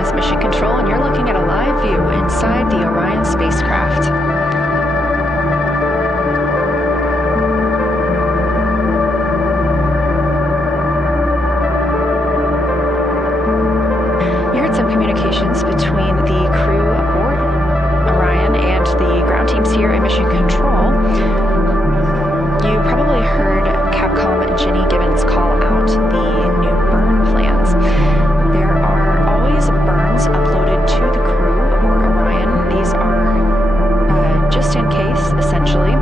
is Mission Control, and you're looking at a live view inside the Orion spacecraft. You heard some communications between the crew aboard Orion and the ground teams here in Mission Control. You probably heard Capcom Jenny Gibbons call out the new burn plans. There are always burns uploaded to the crew aboard Orion. These are just in case, essentially.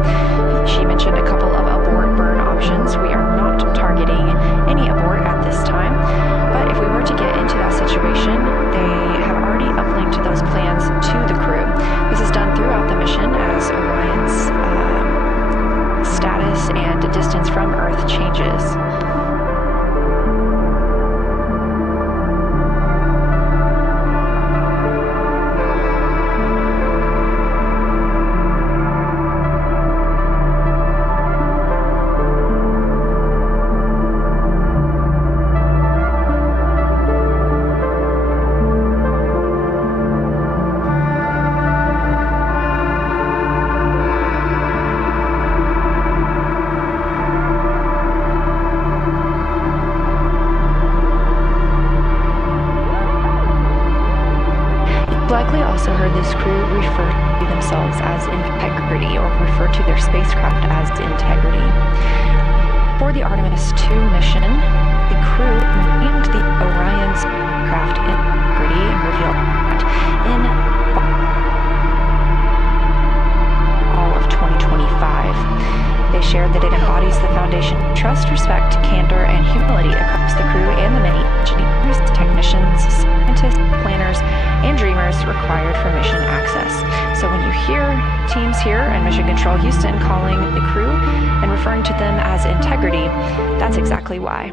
She mentioned a couple of abort burn options. We are not targeting any abort at this time, but if we were to get into that situation, they have already uplinked those plans to the crew. This is done throughout the mission as Orion's status and distance from Earth changes. Likely also heard this crew refer to themselves as integrity, or refer to their spacecraft as integrity. For the Artemis 2 mission, the crew named the Orion's craft integrity and revealed that in all of 2025. They shared that it embodies the foundation of trust, respect, candor, and humility across the crew and the many engineers, technicians, scientists, planners, and dreamers required for mission access. So when you hear teams here in Mission Control Houston calling the crew and referring to them as integrity, that's exactly why.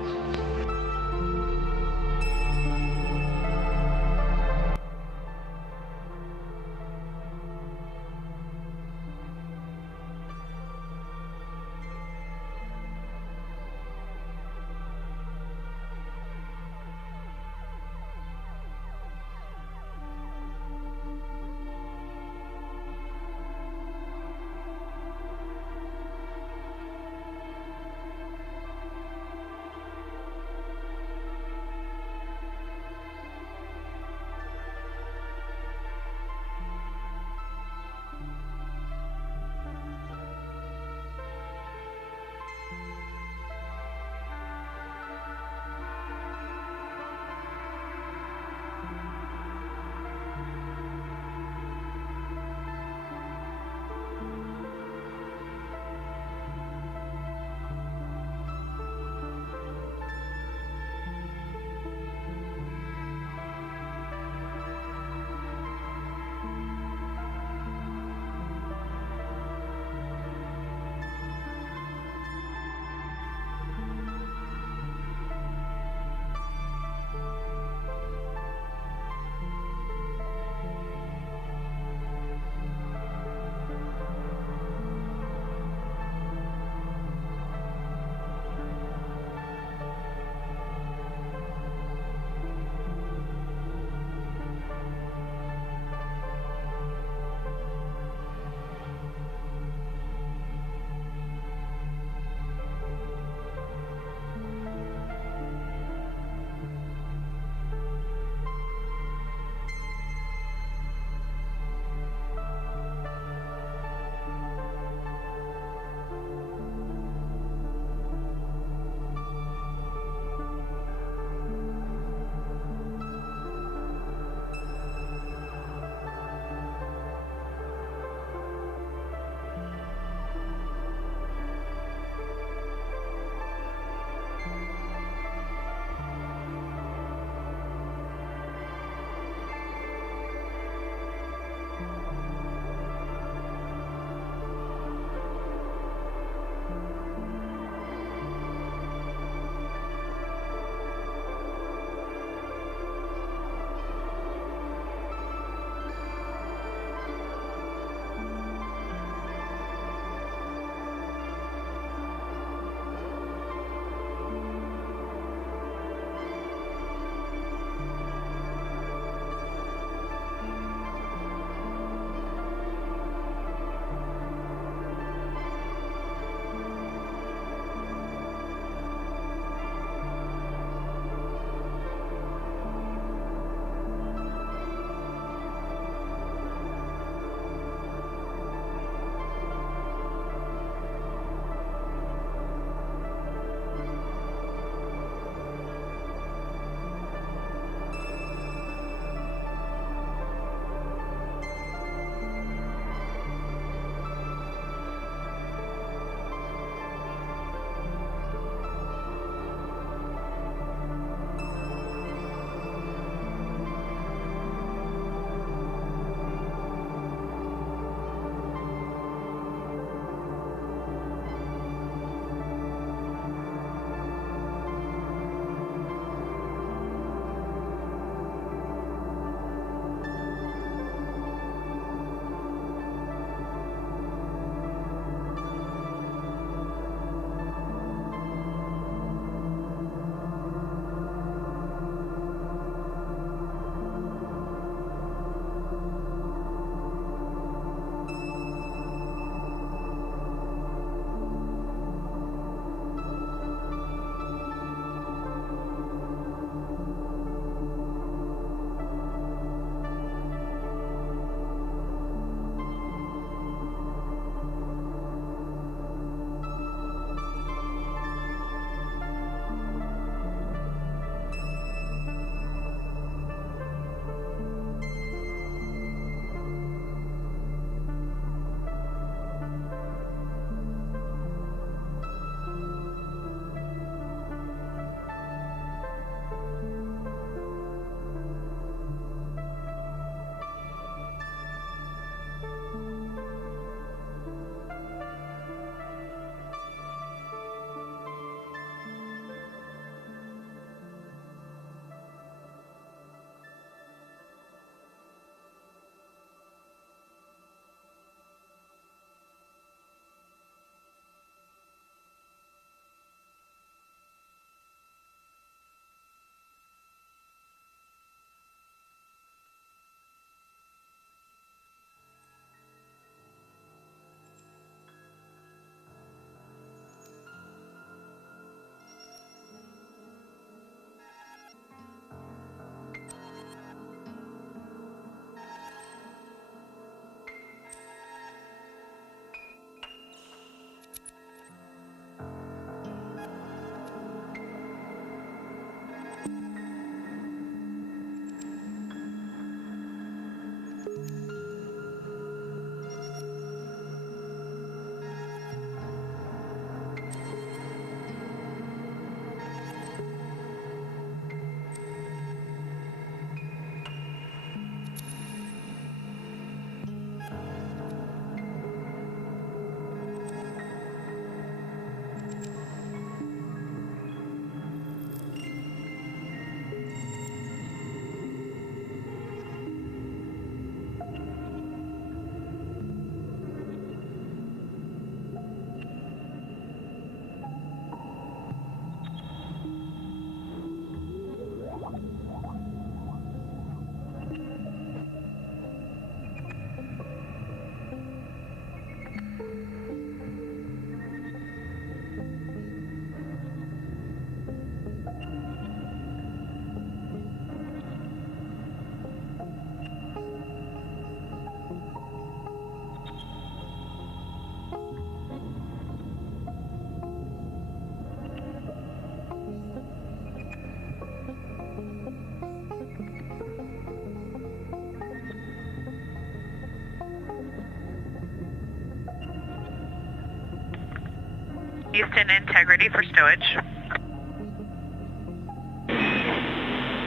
Houston, integrity for stowage.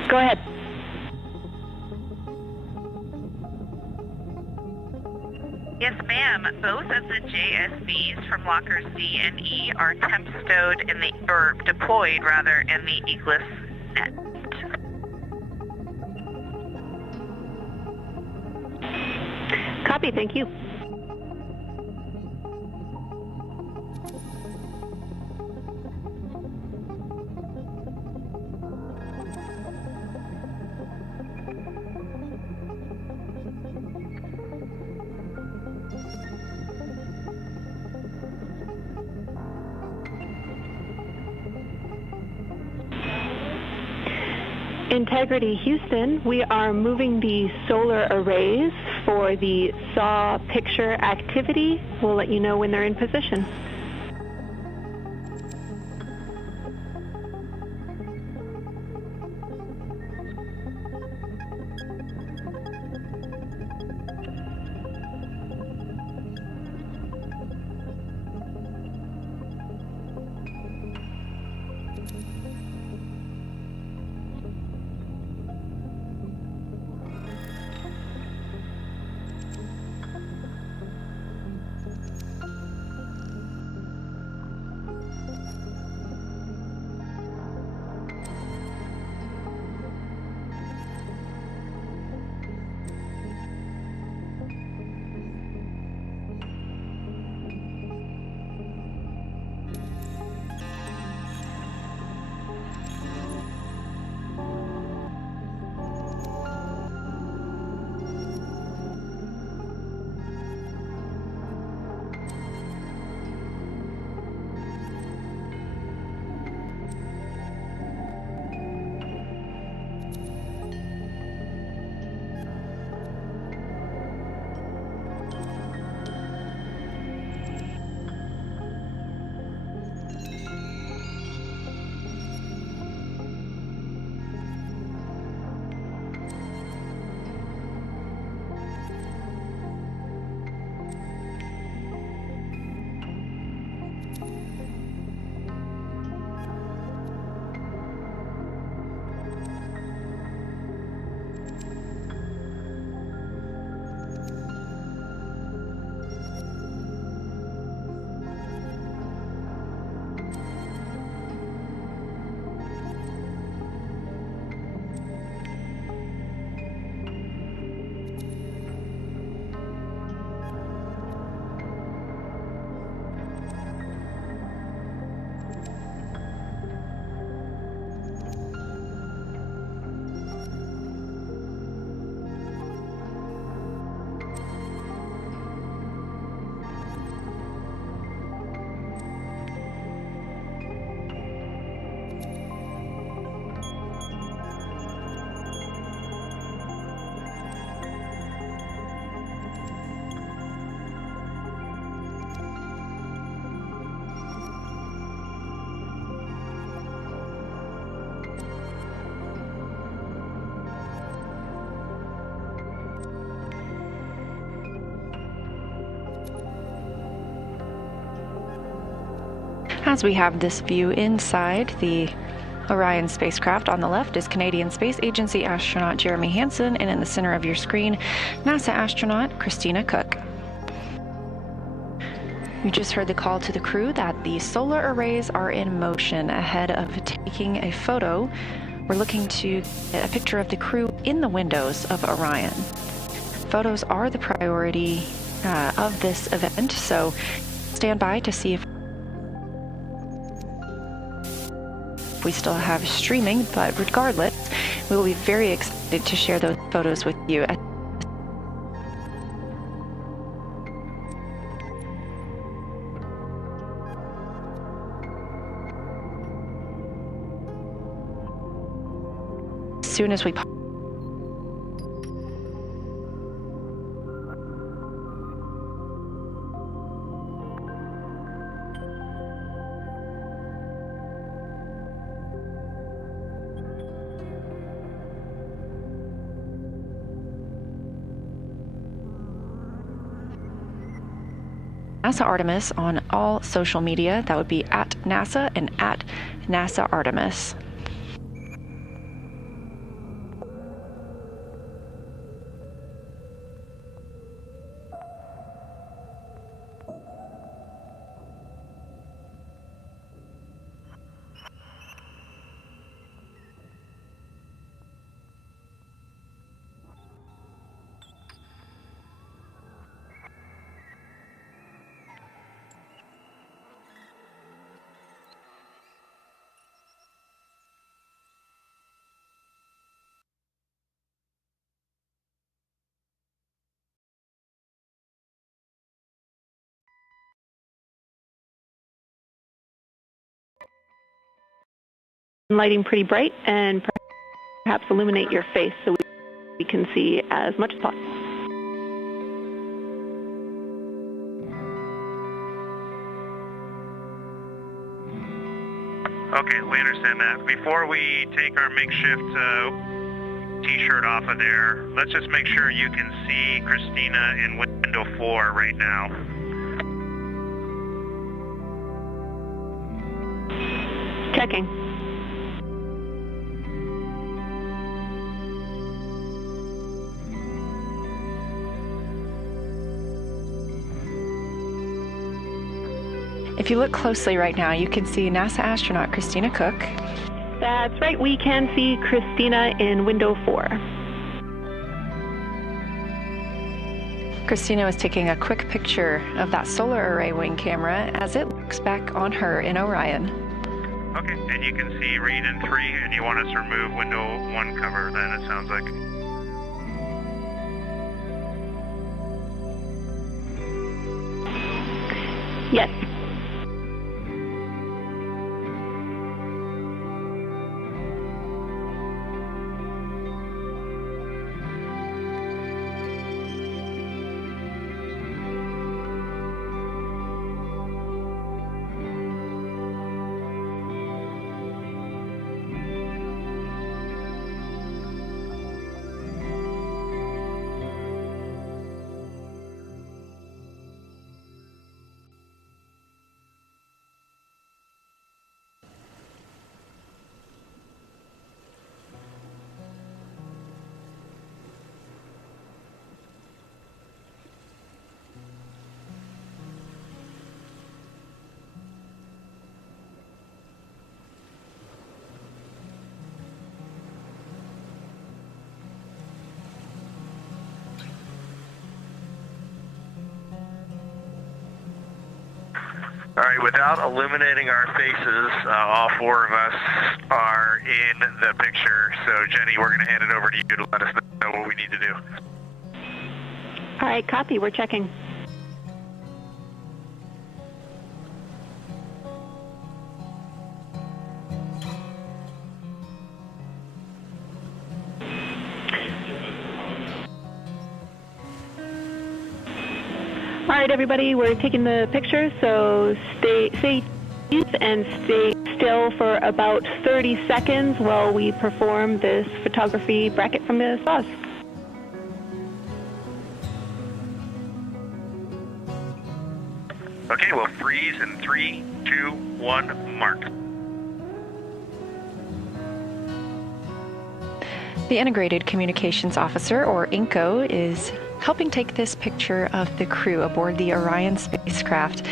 Go ahead. Yes, ma'am. Both of the JSVs from lockers D and E are temp stowed in the, or deployed rather, in the Eagles net. Copy, thank you. Integrity Houston, we are moving the solar arrays for the SAW picture activity. We'll let you know when they're in position. As we have this view inside the Orion spacecraft, on the left is Canadian Space Agency astronaut Jeremy Hansen, and in the center of your screen, NASA astronaut Christina Cook. You just heard the call to the crew that the solar arrays are in motion. Ahead of taking a photo, we're looking to get a picture of the crew in the windows of Orion. Photos are the priority of this event, so stand by to see if we still have streaming, but regardless, we will be very excited to share those photos with you. As soon as we NASA Artemis on all social media. That would be at NASA and at NASA Artemis. Lighting pretty bright and perhaps illuminate your face so we can see as much as possible. Okay, we understand that. Before we take our makeshift t-shirt off of there, let's just make sure you can see Christina in window 4 right now. Checking. If you look closely right now, you can see NASA astronaut Christina Cook. That's right, we can see Christina in window 4. Christina was taking a quick picture of that solar array wing camera as it looks back on her in Orion. Okay, and you can see read in 3, and you want us to remove window 1 cover then, it sounds like. Yes. All right, without illuminating our faces, all 4 of us are in the picture. So, Jenny, we're going to hand it over to you to let us know what we need to do. All right, copy, we're checking. All right, everybody, we're taking the picture, so stay and stay still for about 30 seconds while we perform this photography bracket from the sauce. Okay, we'll freeze in 3, 2, 1, mark. The Integrated Communications Officer, or INCO, is helping take this picture of the crew aboard the Orion spacecraft,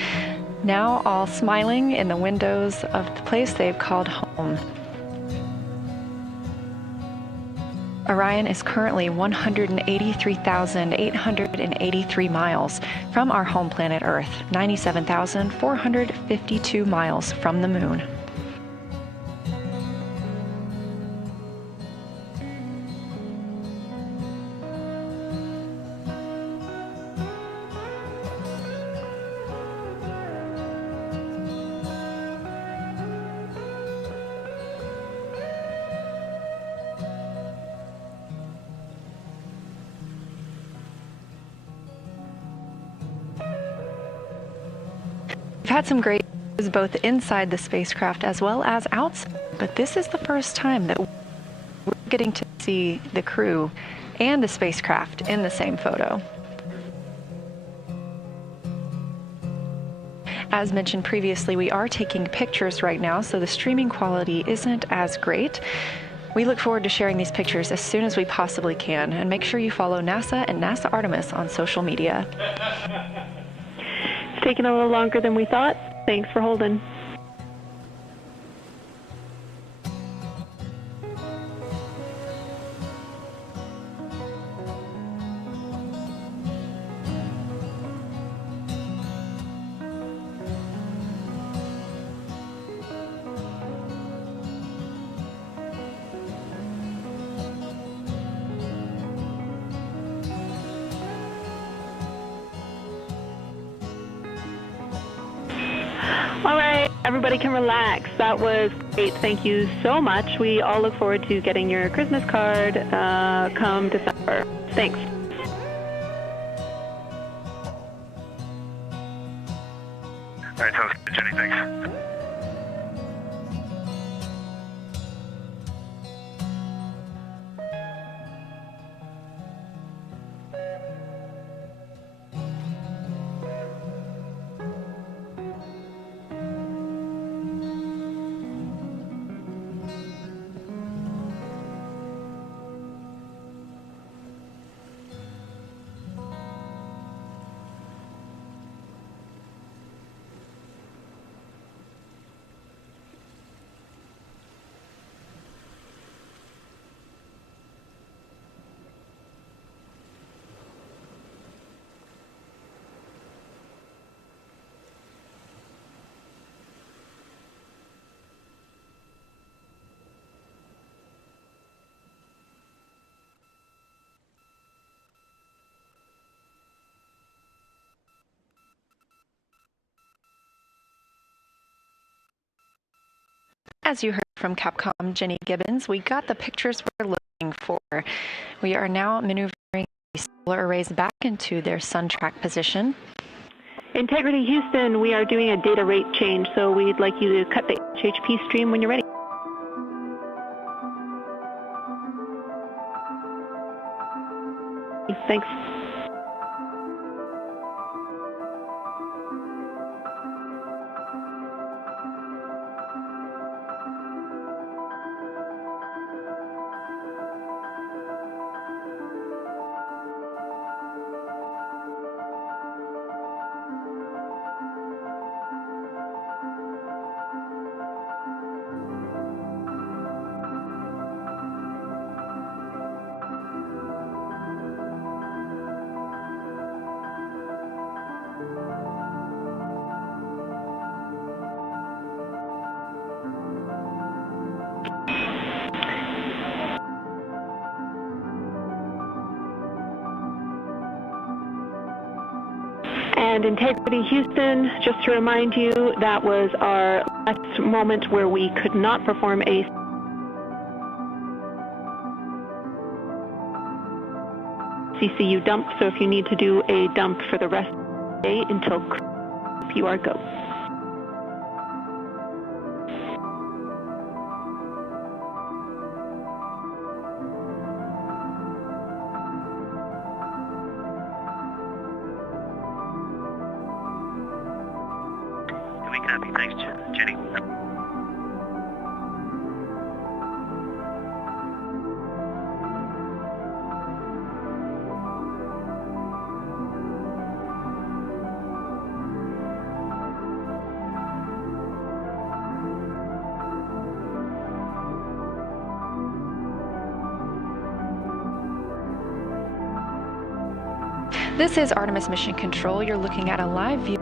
now all smiling in the windows of the place they've called home. Orion is currently 183,883 miles from our home planet Earth, 97,452 miles from the Moon. We've had some great views both inside the spacecraft as well as outside, but this is the first time that we're getting to see the crew and the spacecraft in the same photo. As mentioned previously, we are taking pictures right now, so the streaming quality isn't as great. We look forward to sharing these pictures as soon as we possibly can, and make sure you follow NASA and NASA Artemis on social media. It's taken a little longer than we thought. Thanks for holding. All right, everybody can relax. That was great. Thank you so much. We all look forward to getting your Christmas card come December. Thanks. All right, sounds good, Jenny. Thanks. As you heard from Capcom Jenny Gibbons, we got the pictures we're looking for. We are now maneuvering the solar arrays back into their sun track position. Integrity Houston, we are doing a data rate change, so we'd like you to cut the HHP stream when you're ready. Thanks. And Integrity Houston, just to remind you, that was our last moment where we could not perform a CCU dump, so if you need to do a dump for the rest of the day until you are go. We copy. Thanks, Jenny. This is Artemis Mission Control. You're looking at a live view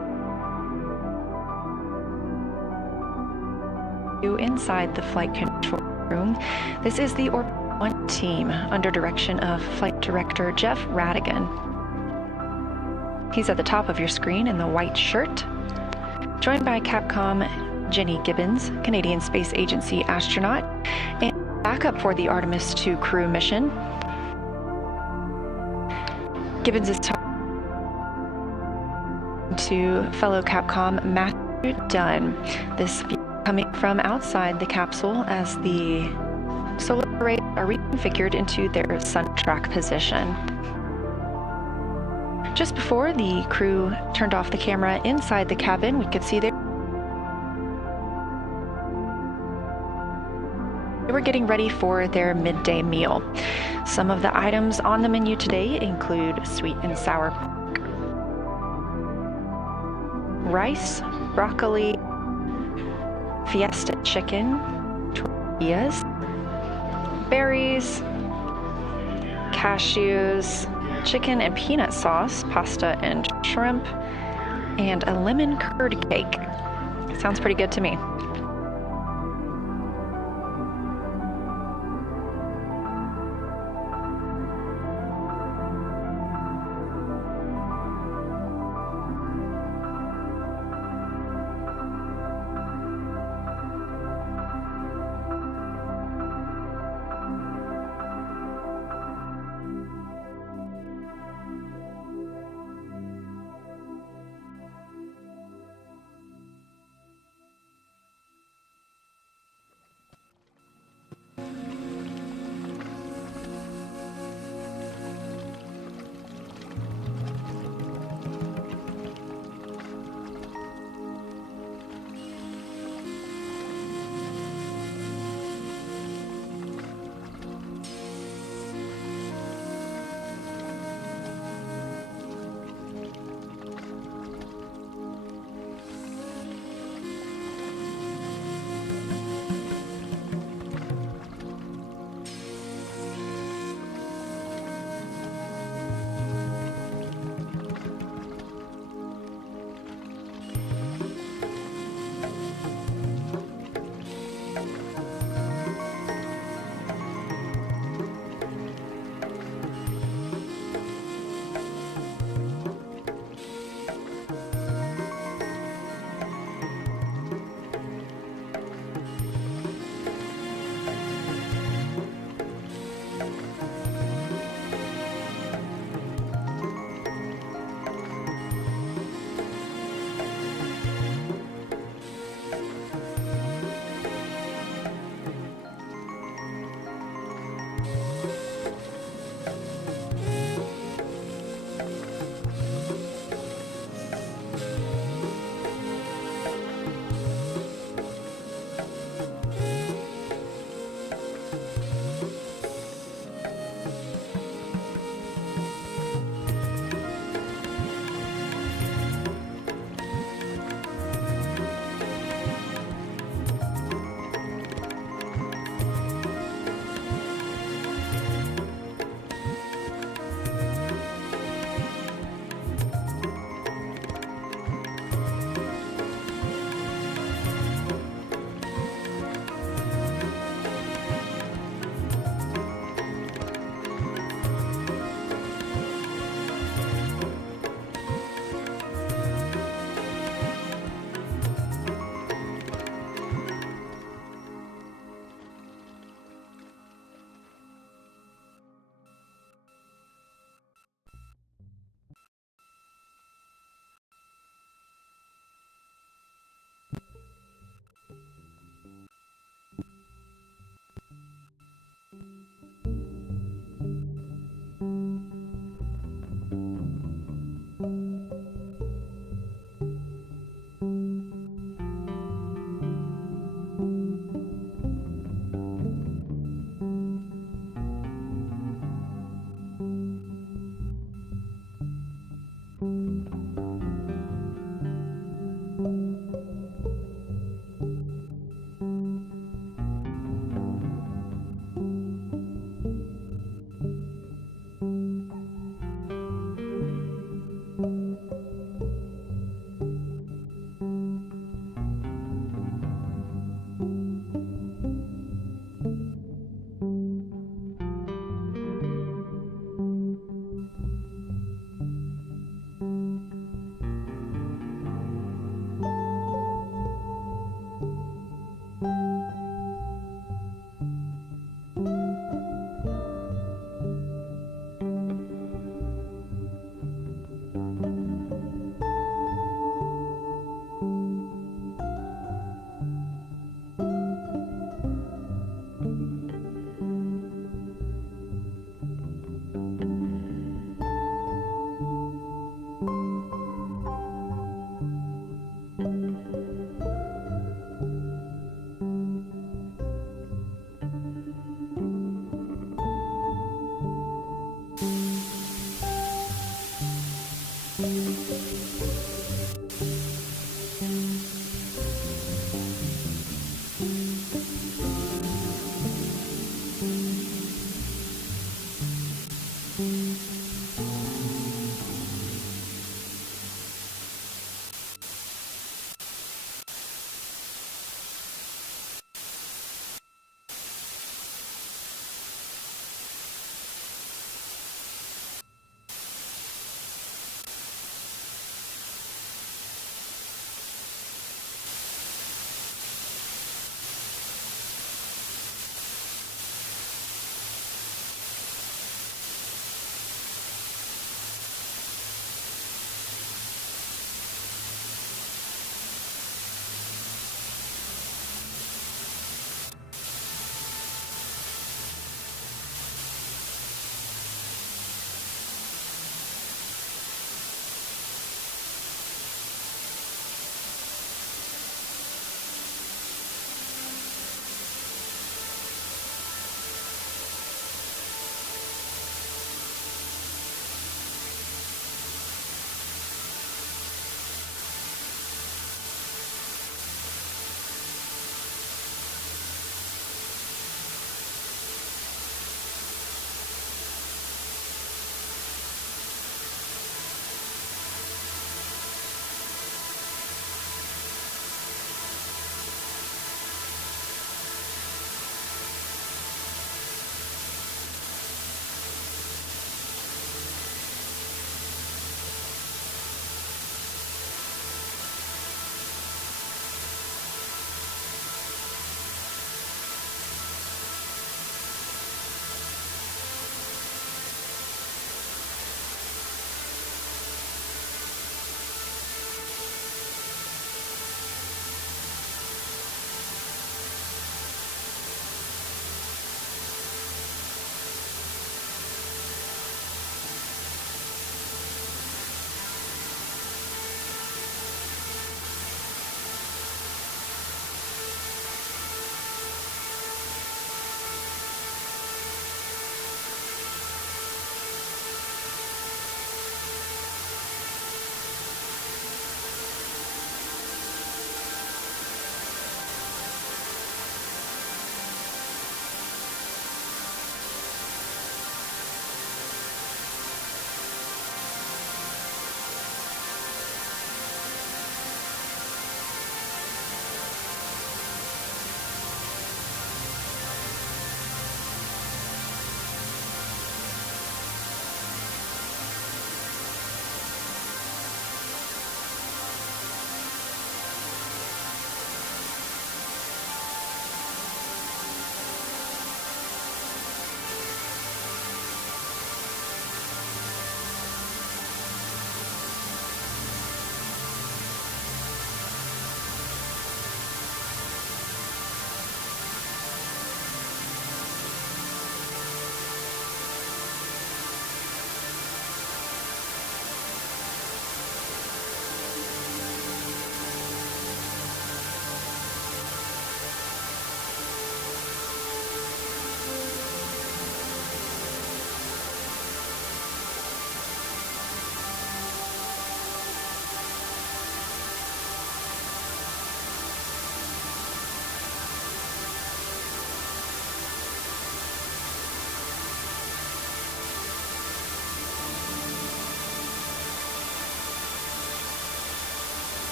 inside the flight control room. This is the Orbit 1 team under direction of Flight Director Jeff Radigan. He's at the top of your screen in the white shirt, joined by Capcom Jenny Gibbons, Canadian Space Agency astronaut, and backup for the Artemis 2 crew mission. Gibbons is talking to fellow Capcom Matthew Dunn. This view coming from outside the capsule as the solar arrays are reconfigured into their sun track position. Just before the crew turned off the camera inside the cabin, we could see they were getting ready for their midday meal. Some of the items on the menu today include sweet and sour pork, rice, broccoli, fiesta chicken, tortillas, berries, cashews, chicken and peanut sauce, pasta and shrimp, and a lemon curd cake. Sounds pretty good to me.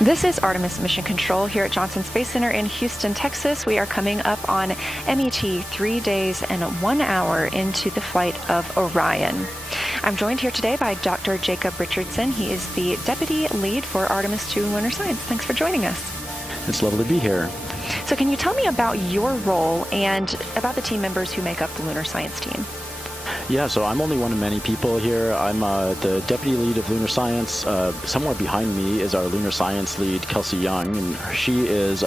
This is Artemis Mission Control here at Johnson Space Center in Houston, Texas. We are coming up on MET 3 days and 1 hour into the flight of Orion. I'm joined here today by Dr. Jacob Richardson. He is the Deputy Lead for Artemis II Lunar Science. Thanks for joining us. It's lovely to be here. So can you tell me about your role and about the team members who make up the Lunar Science team? Yeah, so I'm only one of many people here. I'm the Deputy Lead of Lunar Science. Somewhere behind me is our Lunar Science Lead, Kelsey Young, and she is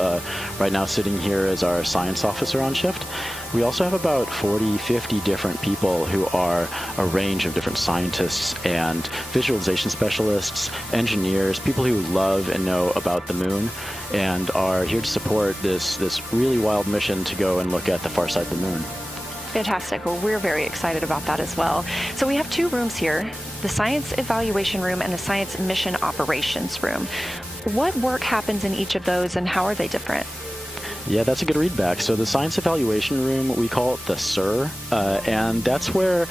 right now sitting here as our Science Officer on shift. We also have about 40, 50 different people who are a range of different scientists and visualization specialists, engineers, people who love and know about the moon, and are here to support this really wild mission to go and look at the far side of the moon. Fantastic. Well, we're very excited about that as well. So we have two rooms here, the Science Evaluation Room and the Science Mission Operations Room. What work happens in each of those and how are they different? Yeah, that's a good readback. So the Science Evaluation Room, we call it the SIR, and that's where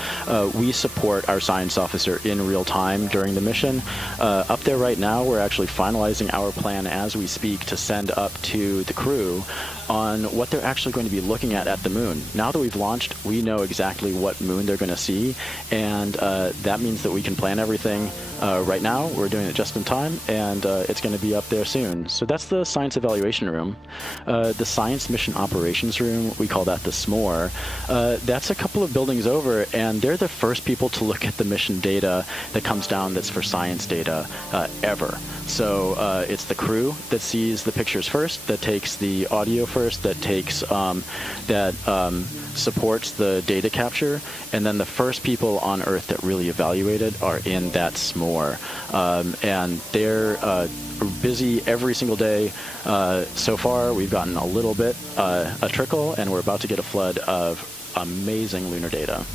we support our science officer in real time during the mission. Up there right now, we're actually finalizing our plan as we speak to send up to the crew on what they're actually going to be looking at the moon. Now that we've launched, we know exactly what moon they're going to see, and that means that we can plan everything right now. We're doing it just in time, and it's going to be up there soon. So that's the Science Evaluation Room. The Science Mission Operations Room, we call that the SMORE. That's a couple of buildings over, and they're the first people to look at the mission data that comes down that's for science data ever. So it's the crew that sees the pictures first, that takes the audio first, that takes supports the data capture, and then the first people on Earth that really evaluate it are in that SMORE. And they're busy every single day. So far, we've gotten a little bit, a trickle, and we're about to get a flood of amazing lunar data.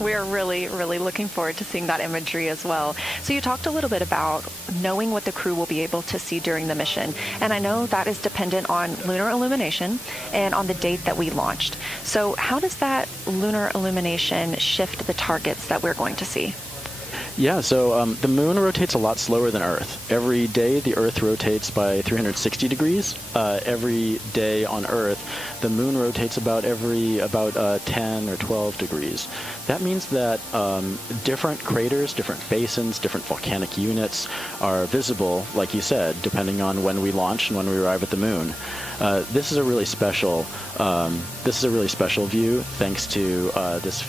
We're really, really looking forward to seeing that imagery as well. So you talked a little bit about knowing what the crew will be able to see during the mission. And I know that is dependent on lunar illumination and on the date that we launched. So how does that lunar illumination shift the targets that we're going to see? Yeah, so the moon rotates a lot slower than Earth. Every day, the Earth rotates by 360 degrees. Every day on Earth, the moon rotates about 10 or 12 degrees. That means that different craters, different basins, different volcanic units are visible, like you said, depending on when we launch and when we arrive at the moon. This is a really special view, thanks to this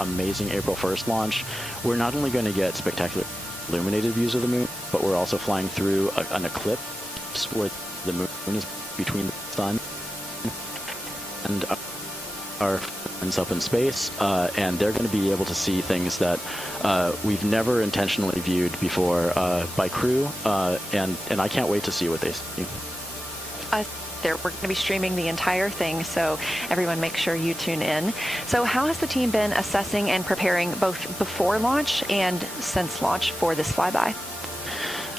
amazing April 1st launch. We're not only going to get spectacular illuminated views of the moon, but we're also flying through an eclipse where the moon is between the sun and our friends up in space, and they're going to be able to see things that we've never intentionally viewed before by crew, and I can't wait to see what they see. We're going to be streaming the entire thing, so everyone make sure you tune in. So how has the team been assessing and preparing both before launch and since launch for this flyby?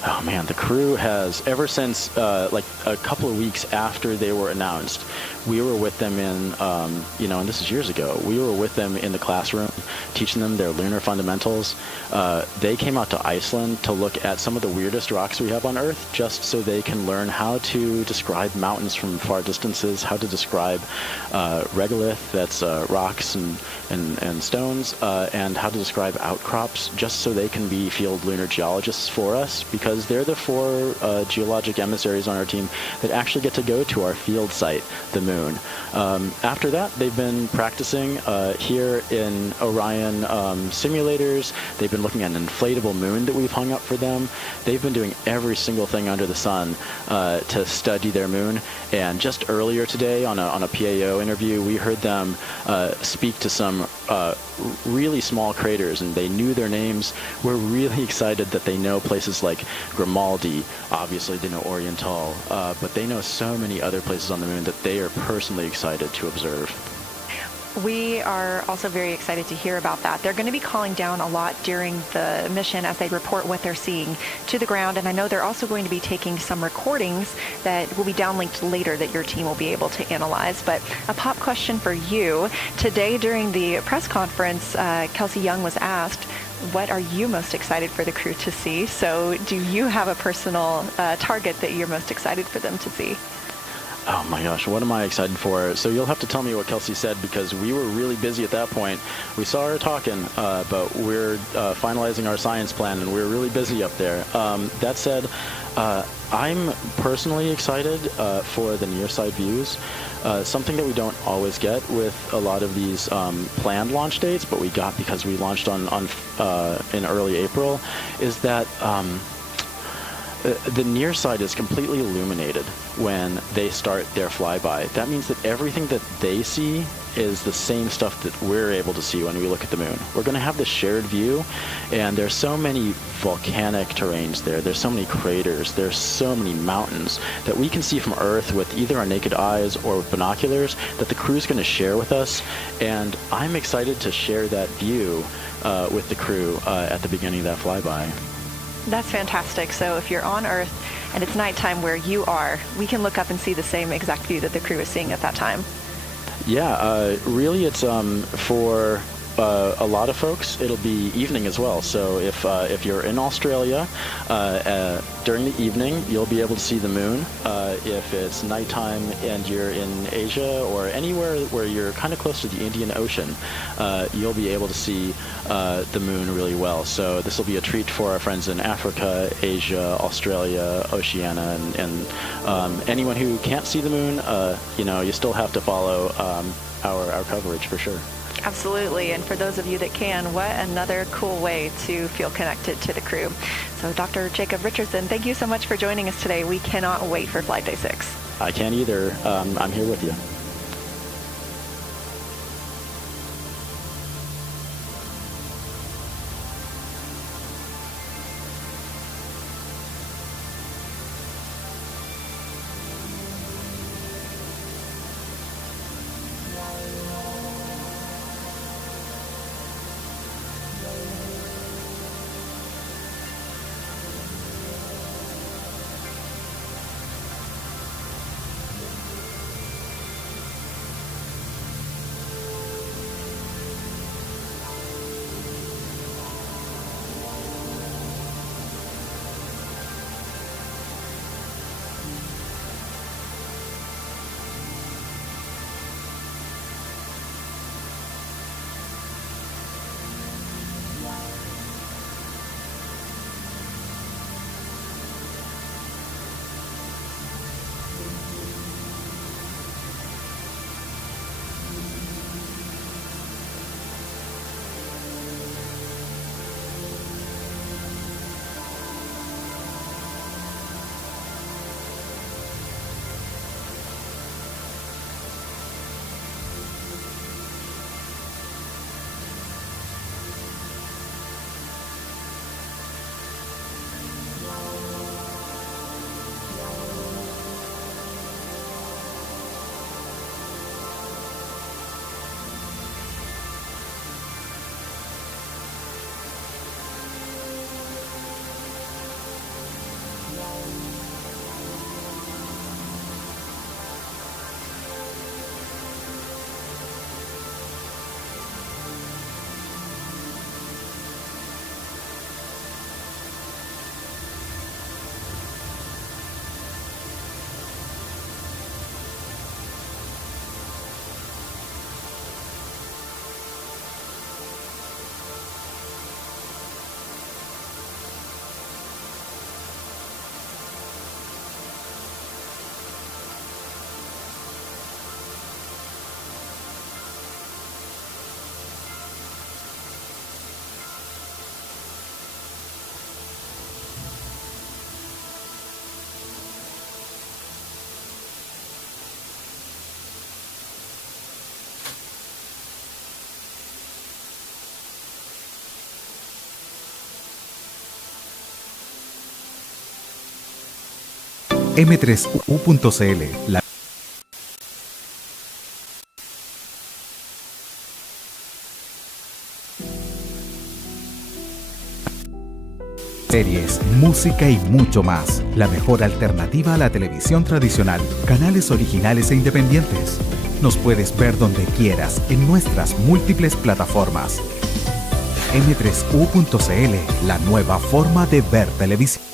Oh man, the crew has, ever since like a couple of weeks after they were announced, we were with them in, and this is years ago, we were with them in the classroom, teaching them their lunar fundamentals. They came out to Iceland to look at some of the weirdest rocks we have on Earth, just so they can learn how to describe mountains from far distances, how to describe regolith, that's rocks and stones, and how to describe outcrops, just so they can be field lunar geologists for us, because they're the four geologic emissaries on our team that actually get to go to our field site, the moon. After that, they've been practicing here in Orion simulators. They've been looking at an inflatable moon that we've hung up for them. They've been doing every single thing under the sun to study their moon. And just earlier today on a PAO interview, we heard them speak to some really small craters, and they knew their names. We're really excited that they know places like Grimaldi. Obviously, they know Oriental, but they know so many other places on the moon that they are personally excited to observe. We are also very excited to hear about that. They're going to be calling down a lot during the mission as they report what they're seeing to the ground, and I know they're also going to be taking some recordings that will be downlinked later that your team will be able to analyze. But a pop question for you. Today during the press conference, Kelsey Young was asked, what are you most excited for the crew to see? So do you have a personal target that you're most excited for them to see? Oh my gosh, what am I excited for? So you'll have to tell me what Kelsey said, because we were really busy at that point. We saw her talking, but we're finalizing our science plan, and we're really busy up there. That said, I'm personally excited for the near side views. Something that we don't always get with a lot of these planned launch dates, but we got because we launched in early April, is that the near side is completely illuminated when they start their flyby. That means that everything that they see is the same stuff that we're able to see when we look at the moon. We're going to have this shared view, and there's so many volcanic terrains there. There's so many craters. There's so many mountains that we can see from Earth with either our naked eyes or with binoculars that the crew's going to share with us. And I'm excited to share that view with the crew at the beginning of that flyby. That's fantastic. So if you're on Earth and it's nighttime where you are, we can look up and see the same exact view that the crew is seeing at that time. Yeah, really it's for a lot of folks, it'll be evening as well. So if you're in Australia, during the evening, you'll be able to see the moon. If it's nighttime and you're in Asia or anywhere where you're kind of close to the Indian Ocean, you'll be able to see the moon really well. So this will be a treat for our friends in Africa, Asia, Australia, Oceania, and anyone who can't see the moon, you still have to follow our coverage for sure. Absolutely, and for those of you that can, what another cool way to feel connected to the crew. So Dr. Jacob Richardson, thank you so much for joining us today. We cannot wait for Flight Day 6. I can't either. I'm here with you. M3U.cl series, música y mucho más. La mejor alternativa a la televisión tradicional. Canales originales e independientes. Nos puedes ver donde quieras en nuestras múltiples plataformas. m3u.cl, la nueva forma de ver televisión.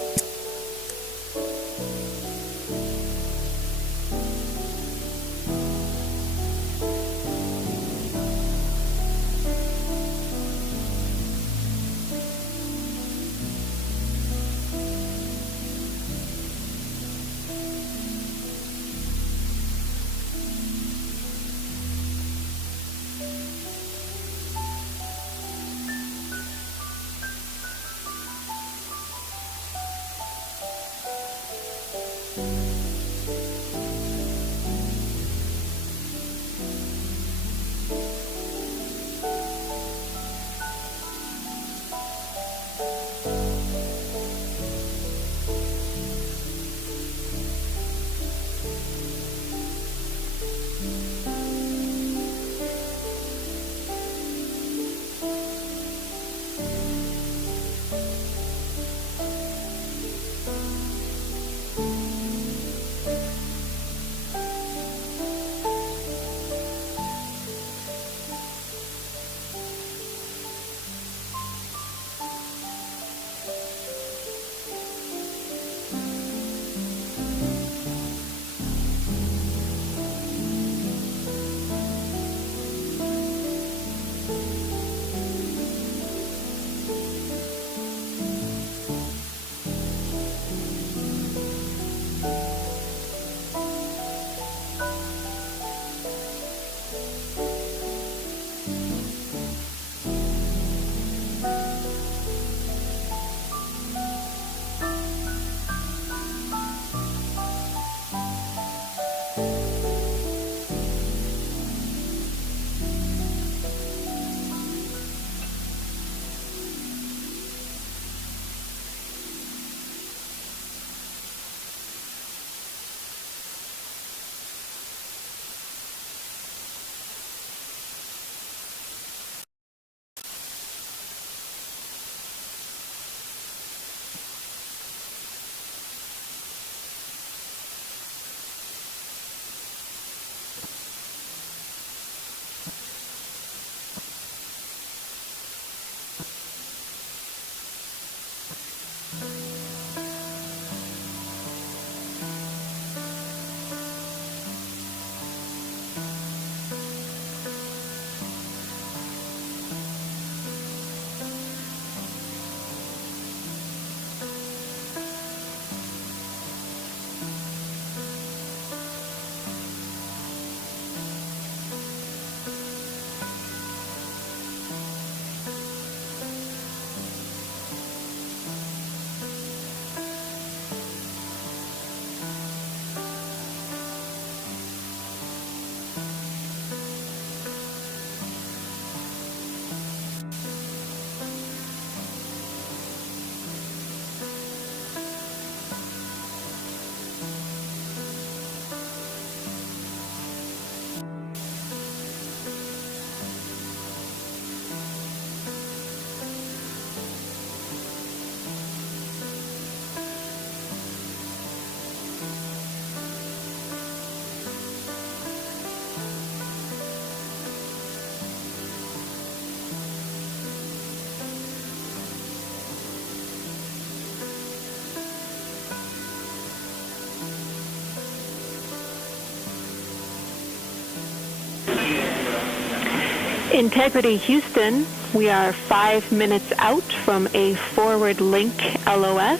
Integrity Houston, we are 5 minutes out from a forward link LOS.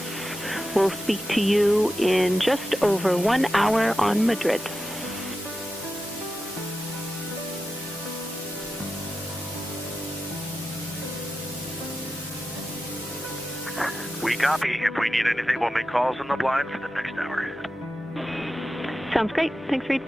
We'll speak to you in just over 1 hour on Madrid. We copy. If we need anything, we'll make calls on the blind for the next hour. Sounds great. Thanks, Reed.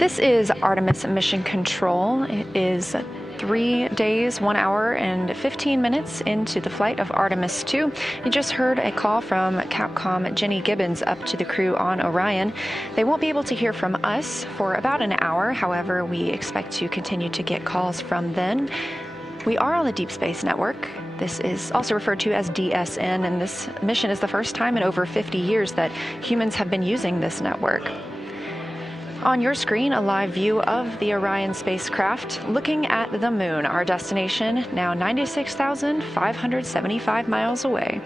This is Artemis Mission Control. It is 3 days, 1 hour, and 15 minutes into the flight of Artemis 2. You just heard a call from Capcom Jenny Gibbons up to the crew on Orion. They won't be able to hear from us for about an hour. However, we expect to continue to get calls from them. We are on the Deep Space Network. This is also referred to as DSN, and this mission is the first time in over 50 years that humans have been using this network. On your screen, a live view of the Orion spacecraft looking at the moon, our destination, now 96,575 miles away.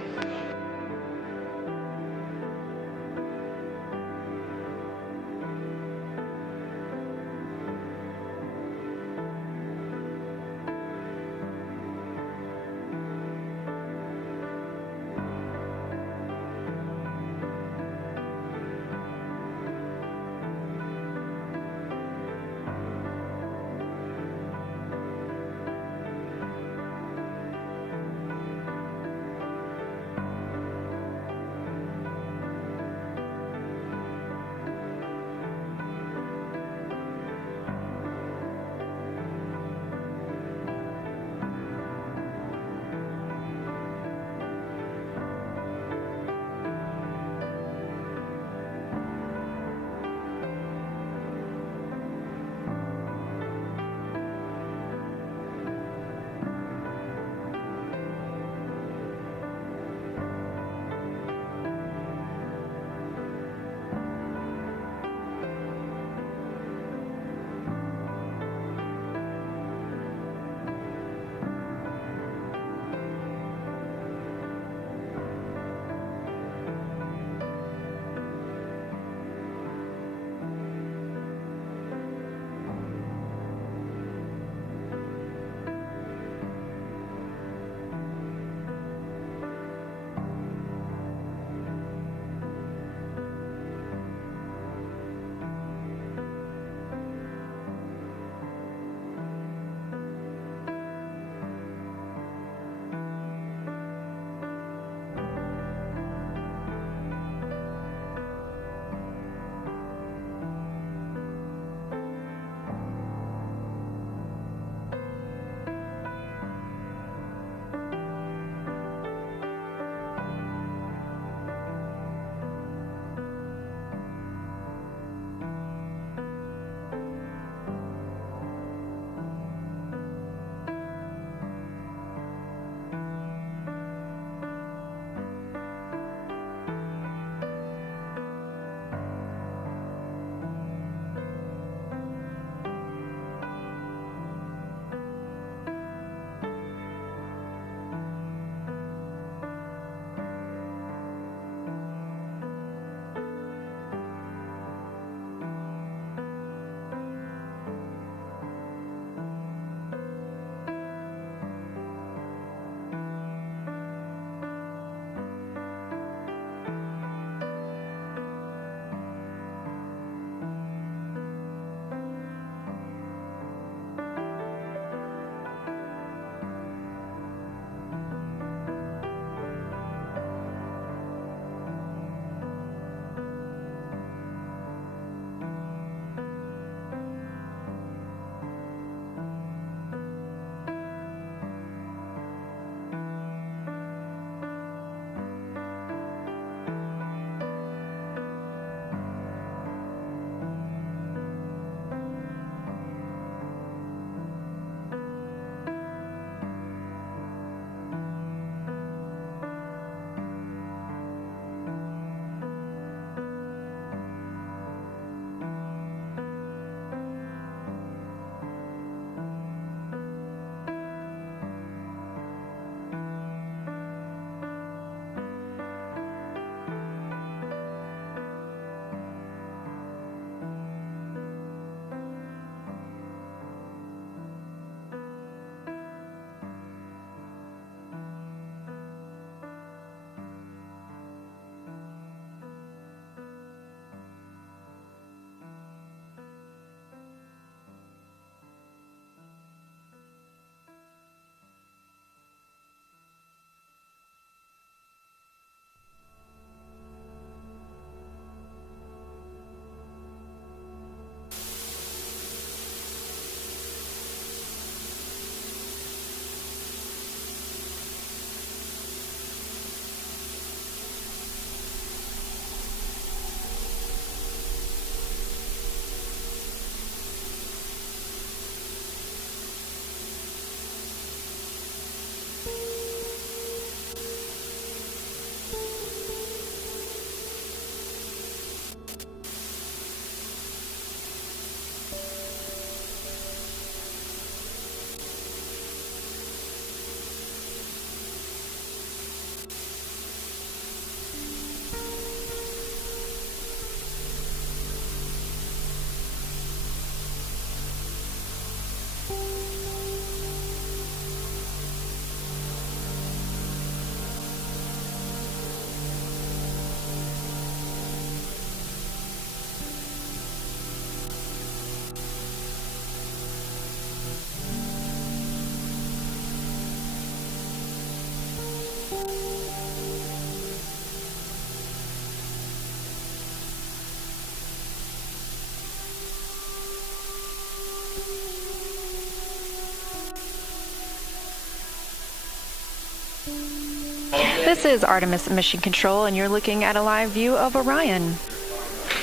This is Artemis Mission Control, and you're looking at a live view of Orion,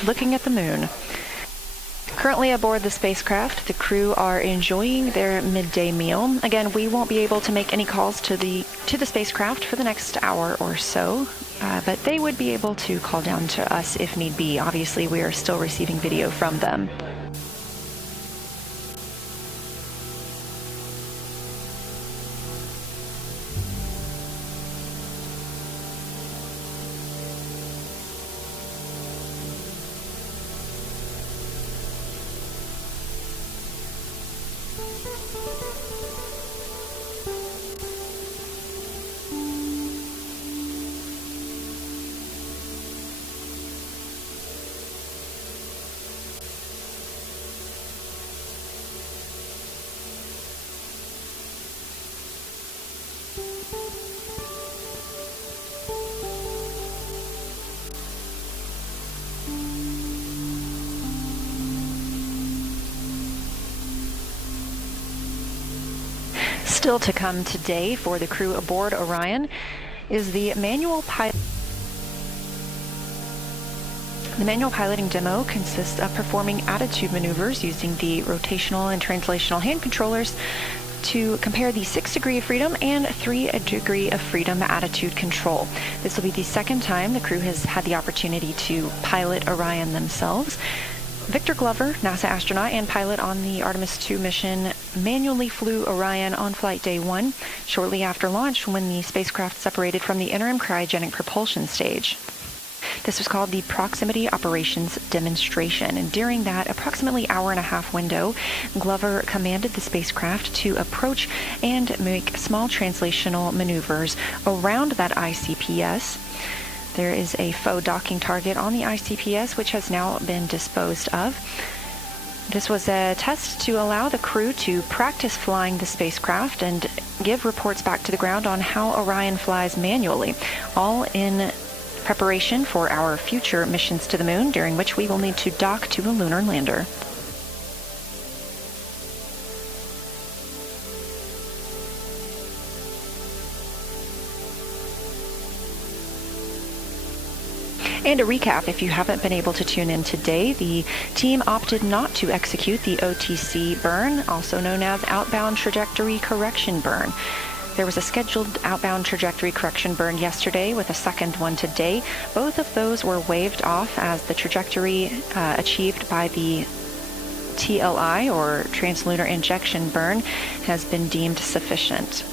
looking at the moon. Currently aboard the spacecraft, the crew are enjoying their midday meal. Again, we won't be able to make any calls to the spacecraft for the next hour or so, but they would be able to call down to us if need be. Obviously, we are still receiving video from them. Still to come today for the crew aboard Orion is the manual pilot. The manual piloting demo consists of performing attitude maneuvers using the rotational and translational hand controllers to compare the 6 degree of freedom and 3 degree of freedom attitude control. This will be the second time the crew has had the opportunity to pilot Orion themselves. Victor Glover, NASA astronaut and pilot on the Artemis II mission, manually flew Orion on flight day 1, shortly after launch when the spacecraft separated from the interim cryogenic propulsion stage. This was called the Proximity Operations Demonstration, and during that approximately hour-and-a-half window, Glover commanded the spacecraft to approach and make small translational maneuvers around that ICPS. There is a faux docking target on the ICPS, which has now been disposed of. This was a test to allow the crew to practice flying the spacecraft and give reports back to the ground on how Orion flies manually, all in preparation for our future missions to the moon, during which we will need to dock to a lunar lander. And a recap, if you haven't been able to tune in today, the team opted not to execute the OTC burn, also known as outbound trajectory correction burn. There was a scheduled outbound trajectory correction burn yesterday with a second one today. Both of those were waived off as the trajectory achieved by the TLI, or translunar injection burn, has been deemed sufficient.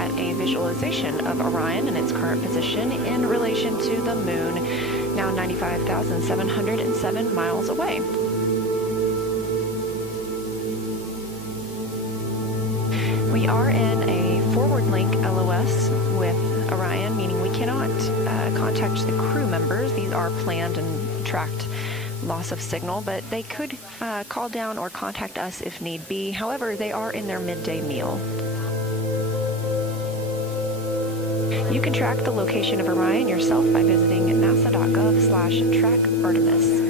at a visualization of Orion in its current position in relation to the moon, now 95,707 miles away. We are in a forward link LOS with Orion, meaning we cannot contact the crew members. These are planned and tracked loss of signal, but they could call down or contact us if need be. However, they are in their midday meal. You can track the location of Orion yourself by visiting nasa.gov/track Artemis.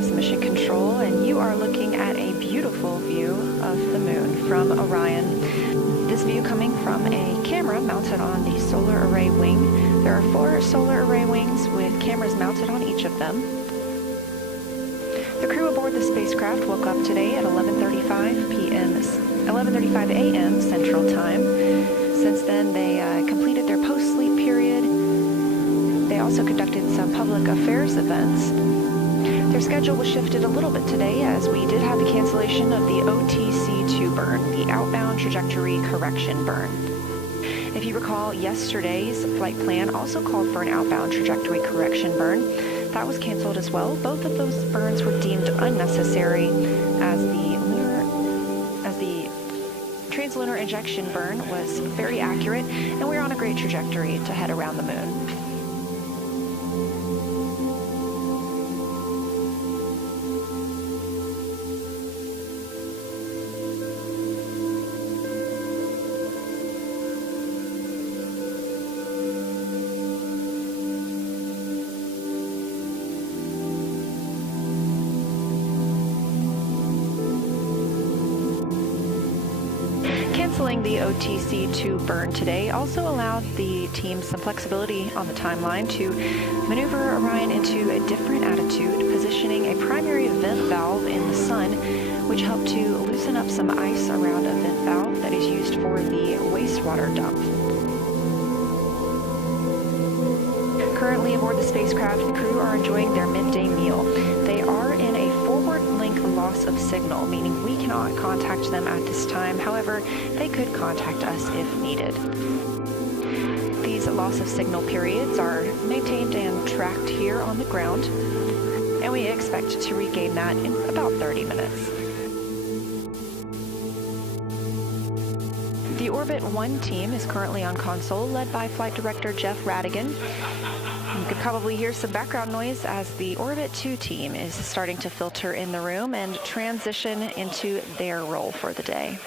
is Mission Control, and you are looking at a beautiful view of the moon from Orion. This view coming from a camera mounted on the solar array wing. There are 4 solar array wings with cameras mounted on each of them. The crew aboard the spacecraft woke up today at 11:35 a.m. Central Time. Since then, they completed their post-sleep period. They also conducted some public affairs events. Their schedule was shifted a little bit today as we did have the cancellation of the OTC-2 burn, the outbound trajectory correction burn. If you recall, yesterday's flight plan also called for an outbound trajectory correction burn. That was canceled as well. Both of those burns were deemed unnecessary as the translunar injection burn was very accurate, and we're on a great trajectory to head around the moon. Canceling the OTC-2 burn today also allowed the team some flexibility on the timeline to maneuver Orion into a different attitude, positioning a primary vent valve in the sun, which helped to loosen up some ice around a vent valve that is used for the wastewater dump. Currently aboard the spacecraft, the crew are enjoying their midday meal. They are in a forward link loss of signal, meaning we cannot contact them at this time. However, they could contact us if needed. These loss of signal periods are maintained and tracked here on the ground, and we expect to regain that in about 30 minutes. The Orbit 1 team is currently on console, led by Flight Director Jeff Radigan. You could probably hear some background noise as the Orbit 2 team is starting to filter in the room and transition into their role for the day.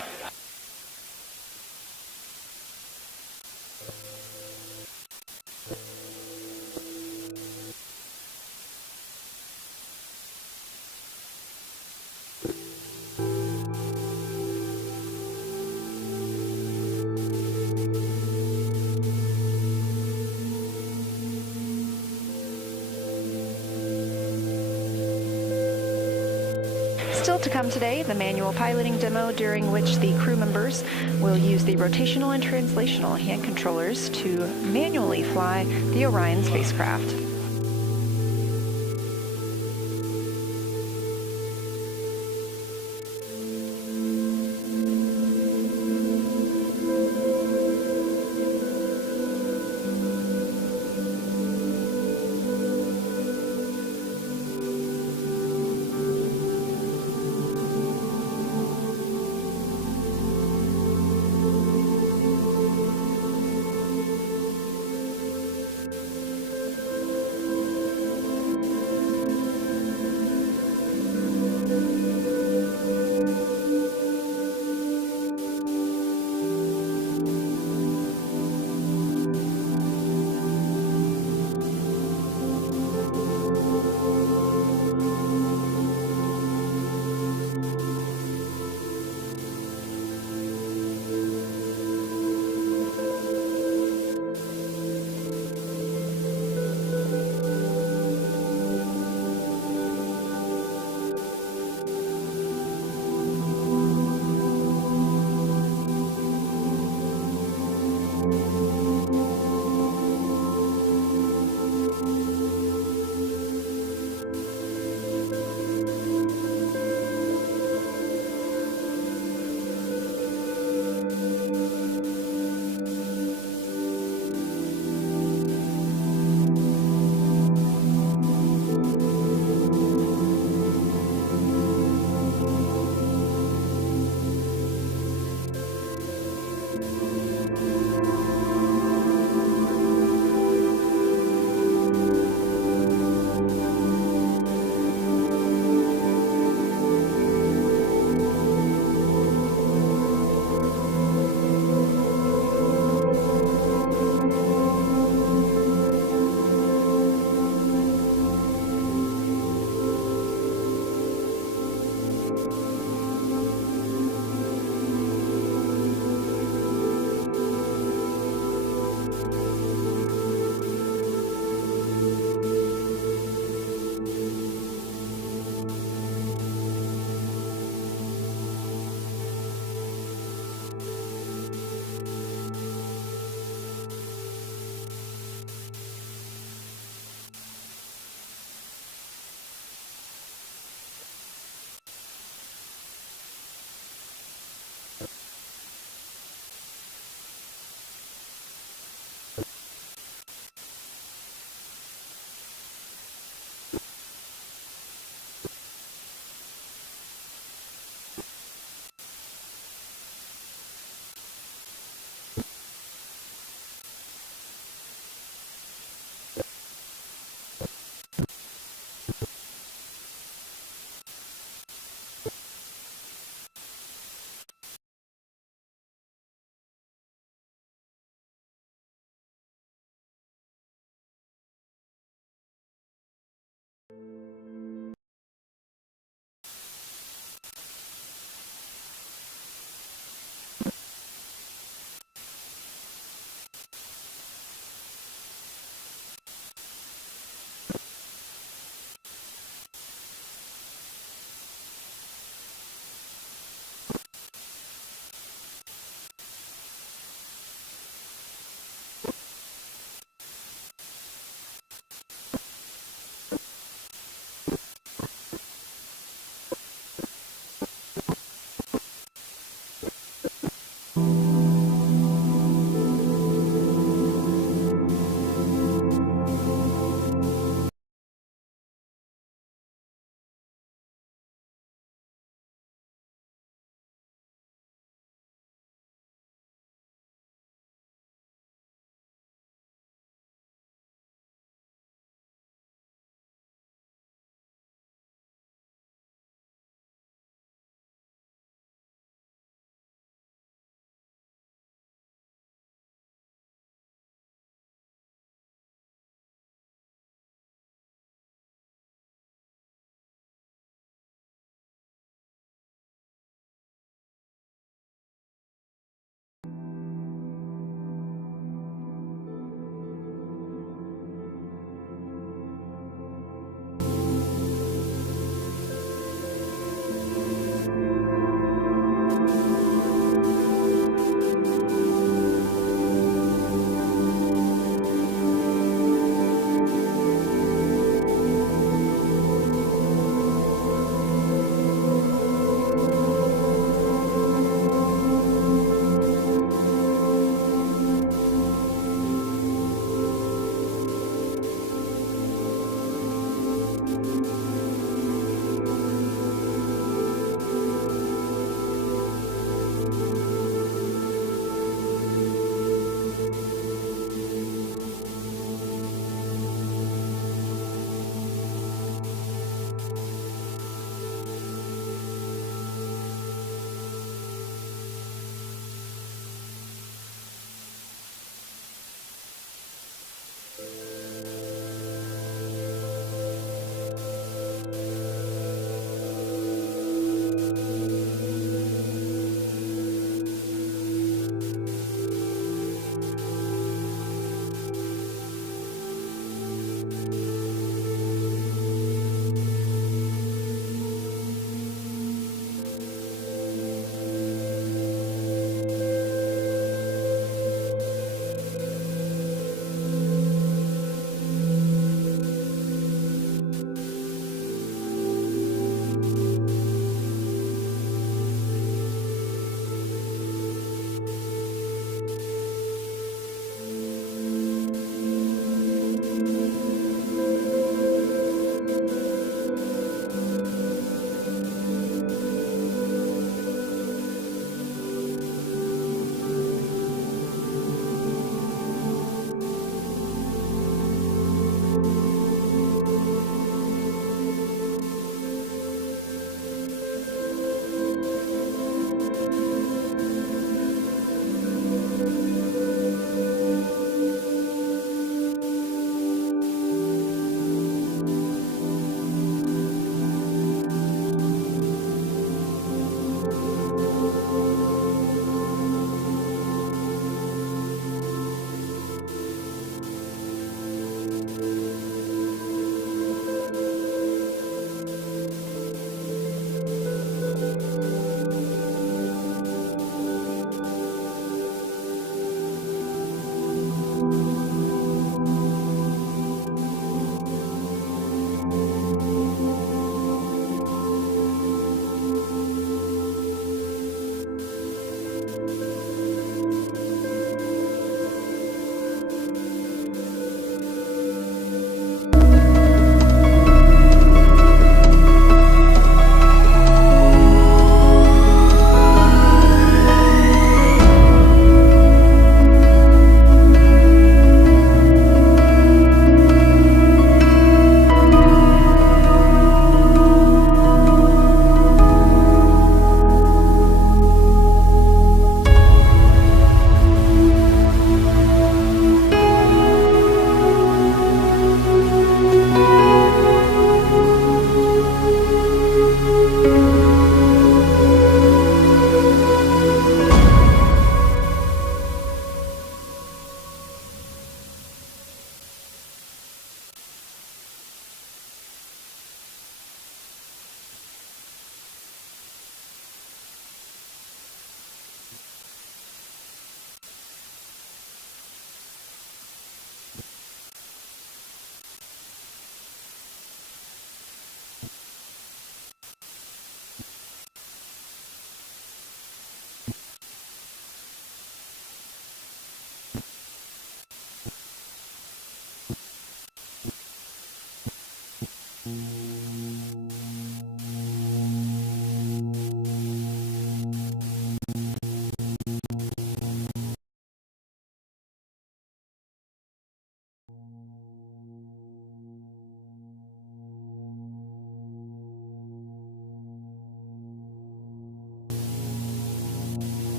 Still to come today, the manual piloting demo, during which the crew members will use the rotational and translational hand controllers to manually fly the Orion spacecraft.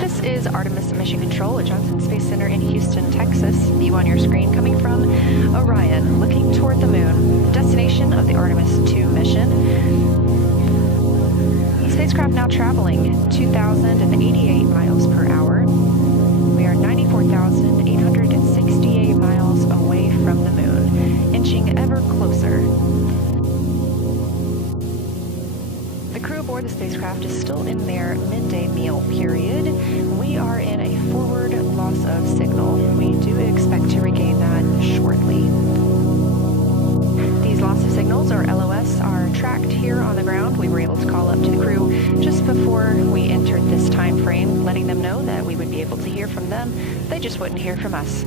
This is Artemis Mission Control at Johnson Space Center in Houston, Texas. View on your screen coming from Orion, looking toward the moon. The destination of the Artemis 2 mission. The spacecraft now traveling 2,088 miles per hour. We are 94,868 miles away from the moon, inching ever closer. The crew aboard the spacecraft is still in their midday meal period. We are in a forward loss of signal. We do expect to regain that shortly. These loss of signals, or LOS, are tracked here on the ground. We were able to call up to the crew just before we entered this time frame, letting them know that we would be able to hear from them. They just wouldn't hear from us.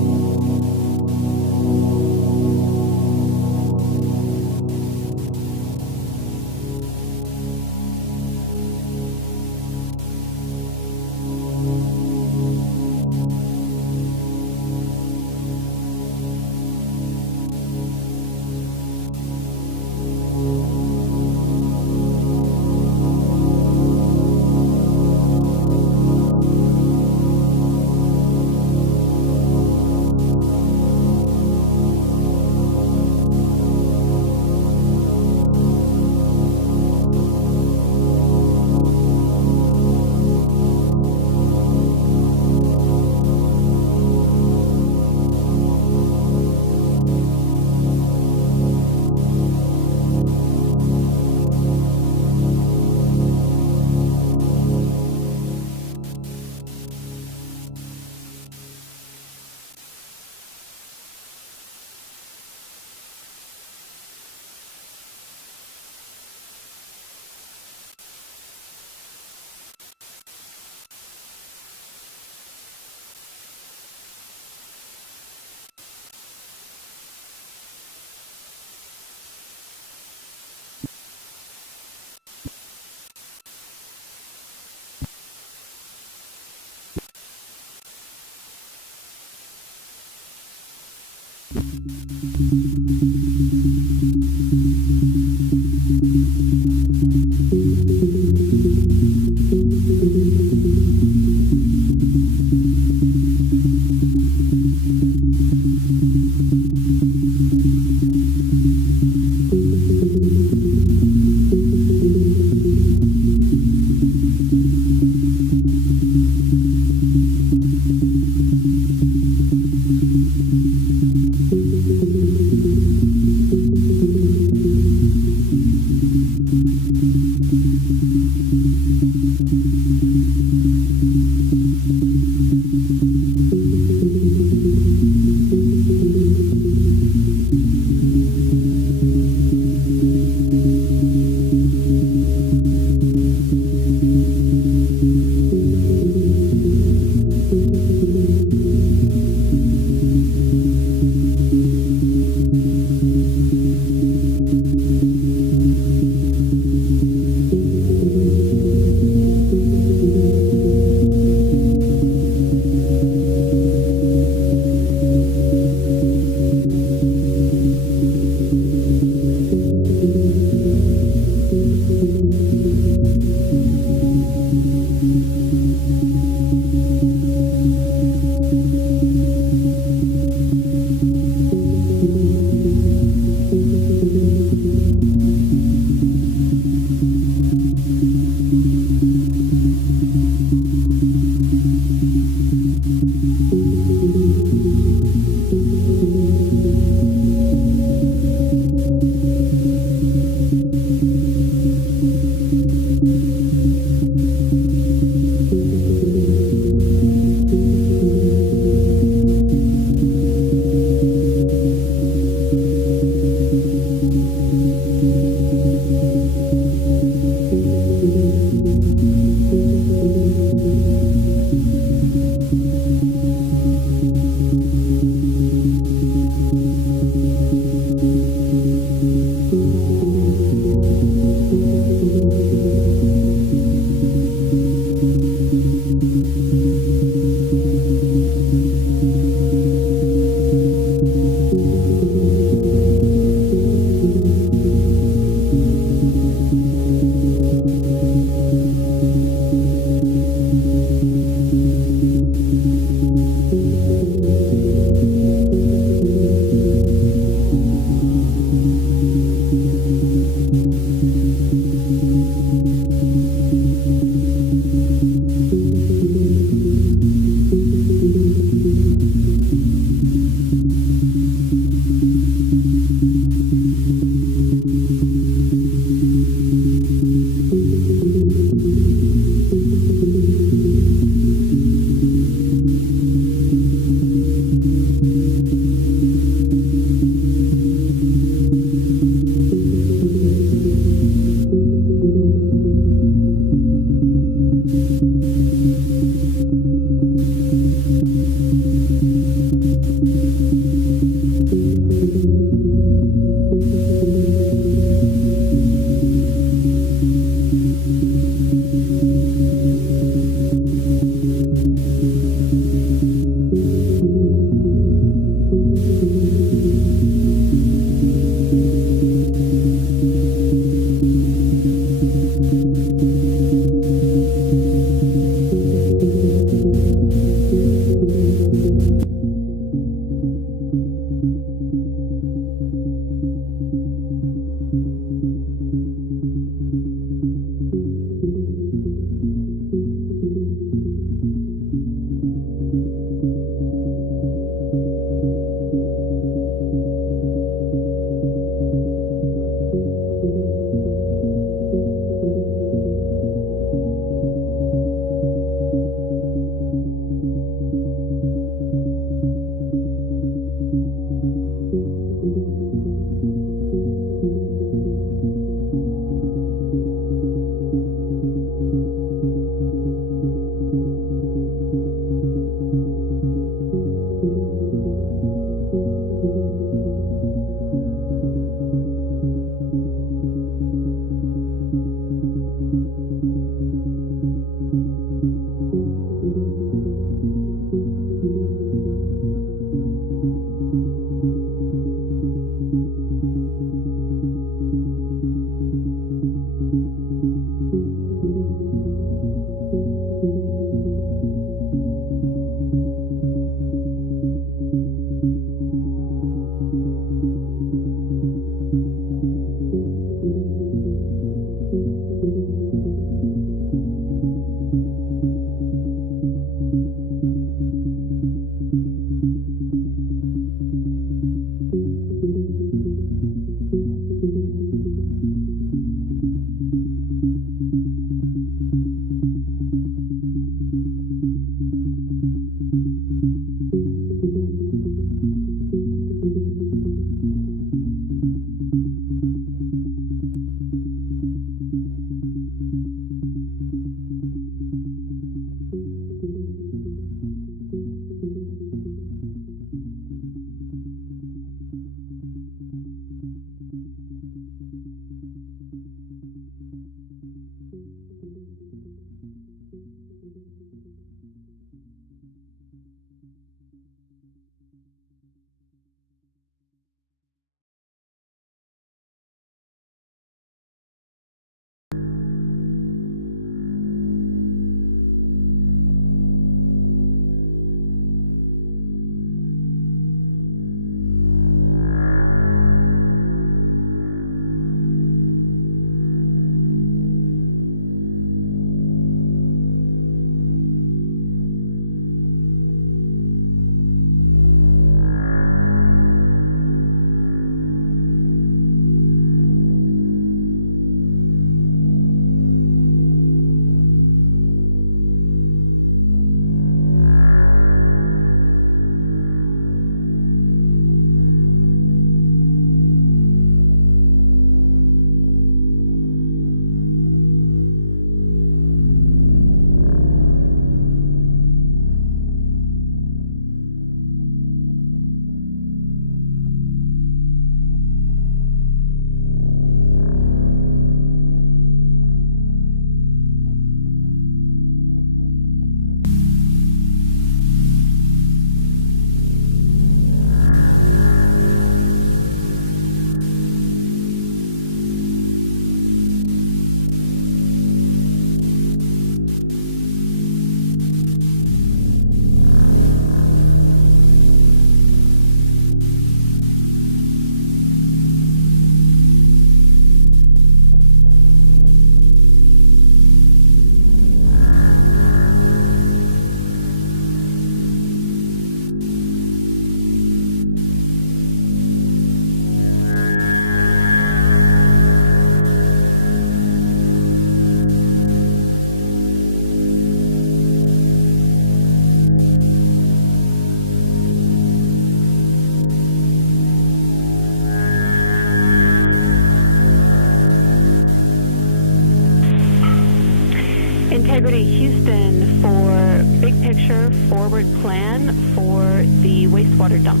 Liberty Houston for big picture forward plan for the wastewater dump.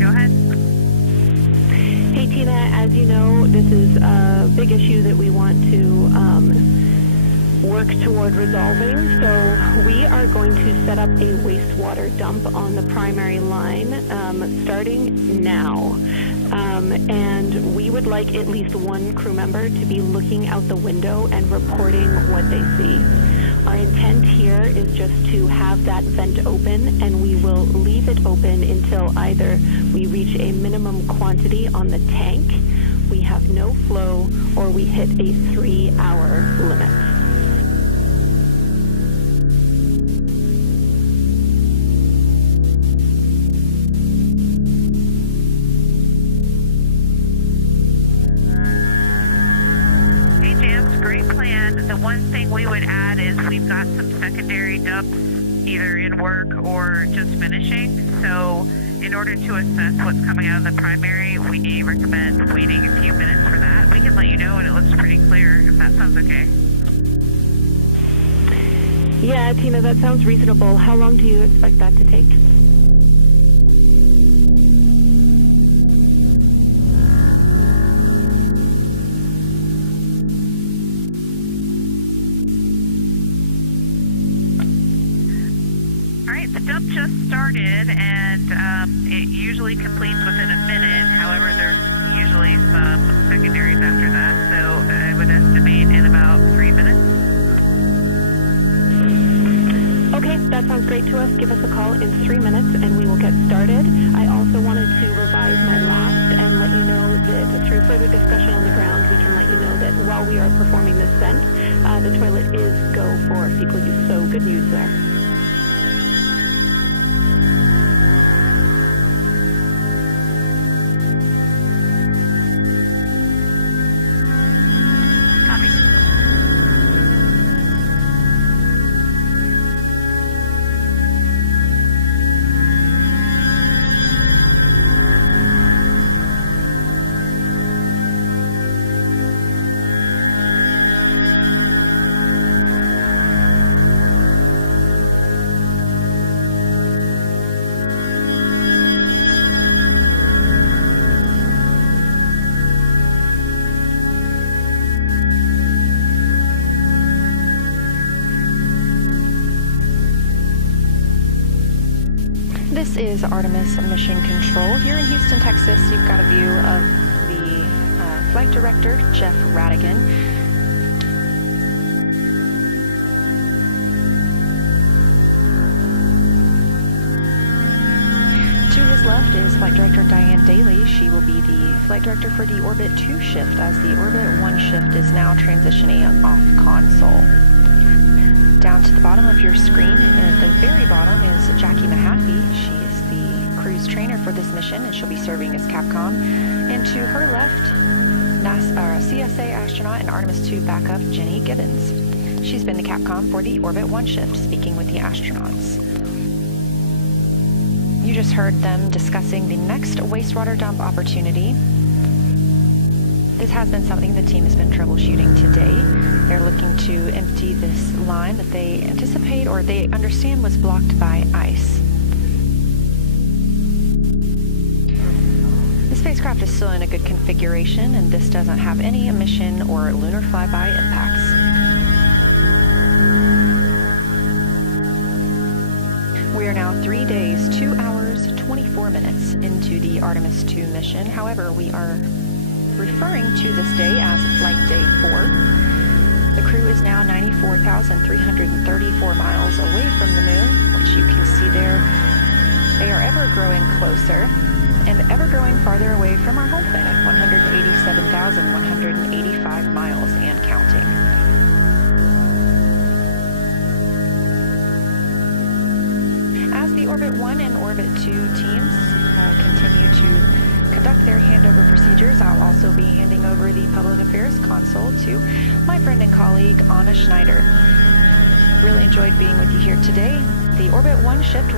Go ahead. Hey Tina, as you know, this is a big issue that we want to work toward resolving. So we are going to set up a wastewater dump on the primary line starting now. And we would like at least one crew member to be looking out the window and reporting what they see. Our intent here is just to have that vent open, and we will leave it open until either we reach a minimum quantity on the tank, we have no flow, or we hit a 3-hour limit. Great plan. The one thing we would add is we've got some secondary dumps either in work or just finishing. So in order to assess what's coming out of the primary, we recommend waiting a few minutes for that. We can let you know, and it looks pretty clear, if that sounds okay. Yeah, Tina, that sounds reasonable. How long do you expect that to take? The dump just started, and it usually completes within a minute. However, there's usually some secondaries after that, so I would estimate in about 3 minutes. Okay, that sounds great to us. Give us a call in 3 minutes, and we will get started. I also wanted to revise my last and let you know that through further discussion on the ground, we can let you know that while we are performing this vent, the toilet is go for fecal use, so good news there. This is Artemis Mission Control. Here in Houston, Texas, you've got a view of the flight director, Jeff Radigan. To his left is Flight Director Diane Daly. She will be the flight director for the Orbit 2 shift, as the Orbit 1 shift is now transitioning off console. Down to the bottom of your screen, at the very bottom, is Jackie Mahaffey. She is the cruise trainer for this mission, and she'll be serving as Capcom. And to her left, CSA astronaut and Artemis 2 backup, Jenny Gibbons. She's been the Capcom for the Orbit 1 shift, speaking with the astronauts. You just heard them discussing the next wastewater dump opportunity. This has been something the team has been troubleshooting today. They're looking to empty this line that they anticipate or they understand was blocked by ice. The spacecraft is still in a good configuration, and this doesn't have any emission or lunar flyby impacts. We are now 3 days, 2 hours, 24 minutes into the Artemis 2 mission. However, we are referring to this day as Flight Day 4. The crew is now 94,334 miles away from the moon, which you can see there. They are ever growing closer and ever growing farther away from our home planet, 187,185 miles and counting. As the Orbit 1 and Orbit 2 teams continue to conduct their handover procedures, I'll also be handing over the Public Affairs console to my friend and colleague, Anna Schneider. Really enjoyed being with you here today. the Orbit 1 shift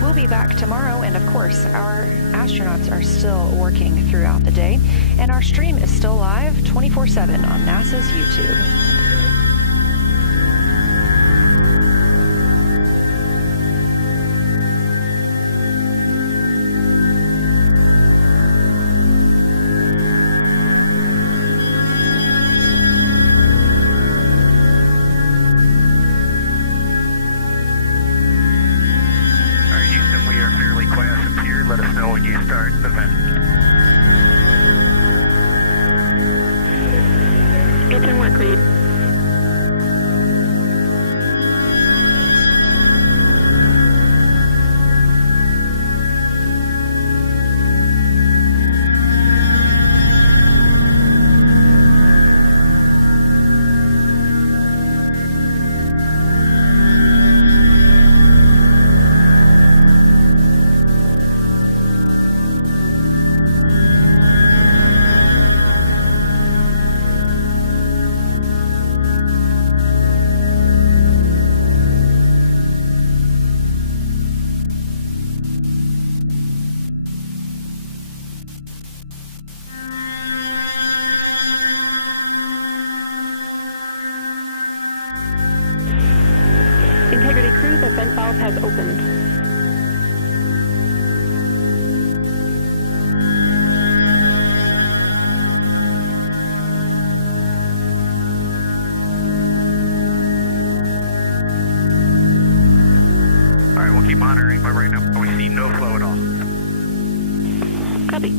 will be back tomorrow, and of course, our astronauts are still working throughout the day, and our stream is still live 24/7 on NASA's YouTube. Integrity crew, the vent valve has opened. All right, we'll keep monitoring, but right now we see no flow at all. Copy.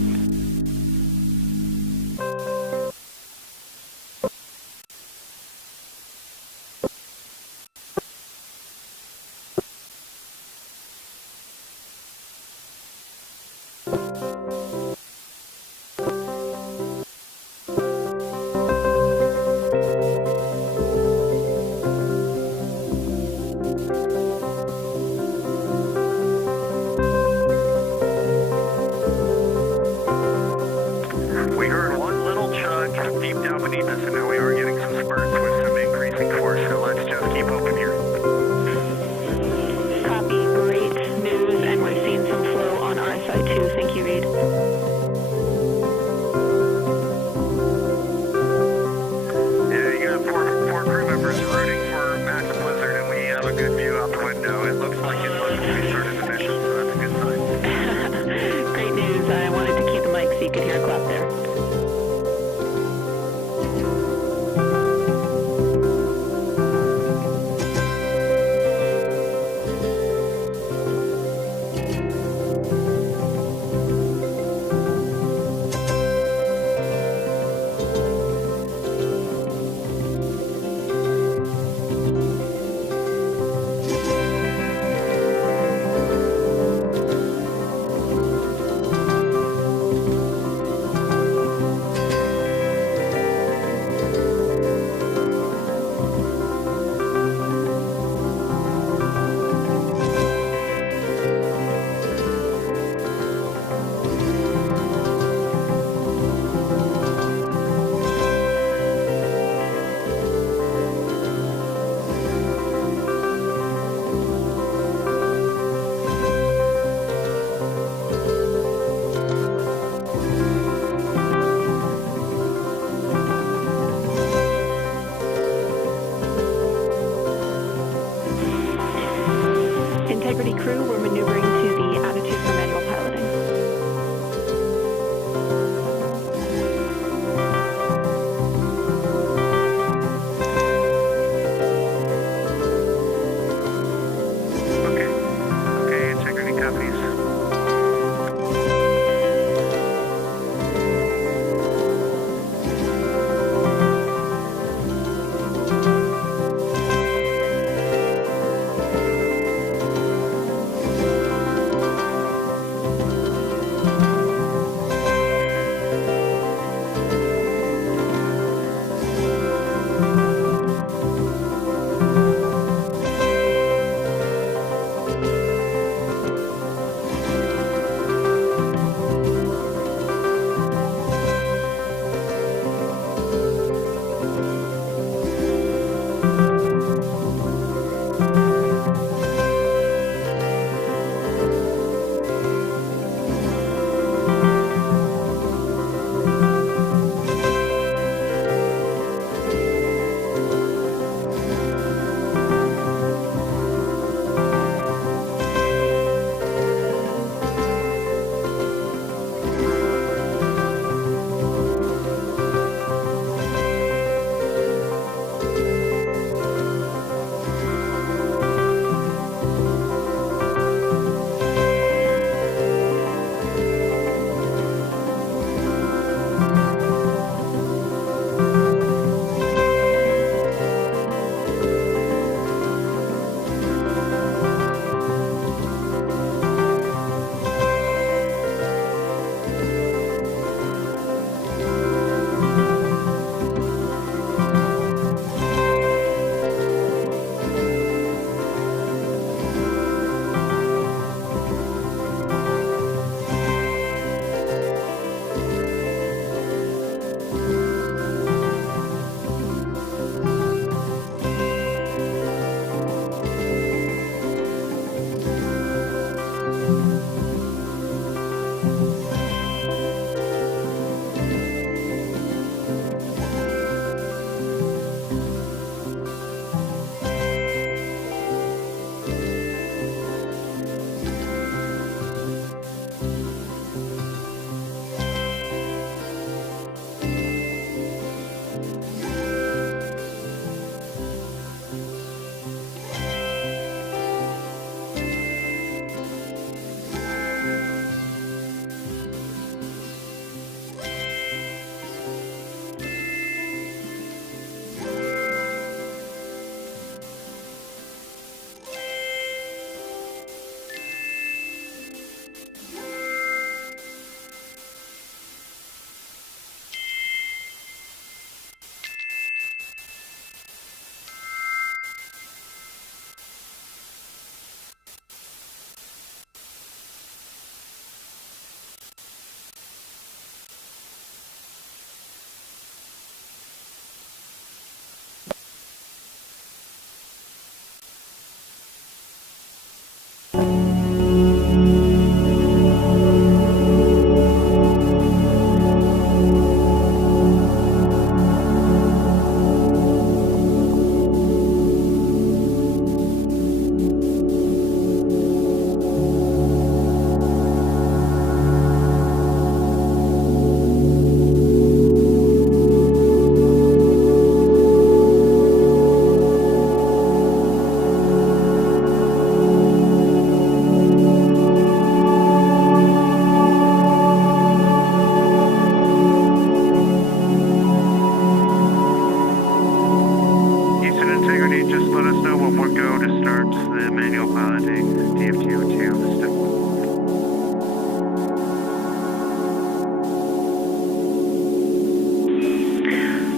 the manual piloting DFTO2 step 1.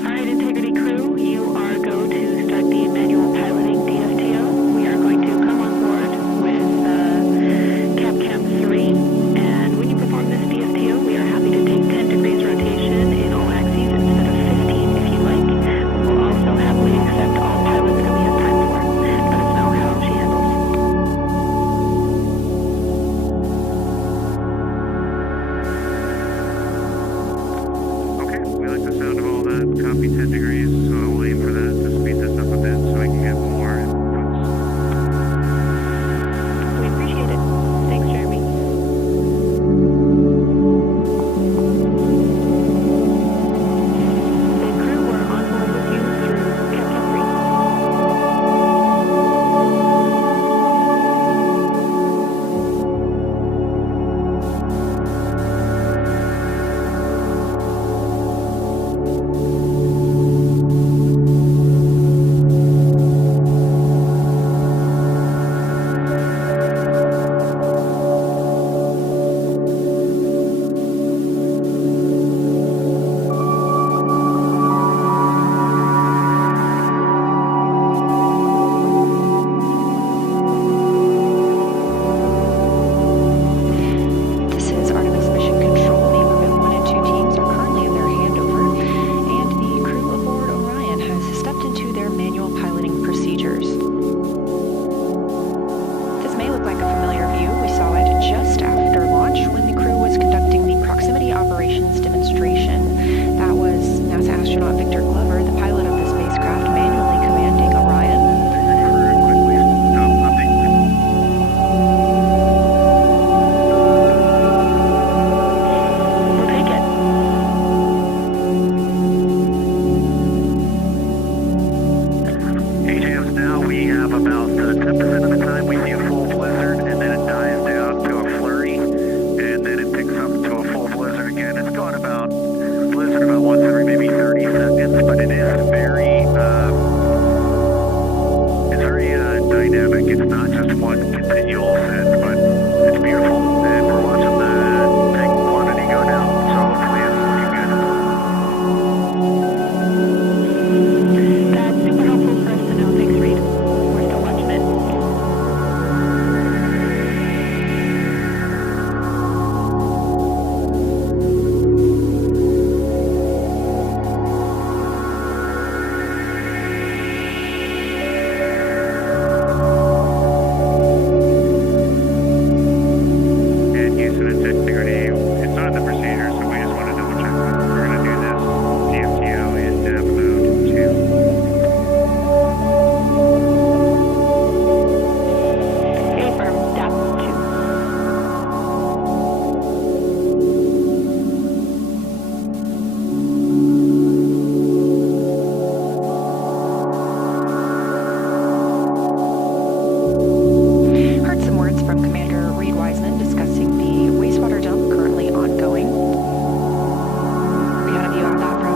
All right, Integrity crew, you are go to start the manual piloting DFTO. We are going to come on board with CapCam 3, and when you perform this DFTO, we are happy to take 10 degrees rotation in all axes instead of 15 if you like. We'll also happily accept all pilots that we have time for. Let us know how she handles. Okay, we like the sound of all that. Copy 10 degrees, so we'll aim for that to speed this up a bit so I can get more inputs. We appreciate it. Thanks, Jeremy. The crew were on board with you through CapCam 3. This is Artemis Mission Control. The Orbit 1 and 2 teams are currently in their handover, and the crew aboard Orion has stepped into their manual piloting procedures. This may look like a familiar view. We saw it just after launch when the crew was conducting the proximity operations demonstration. That was NASA astronaut Victor Glover, the pilot of the spacecraft, manually commanding Orion. Quickly, update. We'll take it. Hey James, now we have about 10% of the time we see a full blizzard, and then it dies down to a flurry, and then it picks up to a full blizzard again. It's going about blizzard about once every maybe 30 seconds, but it is very dynamic. It's not just one continual set, but it's beautiful, and we're watching the big quantity go down, so hopefully it's looking good. That's super helpful for us to know. Thanks, Reed. We're still watching it. And Houston Integrity, it's not in the procedure, so we just want to double check. We're going to do this DFTO in dev mode 2. Affirm, DAP 2. Heard some words from Commander Reed Wiseman discussing the wastewater dump currently ongoing. We had a view of that from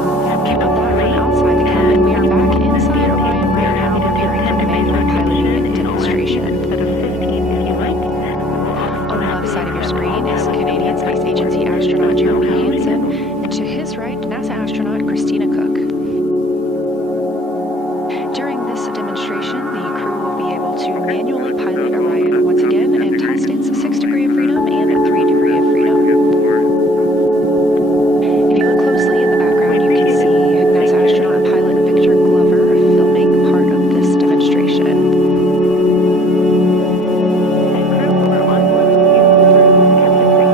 outside the cabin. We are back inside Orion. We are now preparing for the manual piloting demonstration. Instead of 15 if you like. On the left side of your screen is Canadian Space Agency astronaut Jeremy Hansen, and to his right, NASA astronaut Christina Cook. During this demonstration, the crew will be able to manually pilot Orion once again and test its 6 degree of freedom and 3 degree of freedom. If you look closely in the background, you can see NASA astronaut and pilot Victor Glover filming part of this demonstration. And crew, we're on board with you through CapCam 3.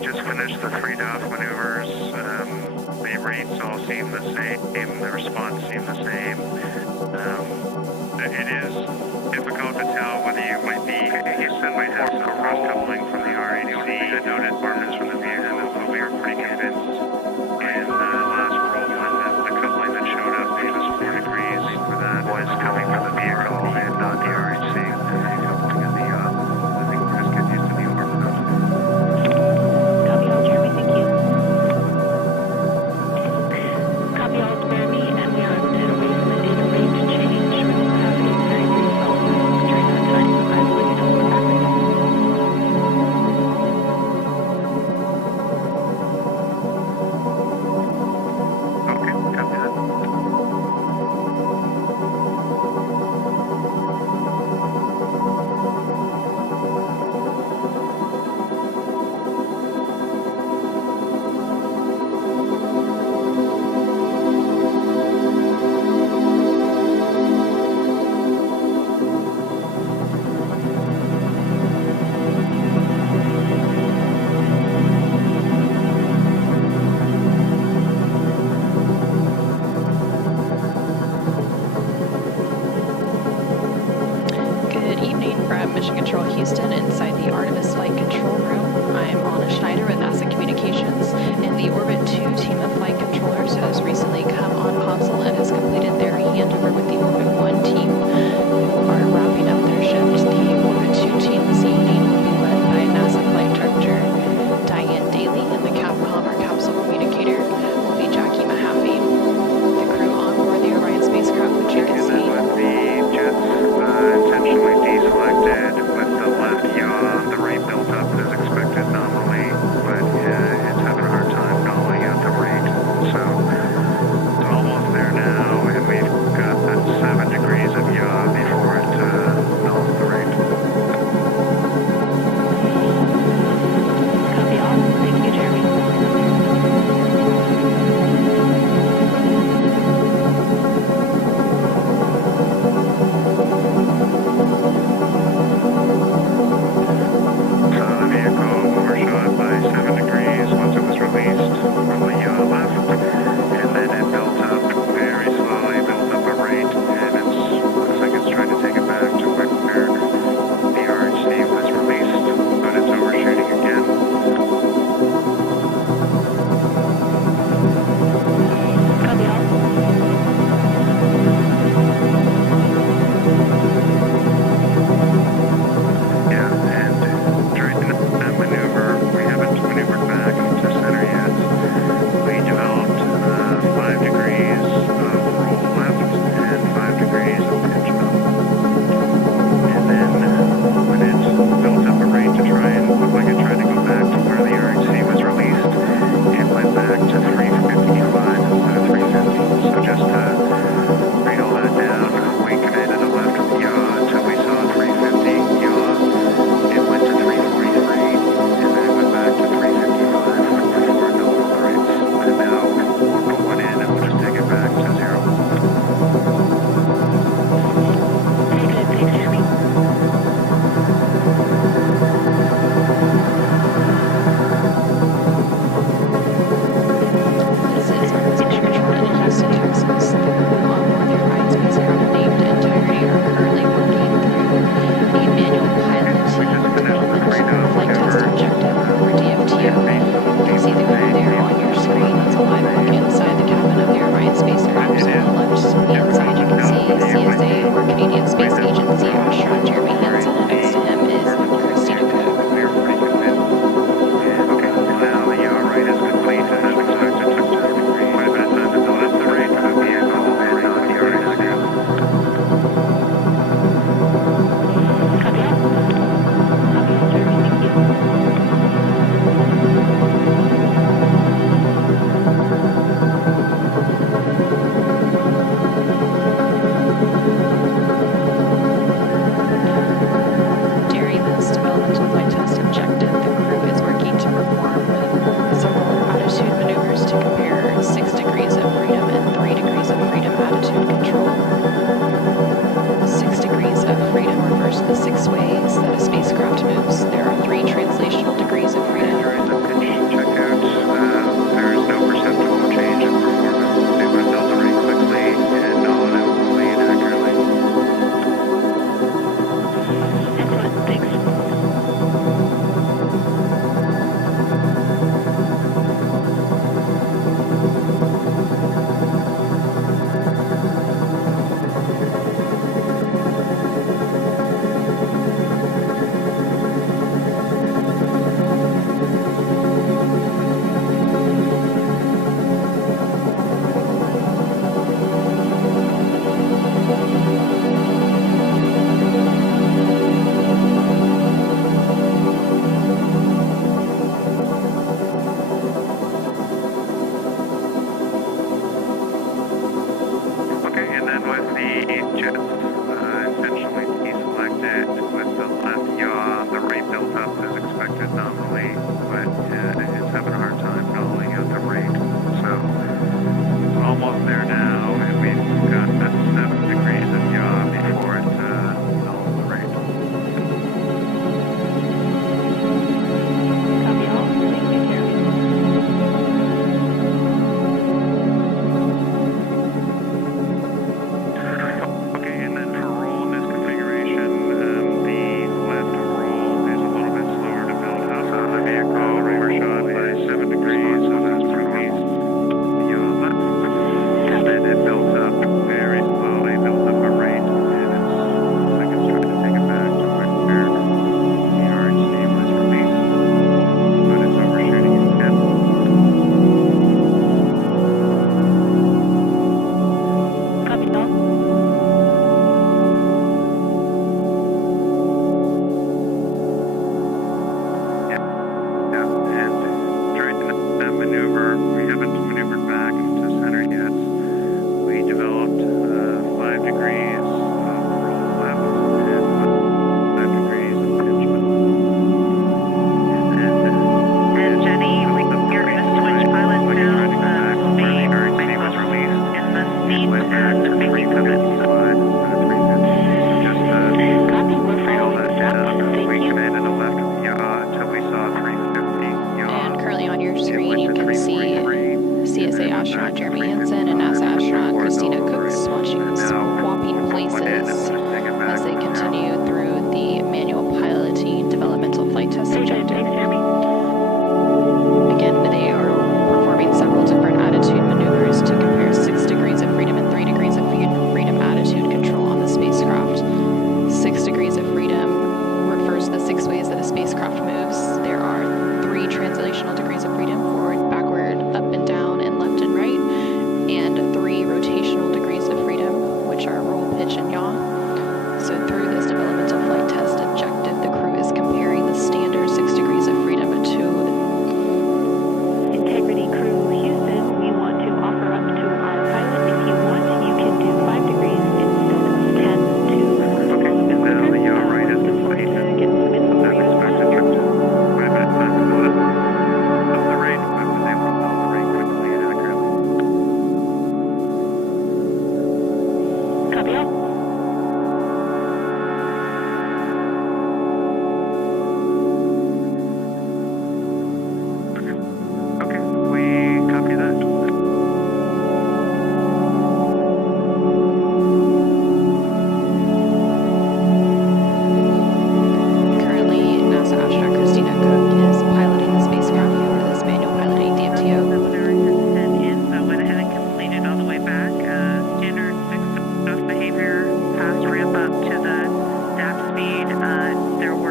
we just finished the 3 DOF maneuvers. The rates all seem the same. The response seemed the same. It is difficult to tell whether you might have some cross-coupling from the RAC. I noted partners from the vehicle, but we were pretty convinced in the last roll one that the coupling that showed up, which was 4 degrees, was coming from the vehicle and not the RAC. I think we're just getting used to the overflow. Copy all, Jeremy, thank you. Copy all, Jeremy, and we are going to head away from the data rate change. We will have a very brief outlook during that time. I will let you know when we're back. Okay, copy that. Good evening from Mission Control Houston inside the Artemis Flight Control Room. I'm Anna Schneider with NASA Communications, and the Orbit 2 team of flight controllers has recently come on console and has completed their handover with the Orbit 1 team, who are wrapping up their shift. The Orbit 2 team this evening will be led by NASA Flight Director Diane Daly, and the Capcom or capsule communicator will be Jackie Mahaffey. The crew on board the Orion spacecraft, which you can And then see. with the jets intentionally deselected with the left yaw, the rate built up as expected nominally, but it's having a hard time not letting out the rate. So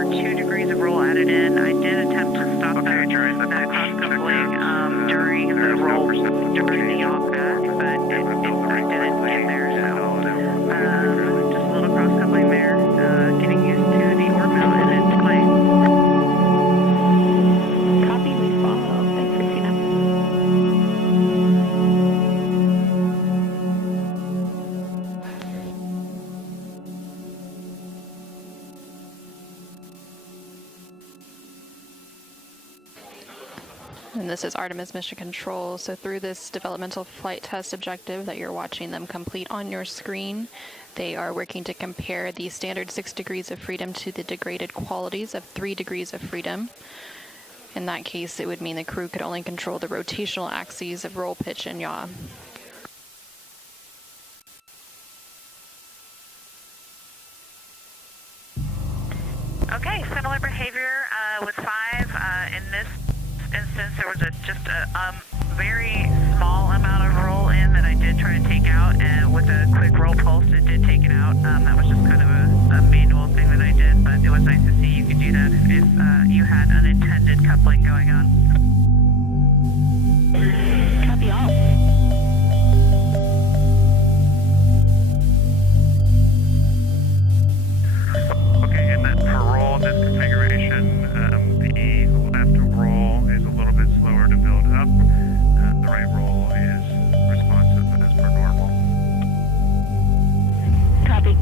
were 2 degrees of roll added in. I did attempt to stop that cross coupling during the roll, during the yaw back, but I didn't get there. So just a little cross coupling there, getting used to the orb mount and its play. Copy, we follow. Thanks, Christina. And this is Artemis Mission Control. So through this developmental flight test objective that you're watching them complete on your screen, they are working to compare the standard 6 degrees of freedom to the degraded qualities of 3 degrees of freedom. In that case, it would mean the crew could only control the rotational axes of roll, pitch, and yaw. Okay, similar behavior with 5. In this instance, there was just a very small amount of roll in that I did try to take out, and with a quick roll pulse, it did take it out. That was just kind of a manual thing that I did, but it was nice to see you could do that if you had unintended coupling going on. Copy all. Okay, and then for roll in this configuration, the left roll is a little bit slower to build up. The right roll is responsive as per normal. Copy.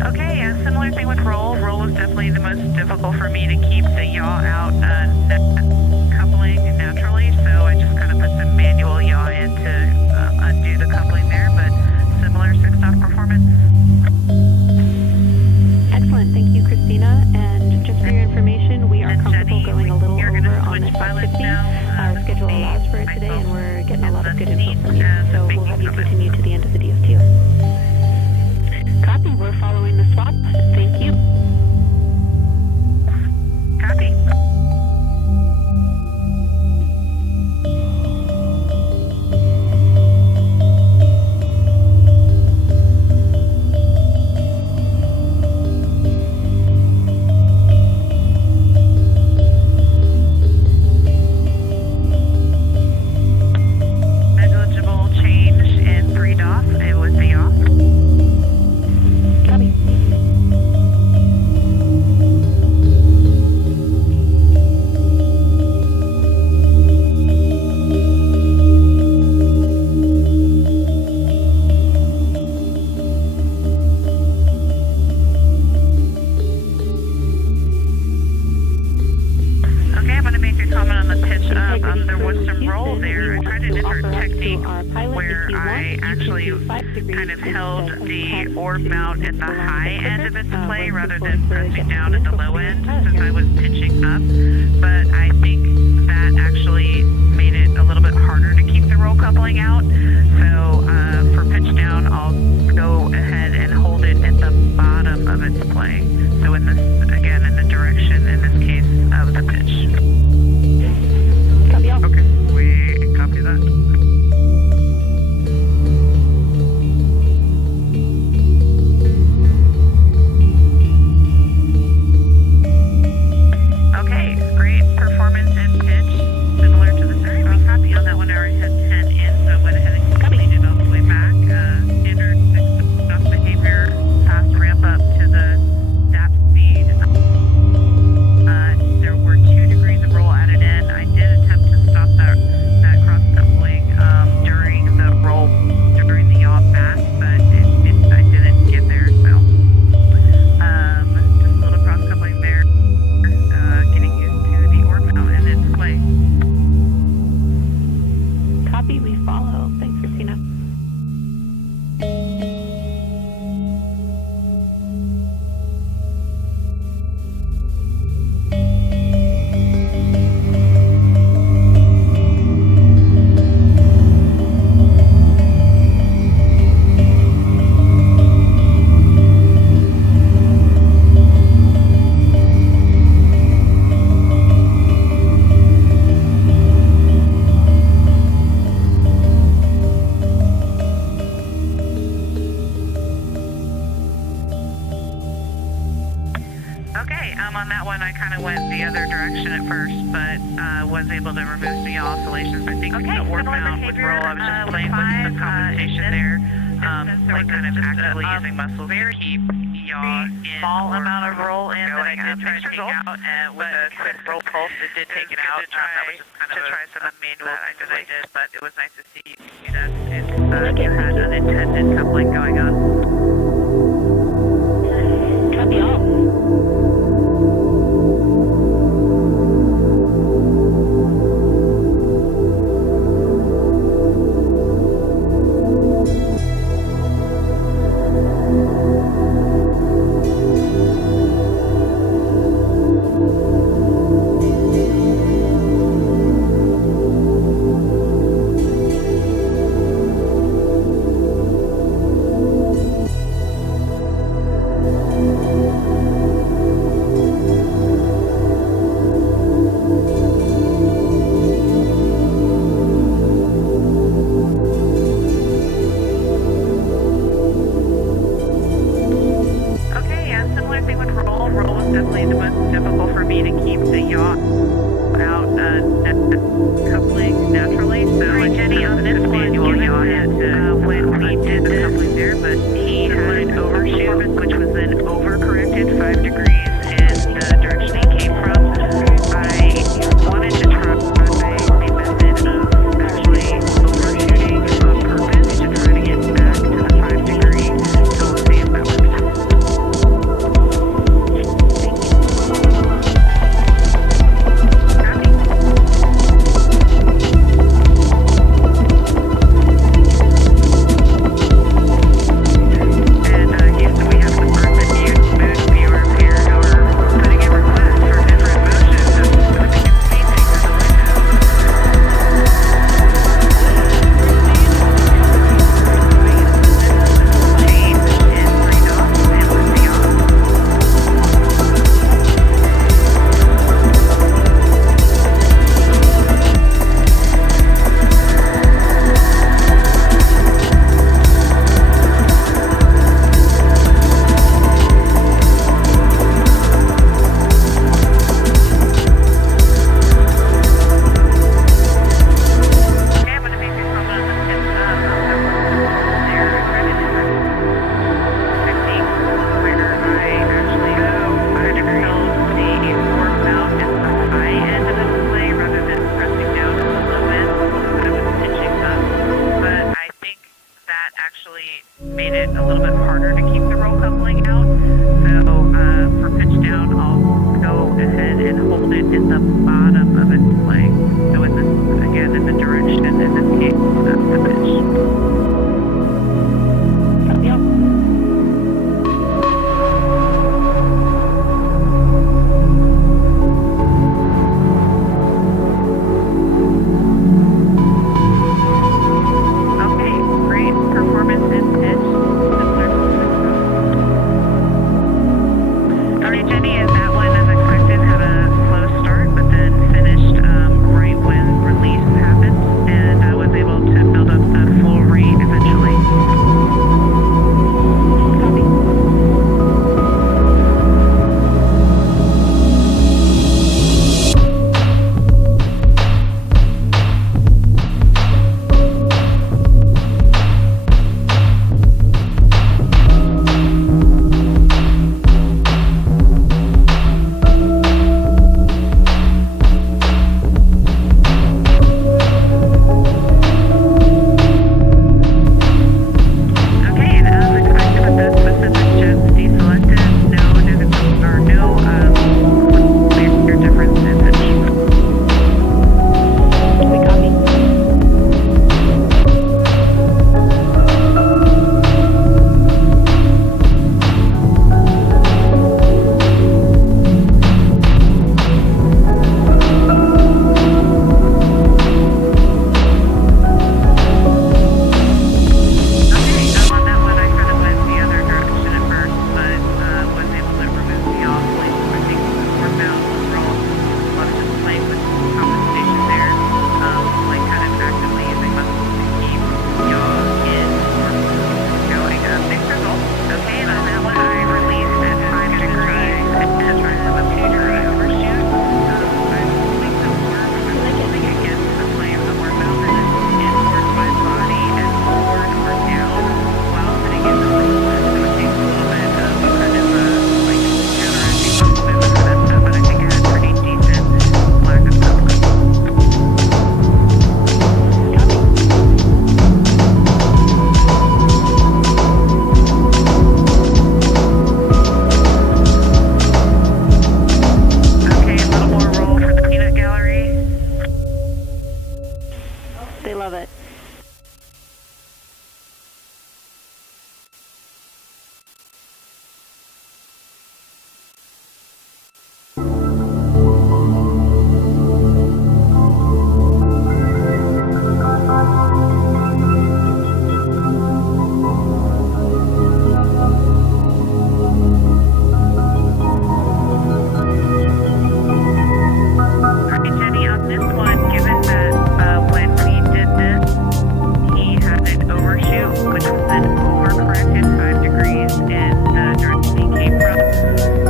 Okay, a similar thing with roll. Roll was definitely the most difficult for me to keep the yaw out coupling naturally, so I just kind of put some manual yaw in to undo the coupling there, but similar 6-off performance. Excellent. Thank you, Christina. And just for your information, we are And comfortable Jenny, going a little you're over gonna on switch this pilots activity. now. Our schedule Me, allows for it today, myself, and we're getting a and lot of good Leslie, info from you. and So making we'll have you comments. continue to the end of the DSTO. Copy. We're following the swap. Thank you. Copy. Negligible change in 3 DOF with the yaw. Copy. Okay, I'm going to make a comment on the pitch up. Integrity There was Crew some roll Houston, there. I we tried a want to different offer up to technique our pilot, where if you want, I you can actually do 5 degrees kind of instead held of the 10 orb to mount at the align high the end of its pivot, play once rather before than the pressing gets down at the moved, low hopefully end it does. since I was pitching up. But I think that actually made it a little bit harder to keep the roll coupling out. So for pitch down, I'll go ahead and hold it at the bottom of its play. So in this, again, in the direction, in this case, of the pitch. Copy all. Okay, we copy that. Okay, great performance in pitch, similar to the Será. I was happy on that one. I already had 10 in, so I went ahead and completed all the way back. Standard 6-off behavior, fast ramp up to the DAP speed. There were 2 degrees of roll added in. I did attempt to stop that cross coupling during the roll, during the yaw back, but I didn't get there. So just a little cross coupling there, getting used to the orb mount and its play. Copy. We follow. Thanks, Christina. on that one, I kind of went the other direction at first, but was able to remove some yaw oscillations. I think the work mount with roll, I was just playing with some compensation there, like kind of actively using muscles to keep yaw in. Small amount of roll in that I did try to take out, and with a quick roll pulse, it did take it out. That was just kind of try some manual that I did, but it was nice to see, you know, you had unintended coupling going on. Copy all. Full overshoot, which was then overcorrected 5 degrees in the direction he came from.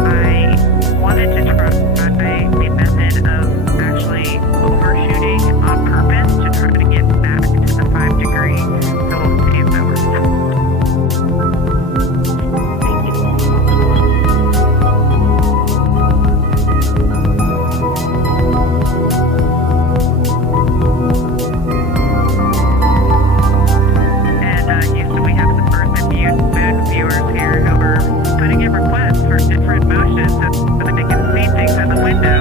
I wanted to try the method of actually overshooting on purpose to try to get back to the 5 degree. So we'll see if that works. Houston, we have some Earth and Moon viewers here who are putting in requests for different motions so that they can see things in the window.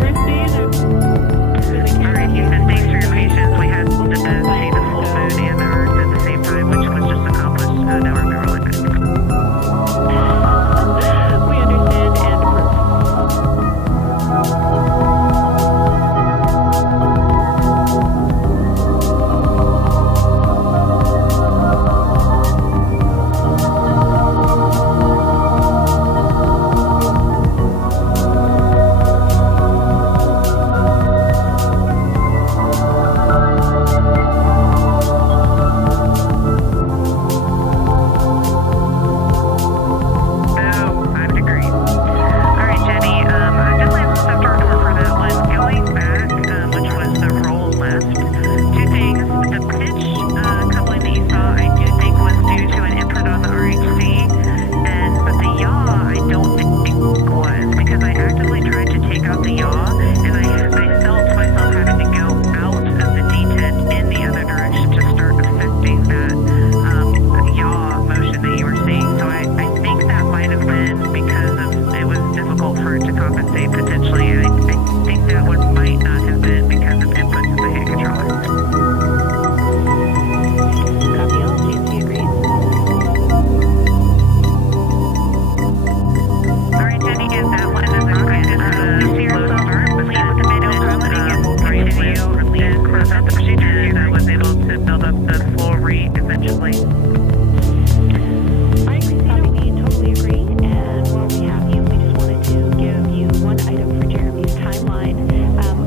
We're seeing it. All right, Houston, thanks for your patience. We had to see the full moon and the Earth at the same time, which was just accomplished an hour ago. We understand and approve. Oh, 5 degrees. All right, Jenny, I definitely have some stuff to report for that one. Going back, which was the roll left, two things. The pitch coupling that you saw, I do think was due to an input on the RHC, but the yaw, I don't think was, because I actively tried to take out the yaw, and I felt myself having to go out of the detent in the other direction to start affecting that yaw motion that you were seeing. So I think that might have been because of it was difficult for it to compensate potentially. I think that one might not have been because of inputs in the hand controller. Copy all. GC agrees. All right, Jenny, is that one is expected to see yourself please with the mid quality, and we'll continue and close out the procedure. And I was able to build up the full rate eventually. All right, Christina, we totally agree. And while we have you, we just wanted to give you one item for Jeremy's timeline.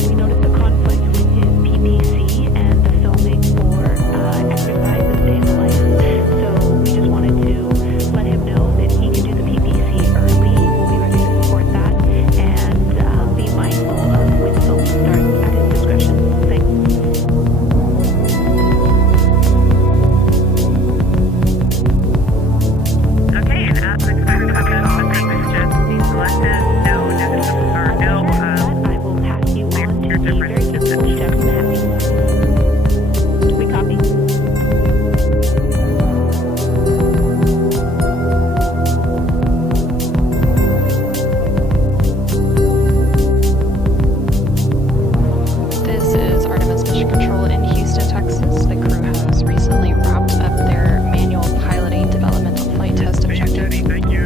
We noticed a conflict with his PPC and the filming for exercises day in the life. So we just wanted to let him know that he can do the PPC early. We'll be ready to support that and be mindful of when film starts at his discretion. Thanks. Okay, and as expected, all things just be selected. No negatives or no I will pass you on to clear the difference very distance. Jackson Happy. We copy. This is Artemis Mission Control in Houston, Texas. The crew has recently wrapped up their manual piloting developmental flight test objective. Thank you.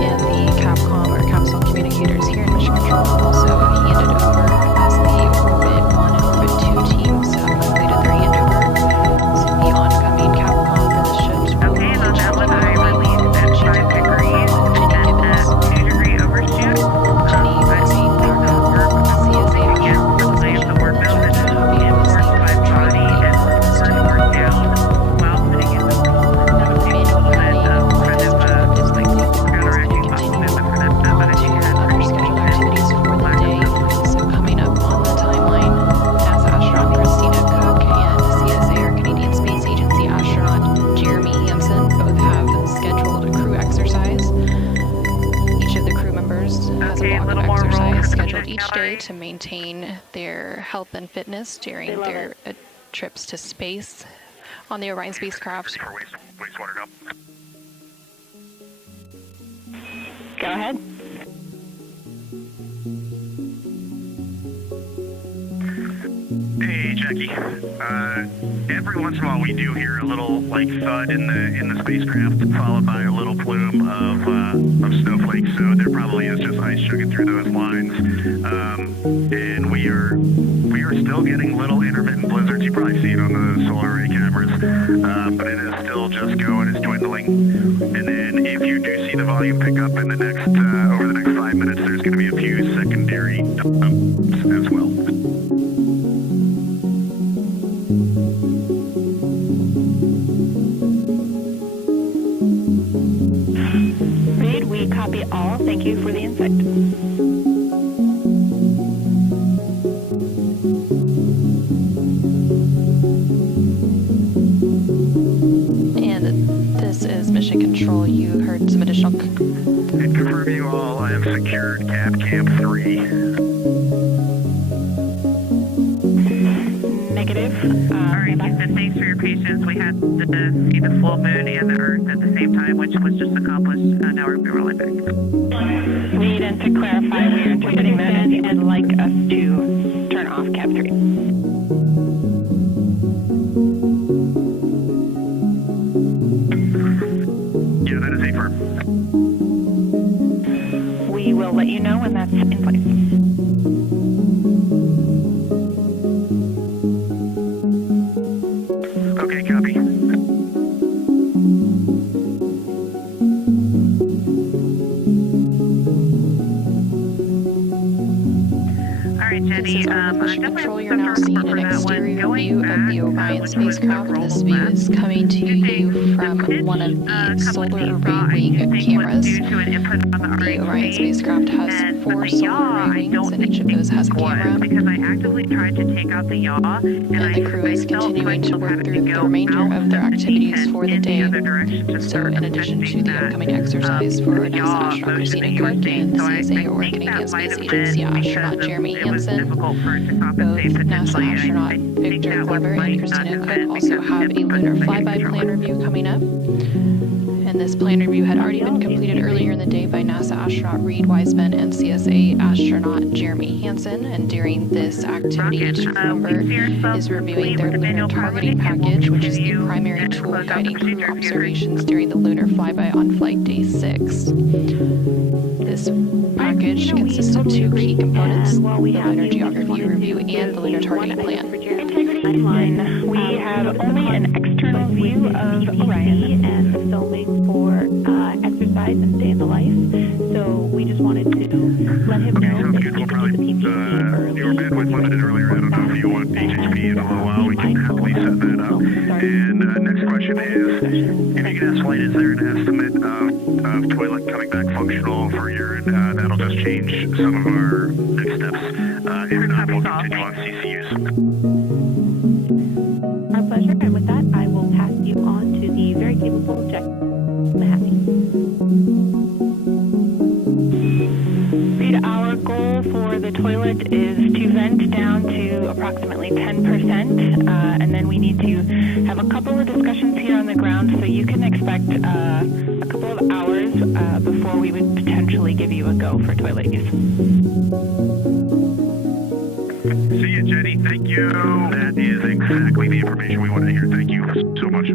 And the Capcom or capsule communicators here in Mission Control have also handed over as the Orbit 1 and Orbit 2 teams have completed their handover. So the oncoming Capcom for the ships will Okay, and on launch that one, tomorrow I released at 5 degrees and at 2 degree overshoot. Jenny I was think the work CSA again for the lay of the work belt and reinforced by body and forward down while sitting in the pool. That was the equal kind of like counteracting muscle movement for that. But I think that's other scheduled activities for the day. So coming up on the timeline, NASA astronaut Christina Cook and CSA or Canadian Space Agency astronaut Jeremy Hansen both have scheduled a crew exercise. Each of the crew members has Okay, a a block little of more roll exercise for the scheduled finish each day line. to maintain their health and fitness during They love their trips to space on the Orion spacecraft. For wastewater now. Go ahead. Hey, Jackie. Every once in a while we do hear a little like thud in the spacecraft, followed by a little plume of snowflakes. So there probably is just ice chugging through those lines. And we are still getting little intermittent blizzards. You probably see it on the solar array cameras, but it is still just going. It's dwindling. And then if you do see the volume pick up in the next over the next 5 minutes, there's for the insight. And this is Mission Control. You heard some additional... And confirm you all, I have secured Cap Camp 3. Negative. All right, Houston, thanks for your patience. We had to see the full moon and the Earth at the same time, which was just accomplished. Now we're rolling back. Reed, and to clarify, we are interpreting that as you'd like us to turn off Cap 3. Yeah, that is a firm. We will let you know when that's in place. Okay, copy. All right, Jenny. This is Mission Control. You're now seeing an exterior view of the Orion spacecraft. This view is coming to you from one of the solar array wing cameras. The Orion spacecraft has 4 solar array wings, and each of those has a camera. Because I actively tried to take out the yaw, And the crew is continuing to work through the remainder of their activities for the day. So in addition to the upcoming exercise for NASA astronaut Christina Cook and CSA Organic Space Agency astronaut Jeremy Hansen, both NASA astronaut Victor Glover and Christina Cook also have a lunar flyby plan review coming up. And this plan review had already been completed earlier in the day by NASA astronaut Reed Wiseman and CSA astronaut Jeremy Hansen. And during this activity, each member is reviewing their lunar targeting package, which is the primary tool guiding crew observations during the lunar flyby on flight day 6. This package consists of 2 key components: the lunar geography review and the lunar targeting plan. Timeline. We have only an external view of Orion and filming for exercise and day in the life. So we just wanted to let him know Sounds that good. We'll he probably, can use the PPE early. your bandwidth limited earlier. I don't know if you want HHP in a little while. We can happily set that up. And next question is, if you can ask flight, is there an estimate of toilet coming back functional for urine? That'll just change some of our next steps. If not, we'll continue on CCUs. Our pleasure. And with that, I will pass you on to the very capable Jack Mahaffey. Reed, our goal for the toilet is to vent down to approximately 10%, and then we need to have a couple of discussions here on the ground, so you can expect a couple of hours before we would potentially give you a go for toilet use. See you, Jenny. Thank you. That is exactly the information we wanted to hear. Thank you so much.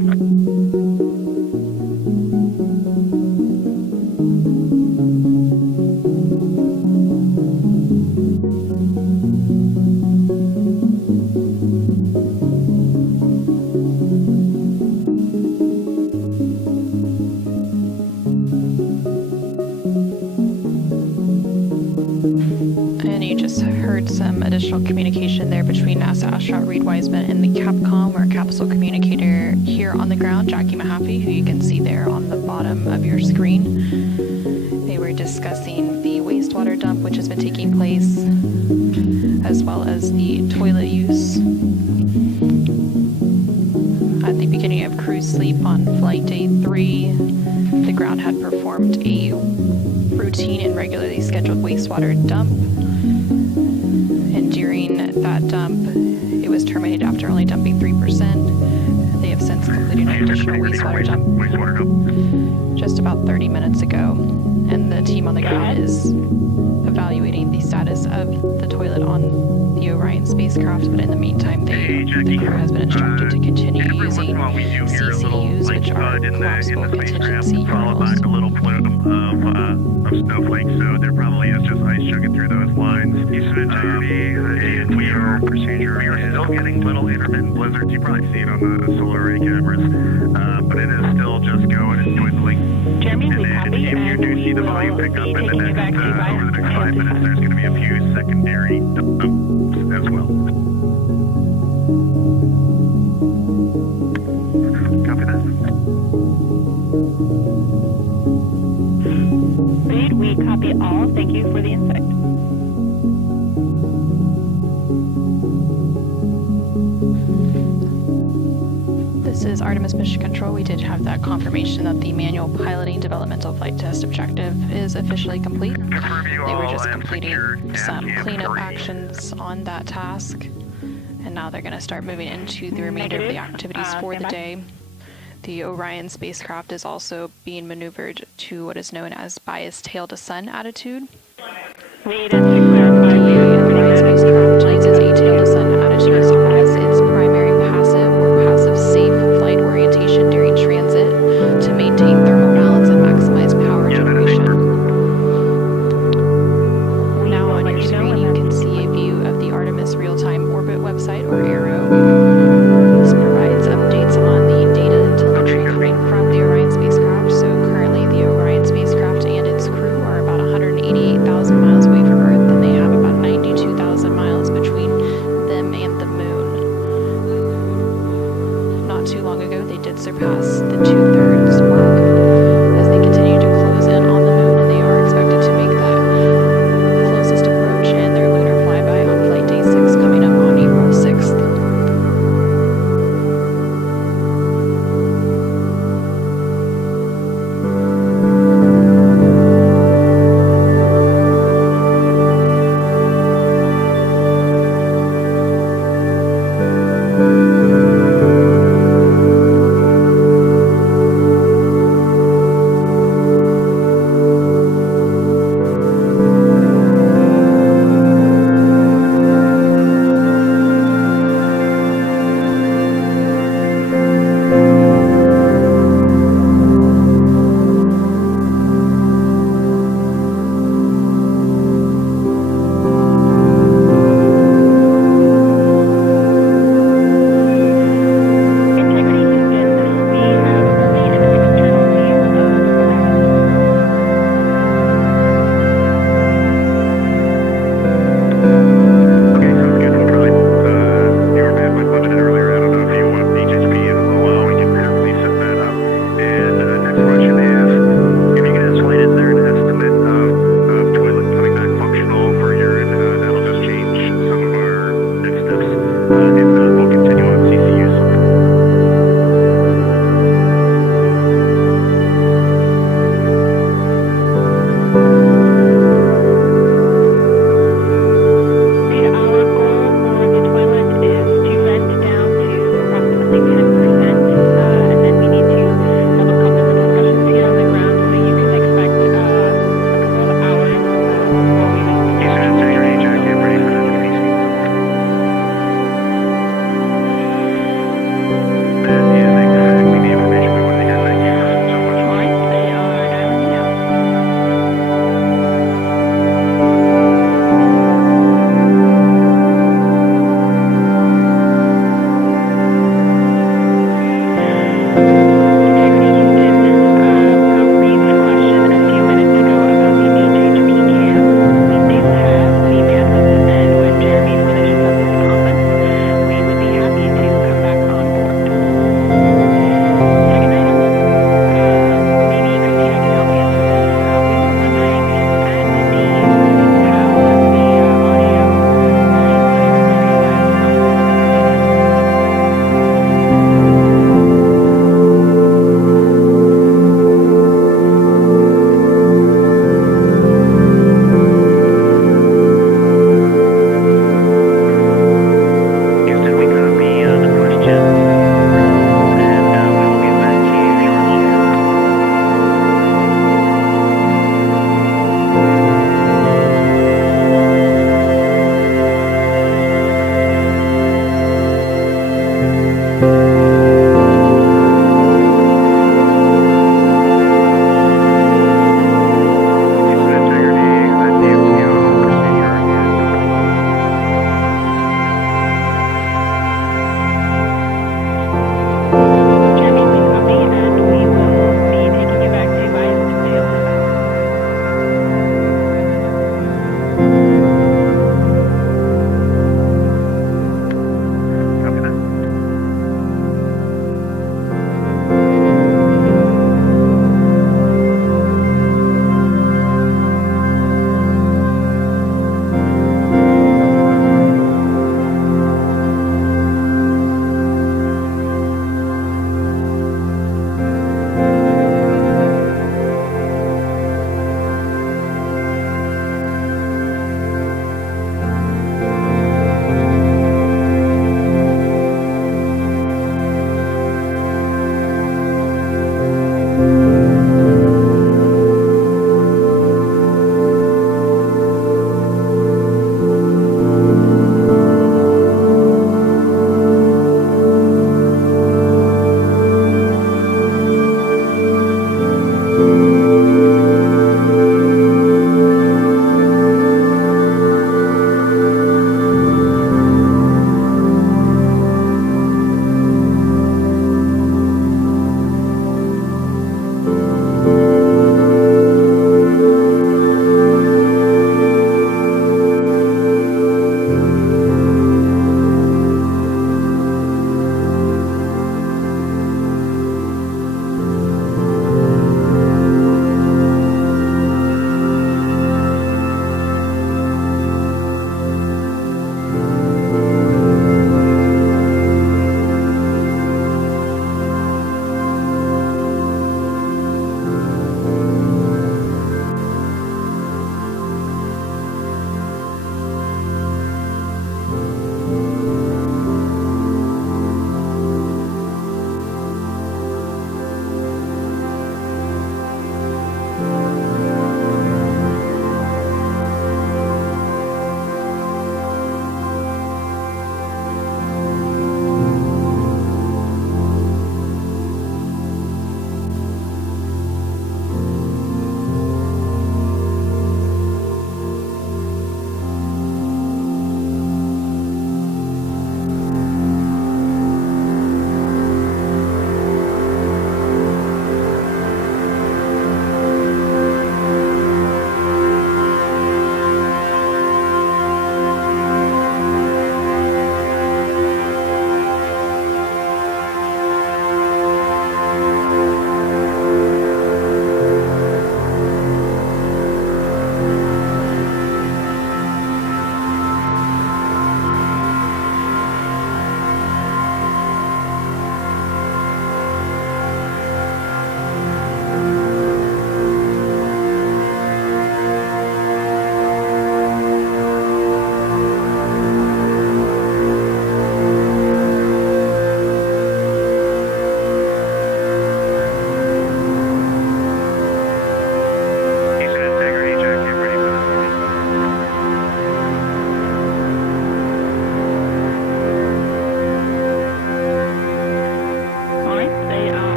Some additional communication there between NASA astronaut Reed Wiseman and the Capcom or capsule communicator here on the ground, Jackie Mahaffey, who you can see there on the bottom of your screen. They were discussing the wastewater dump which has been taking place, as well as the toilet use. At the beginning of crew sleep on flight day 3, the ground had performed a routine and regularly scheduled wastewater dump. During that dump, it was terminated after only dumping 3%. They have since completed an additional wastewater dump just about 30 minutes ago, and the team on the ground is evaluating the status of the toilet on the Orion spacecraft, but in the meantime, the crew has been instructed to continue using CCUs, which are collapsible contingency followed by urinals. a little plume of snowflakes, so there probably is just ice chugging through those lines. And we are still getting little intermittent blizzards. You probably see it on the solar array cameras, but it is still just going and dwindling. Jeremy, we And copy, if you and do see we the will volume be pick up in the taking you back next, to over the next 5 minutes, there's going to be a few secondary dumps as well. Copy that. Reed, we copy all. Thank you for the insight. This is Artemis Mission Control. We did have that confirmation that the manual piloting developmental flight test objective is officially complete. They were just completing some cleanup actions on that task, and now they're going to start moving into the remainder of the activities for the day. The Orion spacecraft is also being maneuvered to what is known as bias tail to sun attitude. Read and to clarify, The Orion spacecraft uses a tail to sun attitude as its primary passive or passive safe flight orientation during transit to maintain thermal balance and maximize power generation. Now on your screen you can see a view of the Artemis real-time orbit website, or ARROW. This provides updates on the data and telemetry coming from the Orion spacecraft. So currently the Orion spacecraft and its crew are about 188,000 miles away from Earth, and they have about 92,000 miles between them and the moon. Not too long ago they did surpass the 2/3 mark as they continue to close in on the moon, and they are expected to make that closest approach in their lunar flyby on flight day 6 coming up on April 6th.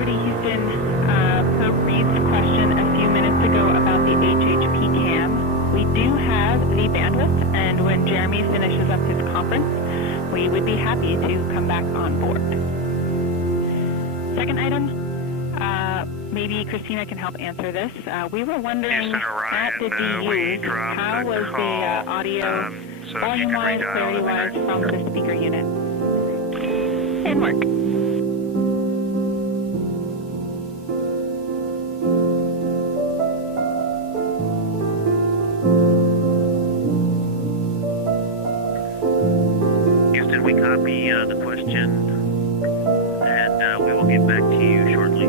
Liberty Houston, per Reed's question a few minutes ago about the HHP cam, we do have the bandwidth, and when Jeremy finishes up his conference, we would be happy to come back on board. Second item, maybe Christina can help answer this. We were wondering at the DU, how was the audio volume-wise, clarity-wise from the speaker unit? And Mark. Houston, we copy the question, and we will get back to you shortly.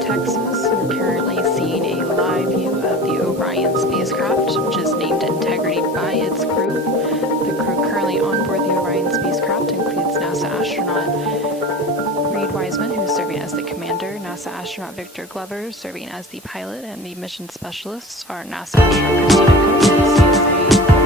Texas. We're currently seeing a live view of the Orion spacecraft, which is its crew. The crew currently on board the Orion spacecraft includes NASA astronaut Reed Wiseman, who's serving as the commander, NASA astronaut Victor Glover serving as the pilot, and the mission specialists are NASA astronaut Christina Coates,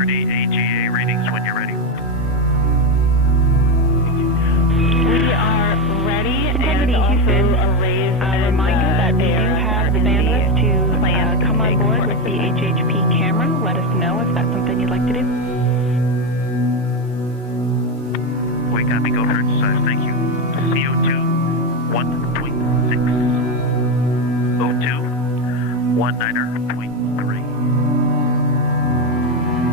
integrity AGA readings when you're ready. We are ready, and also a reminder that we do have the bandwidth to come on board with the HHP camera. Let us know if that's something you'd like to do. We got me, go for exercise, thank you. CO2 1.6. O2 19.3.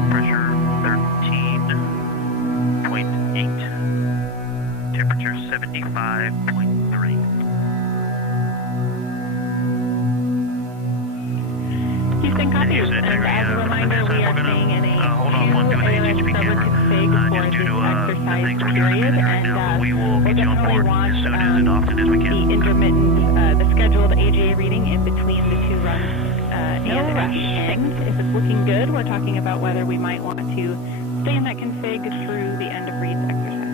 Pressure 13.8. Temperature 75.3. Houston, copy. And as a reminder, we are staying in a hold off on doing the HHP camera. Just due to the things we're doing right now, we will get you on board as soon as and often as we can. The intermittent, the scheduled AGA reading in between the two runs. No rush. If it's looking good, we're talking about whether we might want to stay in that config through the end of reads exercise.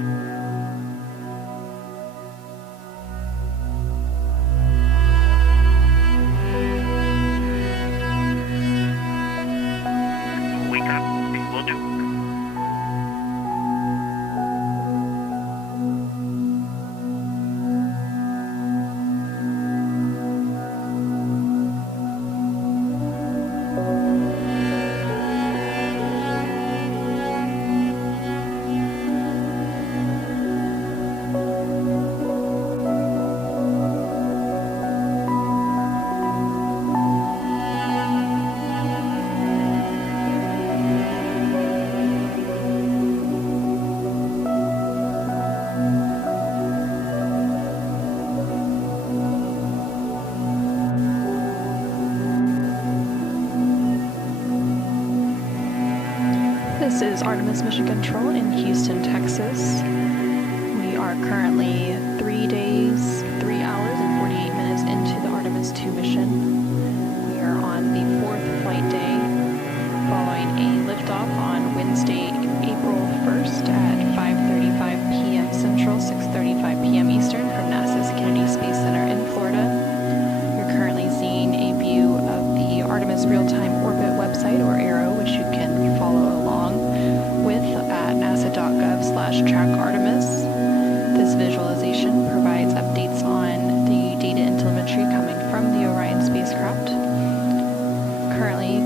We copy, will do. This is Artemis Mission Control in Houston, Texas. We are currently 3 days, 3 hours, and 48 minutes into the Artemis 2 mission. We are on the 4th flight day, following a liftoff on Wednesday, April 1st at 5:35 p.m. Central, 6:35 p.m. Eastern from NASA's Kennedy Space Center in Florida. You're currently seeing a view of the Artemis Real-Time Orbit website, or ARO, which you can follow along with at nasa.gov/trackartemis. This visualization provides updates on the data and telemetry coming from the Orion spacecraft. Currently,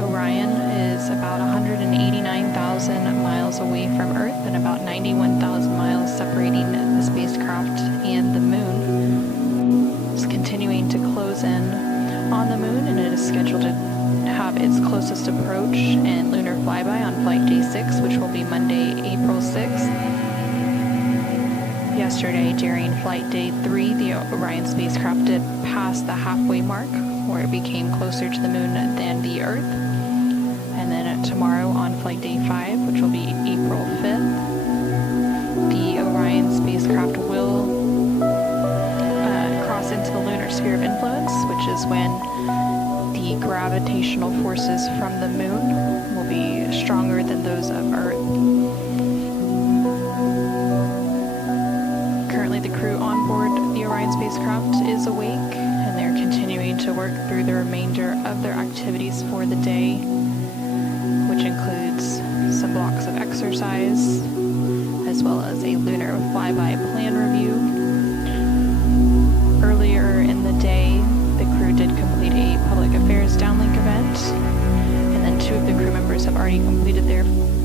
Orion is about 189,000 miles away from Earth and about 91,000 miles separating the spacecraft and the moon. It's continuing to close in on the moon, and it is scheduled to have its closest approach and lunar flyby on flight day 6, which will be Monday, April 6th. Yesterday, during flight day 3, the Orion spacecraft did pass the halfway mark, where it became closer to the moon than the Earth. And then tomorrow on flight day 5, which will be April 5th, the Orion spacecraft will cross into the lunar sphere of influence, which is when the gravitational forces from the moon will be stronger than those of Earth. Currently, the crew on board the Orion spacecraft is awake, and they're continuing to work through the remainder of their activities for the day, which includes some blocks of exercise, as well as a lunar flyby plan review. Earlier in the day, the crew did complete a public affairs downlink event, and then 2 of the crew members have already completed their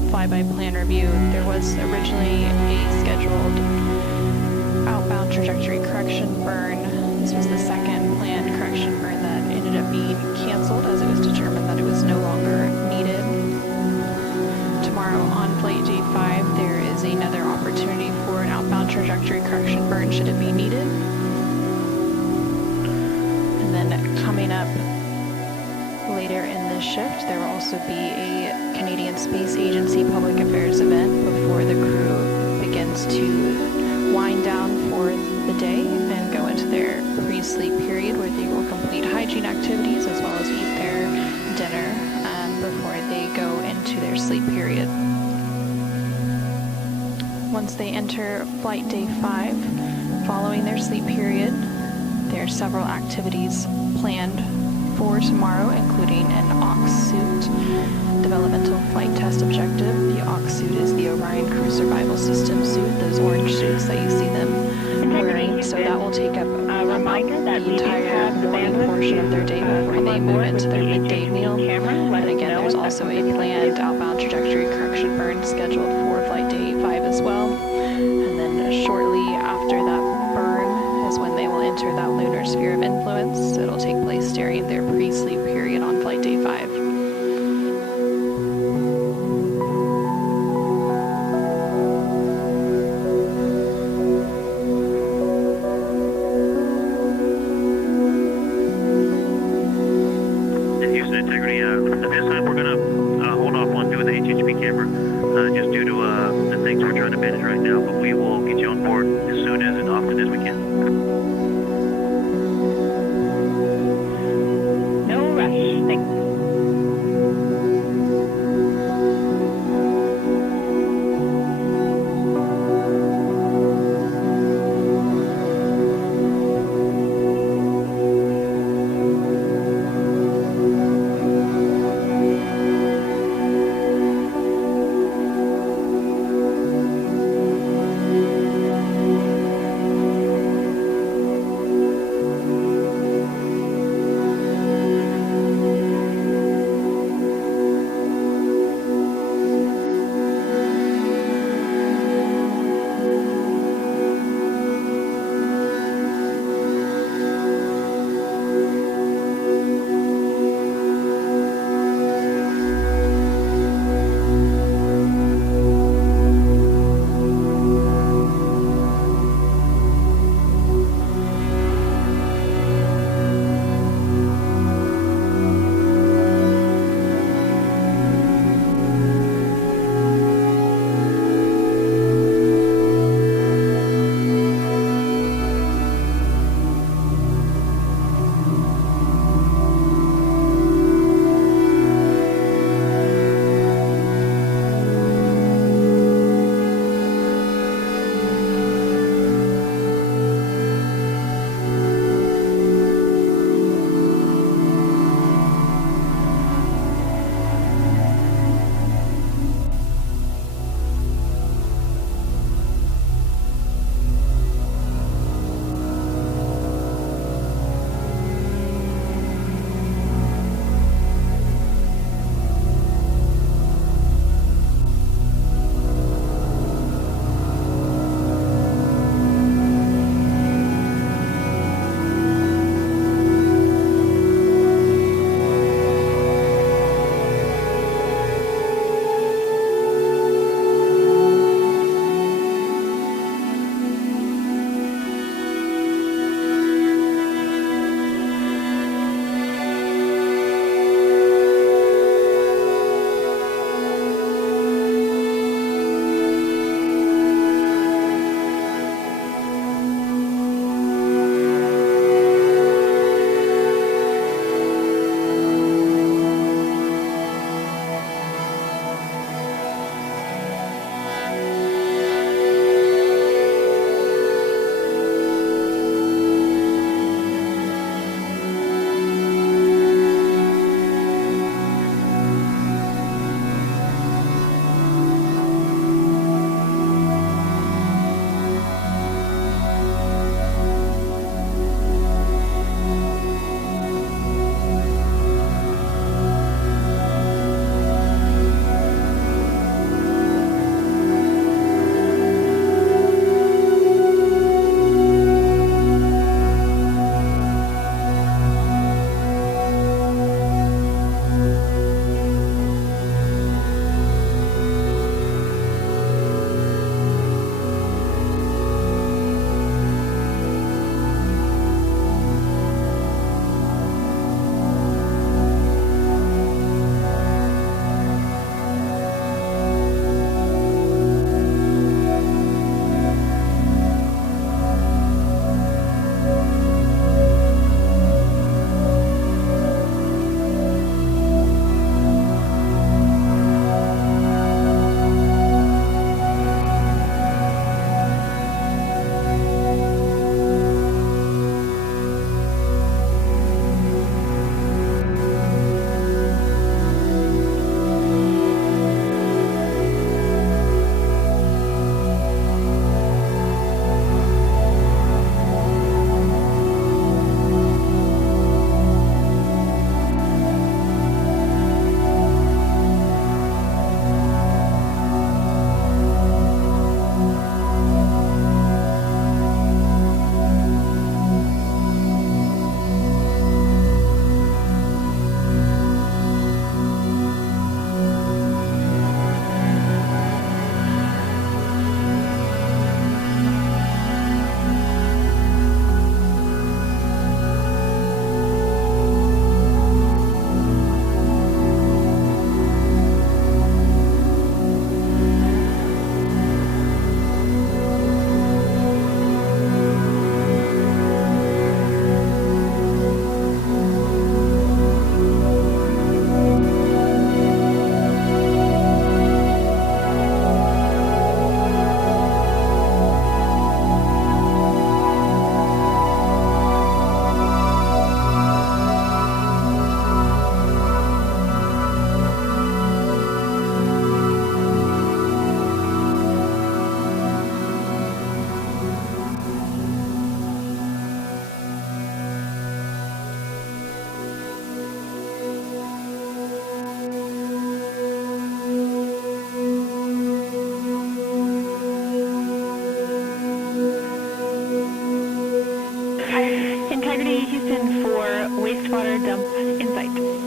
flyby plan review. There was originally a scheduled outbound trajectory correction burn. This was the second planned correction burn that ended up being canceled, as it was determined that it was no longer needed. Tomorrow on flight day 5, there is another opportunity for an outbound trajectory correction burn should it be needed. And then coming up later in this shift, there will also be a Canadian Space Agency public affairs event before the crew begins to wind down for the day and go into their pre-sleep period, where they will complete hygiene activities as well as eat their dinner before they go into their sleep period. Once they enter flight day 5, following their sleep period, there are several activities planned for tomorrow, including an aux suit, developmental flight test objective. The aux suit is the Orion Crew Survival System suit, those orange suits that you see them wearing. So that will take up about the entire morning portion of their day before they move into their midday meal. And again, there's also a planned outbound trajectory correction burn scheduled for flight day 5 as well. And then shortly after that burn is when they will enter that lunar sphere of influence. It'll take place during their pre-sleep period on flight day 5. Just due to the things we're trying to manage right now, but we will get you on board as soon as and often as we can. No rush. Thank you. Integrity Houston for wastewater dump in sight.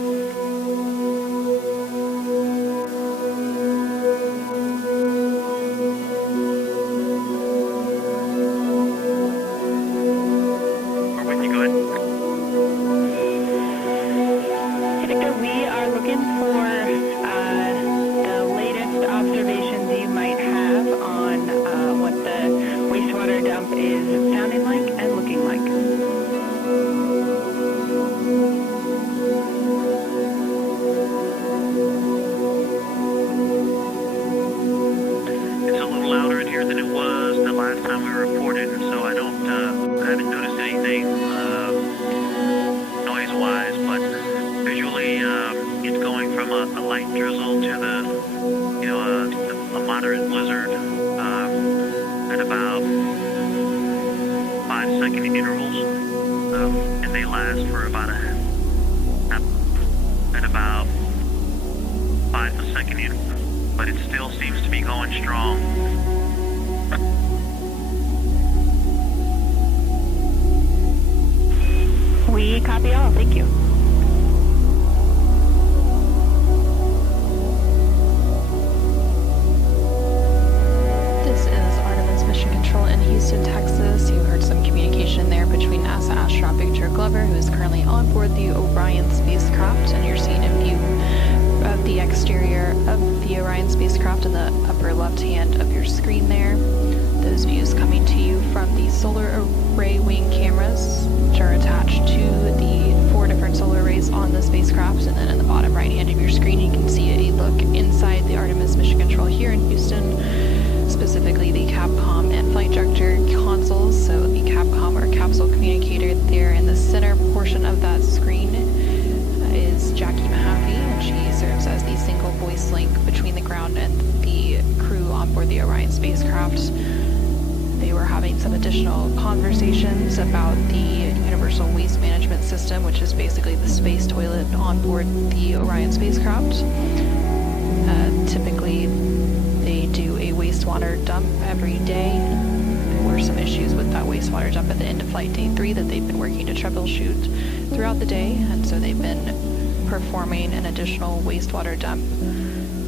Wastewater dump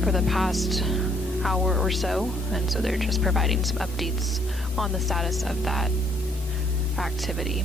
for the past hour or so, and so they're just providing some updates on the status of that activity.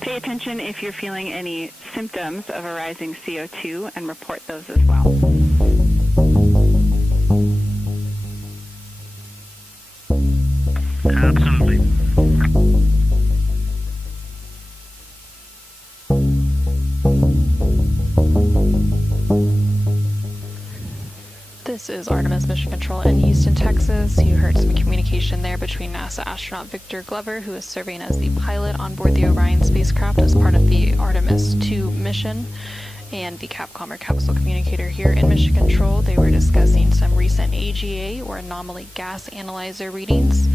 Pay attention if you're feeling any symptoms of arising CO2 and report those as well. Absolutely. This is Artemis Mission Control in Houston, Texas. You heard some communication there between NASA astronaut Victor Glover, who is serving as the pilot on board the Orion spacecraft as part of the Artemis 2 mission, and the Capcom or capsule communicator here in Mission Control. They were discussing some recent AGA or anomaly gas analyzer readings.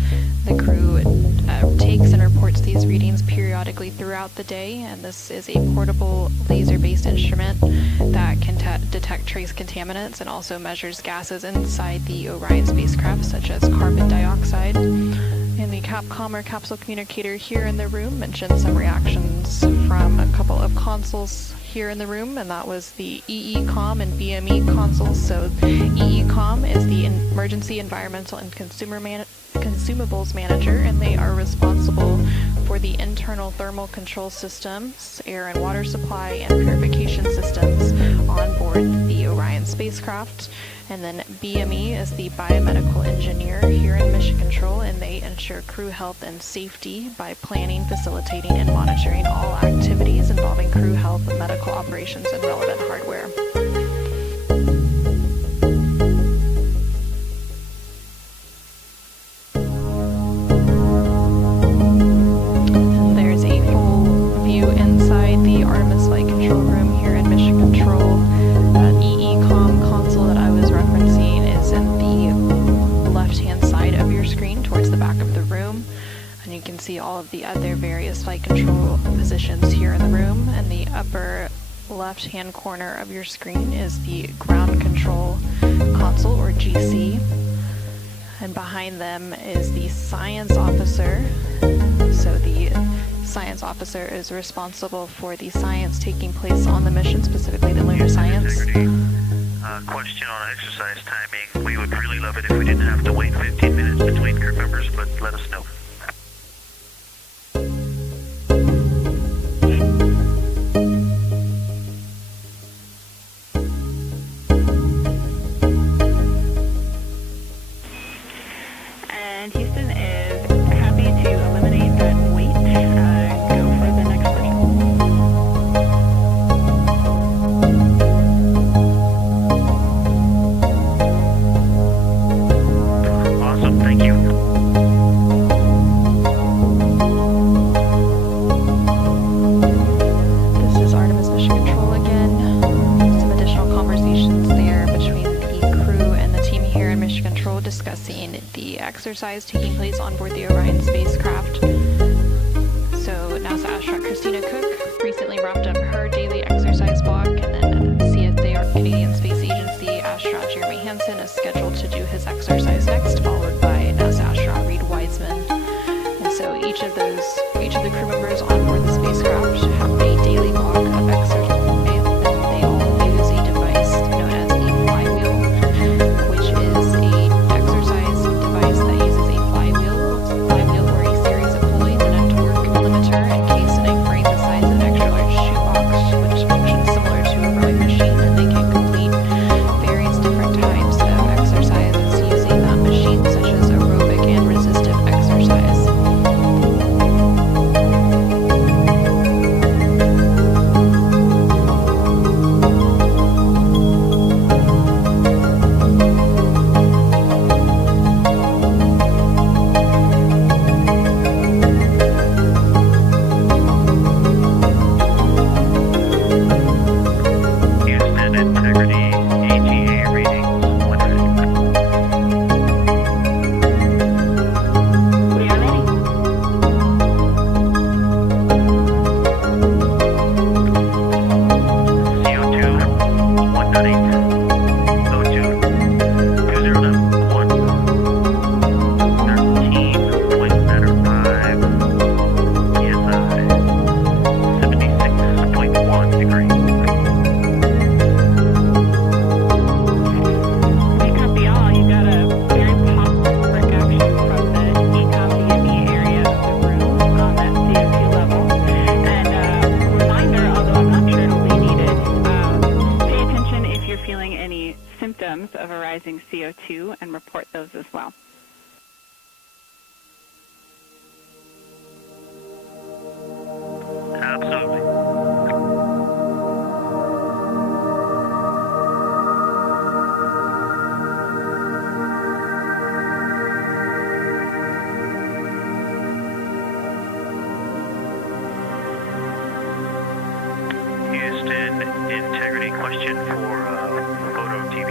The crew takes and reports these readings periodically throughout the day, and this is a portable laser-based instrument that can detect trace contaminants and also measures gases inside the Orion spacecraft, such as carbon dioxide. And the Capcom or capsule communicator here in the room mentioned some reactions from a couple of consoles here in the room, and that was the EECOM and BME consoles. So EECOM is the Emergency Environmental and Consumables Manager, and they are responsible for the internal thermal control systems, air and water supply, and purification systems on board the Orion spacecraft. And then BME is the biomedical engineer here in Mission Control, and they ensure crew health and safety by planning, facilitating, and monitoring all activities involving crew health, medical operations, and relevant hardware. There's a full view inside the Artemis Flight Control Room here in Mission Control. That EECOM console that I was referencing is in the left-hand side of your screen towards the back of the room. And you can see all of the other various flight control positions here in the room. And the upper left-hand corner of your screen is the ground control console, or GC. And behind them is the science officer. So the science officer is responsible for the science taking place on the mission, specifically the lunar science. Question on exercise timing. We would really love it if we didn't have to wait 15 minutes between crew members, but let us know. And Houston is happy the exercise taking place on board the Orion spacecraft. So NASA astronaut Christina Cook recently wrapped up her daily exercise block, and then CSA, Canadian Space Agency astronaut Jeremy Hansen is scheduled to do his exercise next, followed by NASA astronaut Reed Wiseman. And so each of the crew members on board the spacecraft have a daily block of exercise. They all use a device known as the flywheel, which is a exercise device that uses a flywheel or a series of pulleys and a torque limiter encased in a frame the size of an extra large shoebox, which functions similar to a rowing machine, and they can complete various different types of exercises using that machine, such as aerobic and resistive exercise. Houston integrity, ATA readings, when ready. We are ready. CO2, 1.8, O2, 209.1, 13.5, PSI, 76.1 degrees. We copy all. You got a very positive reaction from the ECOM area of the room on that CO2 level. And reminder, although I'm not sure it'll be needed, pay attention if you're feeling any symptoms of a rising CO2 and report those as well. Absolutely. Houston integrity question for photo TV.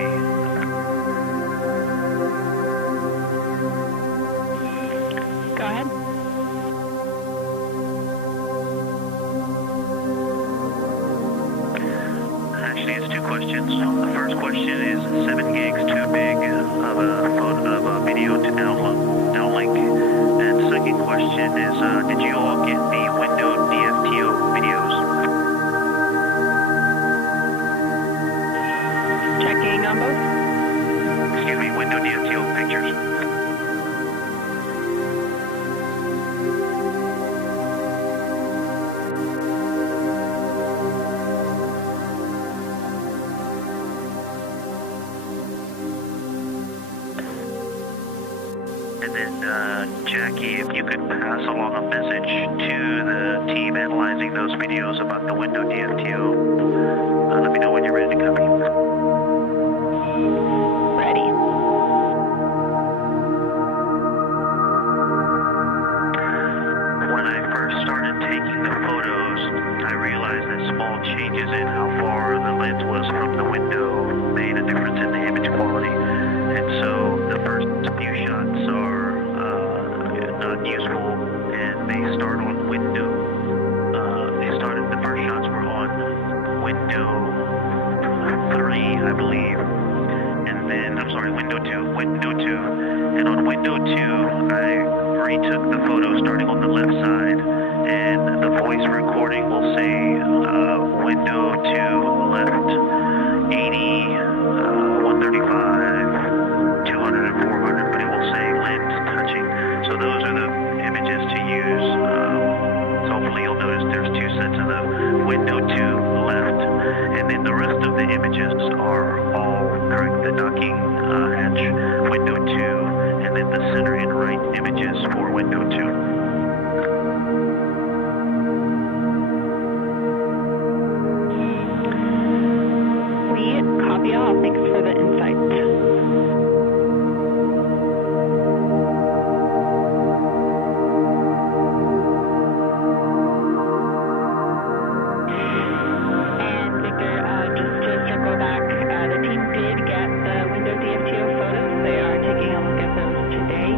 Go ahead. Actually, it's two questions. The first question is 7 gigs too big of a video to downlink. And the second question is, did you all get the window DFTO videos? Checking on both. Excuse me, window DFTO pictures. And then, Jackie, if you could pass along a message to the team analyzing those videos about the window DFTO, let me know when you're ready to copy. Ready. When I first started taking the photos, I realized that small changes in how far the lens was from the window made a difference in the image quality. And so the first few shots are not useful, and they start on window. The first shots were on window 3, I believe. And then, I'm sorry, window 2. And on window 2, I retook the photo starting on the left side, and the voice recording will say window 2 left 80, 135, 200 and 400, but it will say lens touching. So those are the images to use. So hopefully you'll notice there's 2 sets of the window 2 left, and then the rest of the images are all correct. The docking hatch, window 2, and then the center and right images for window 2. We copy all. Thanks for the insight. And Victor, just to circle back, the team did get the window DFTO photos. They are taking a look at those today.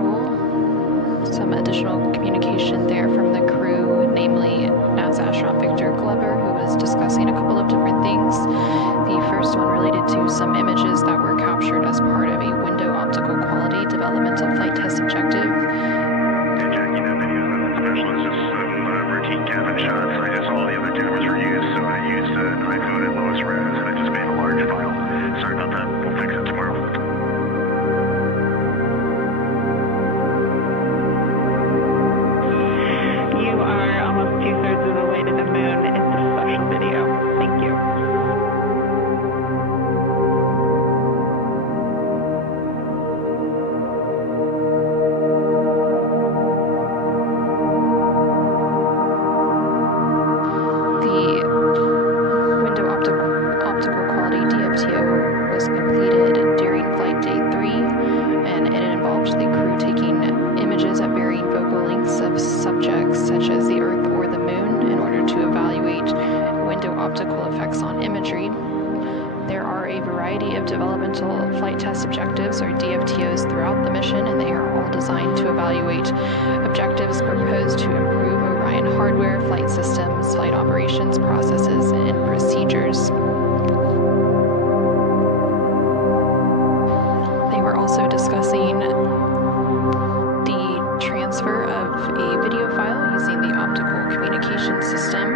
control. Some additional communication there from the crew, namely NASA astronaut Victor Glover, who was discussing a couple of different things. The first one related to some images that were captured as part of a window optical quality developmental flight test objective. Yeah, Jackie, that video is nothing special. It's just some routine cabin shots. I just, all the other cameras were used, so I used an iPhone at lowest res, and I just made a large file. Sorry about that. We'll fix it tomorrow. You are almost 2/3 of the way to the moon. It's a special video. Thank you. The window optical quality DFTO was completed during flight day 3, and it involved the crew taking images at varying focal lengths of subjects such as the Earth or the Moon in order to evaluate window optical effects on imagery. There are a variety of developmental flight test objectives, or DFTOs, throughout the mission, and they are all designed to evaluate objectives proposed to improve Orion hardware, flight systems, flight operations, processes, and procedures. They were also discussing the transfer of a video file using the optical communication system.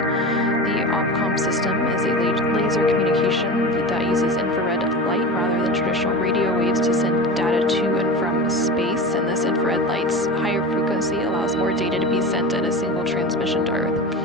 The OPCOM system is a laser communication that uses infrared light rather than traditional radio waves to send data to and from space, and this infrared light's higher frequency allows more data to be sent in a single transmission to Earth.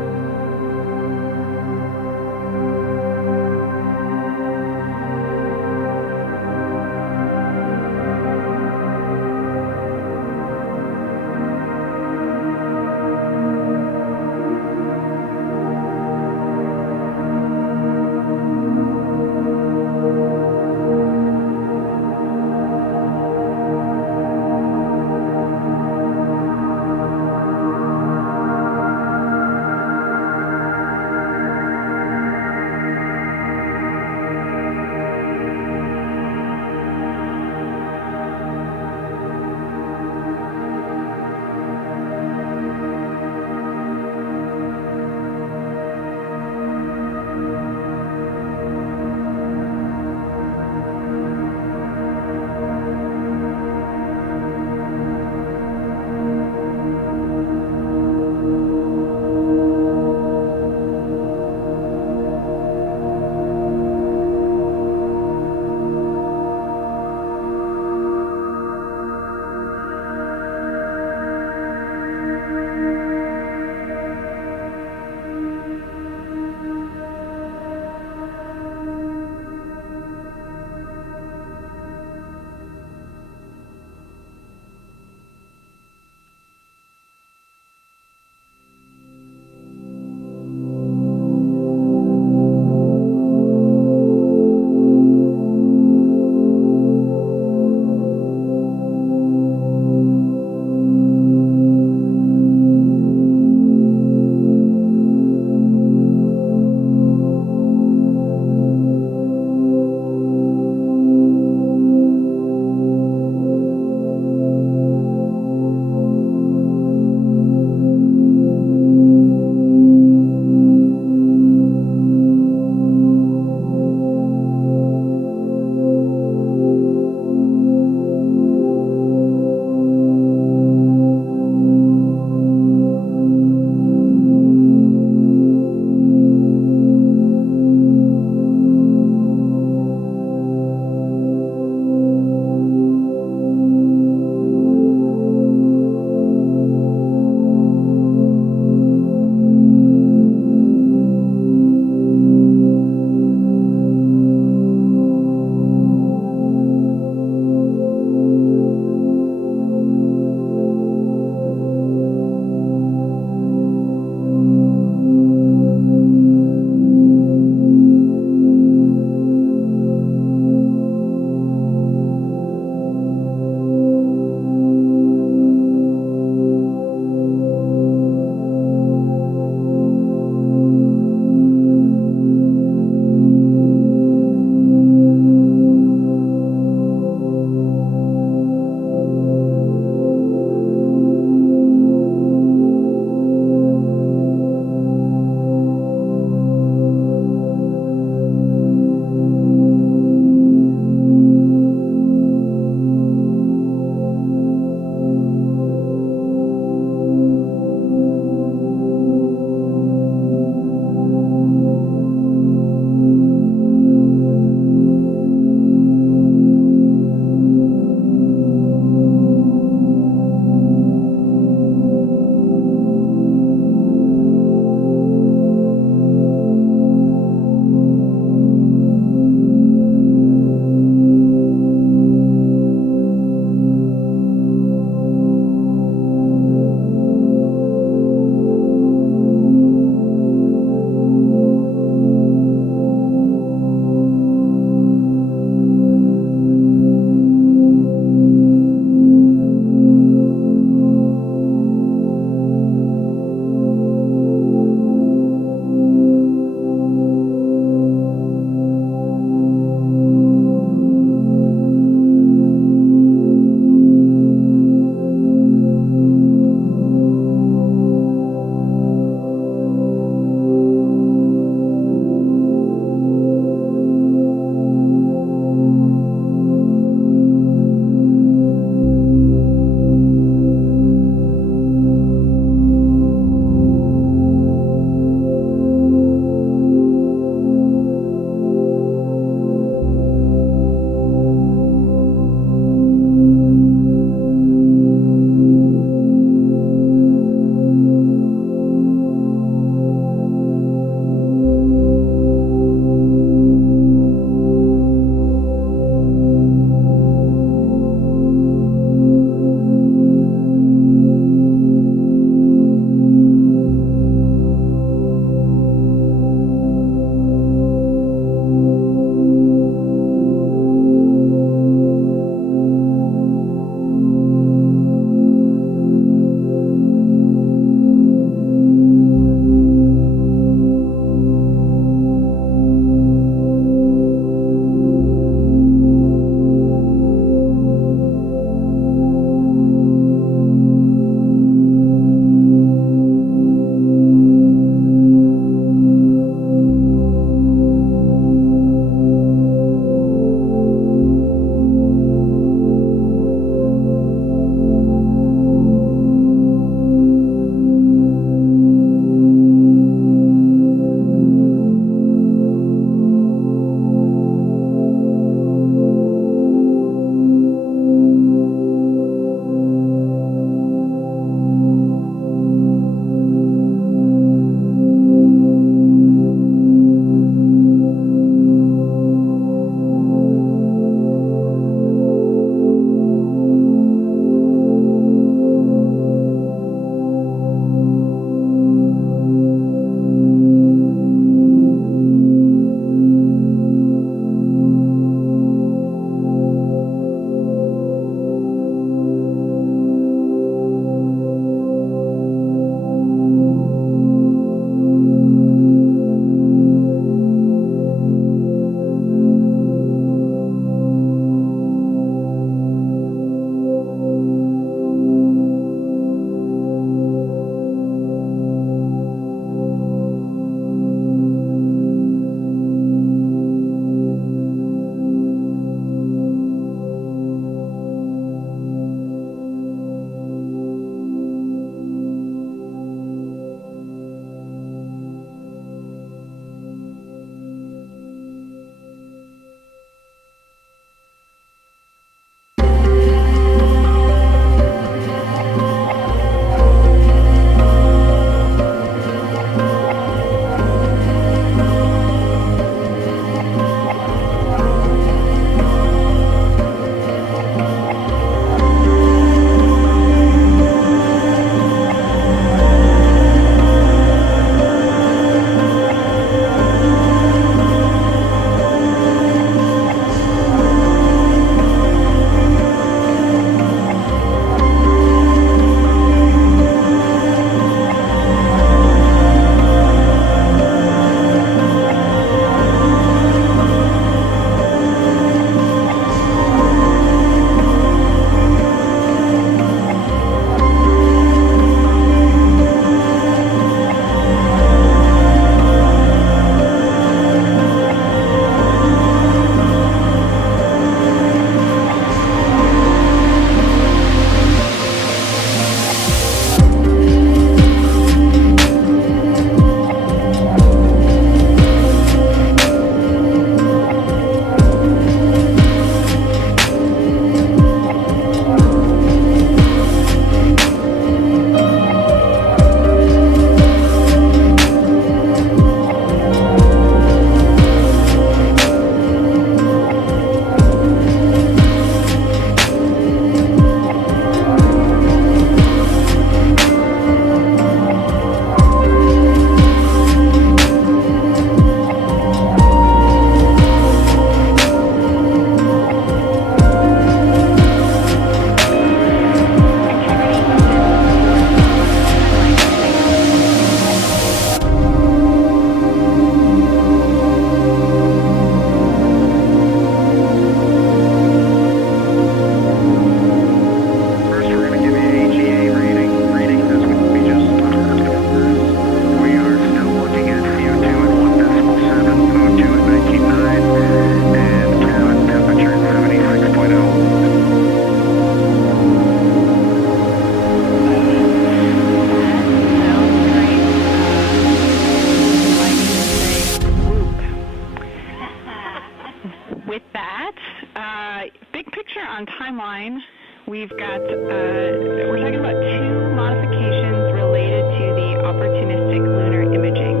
on timeline, we've got, we're talking about 2 modifications related to the opportunistic lunar imaging.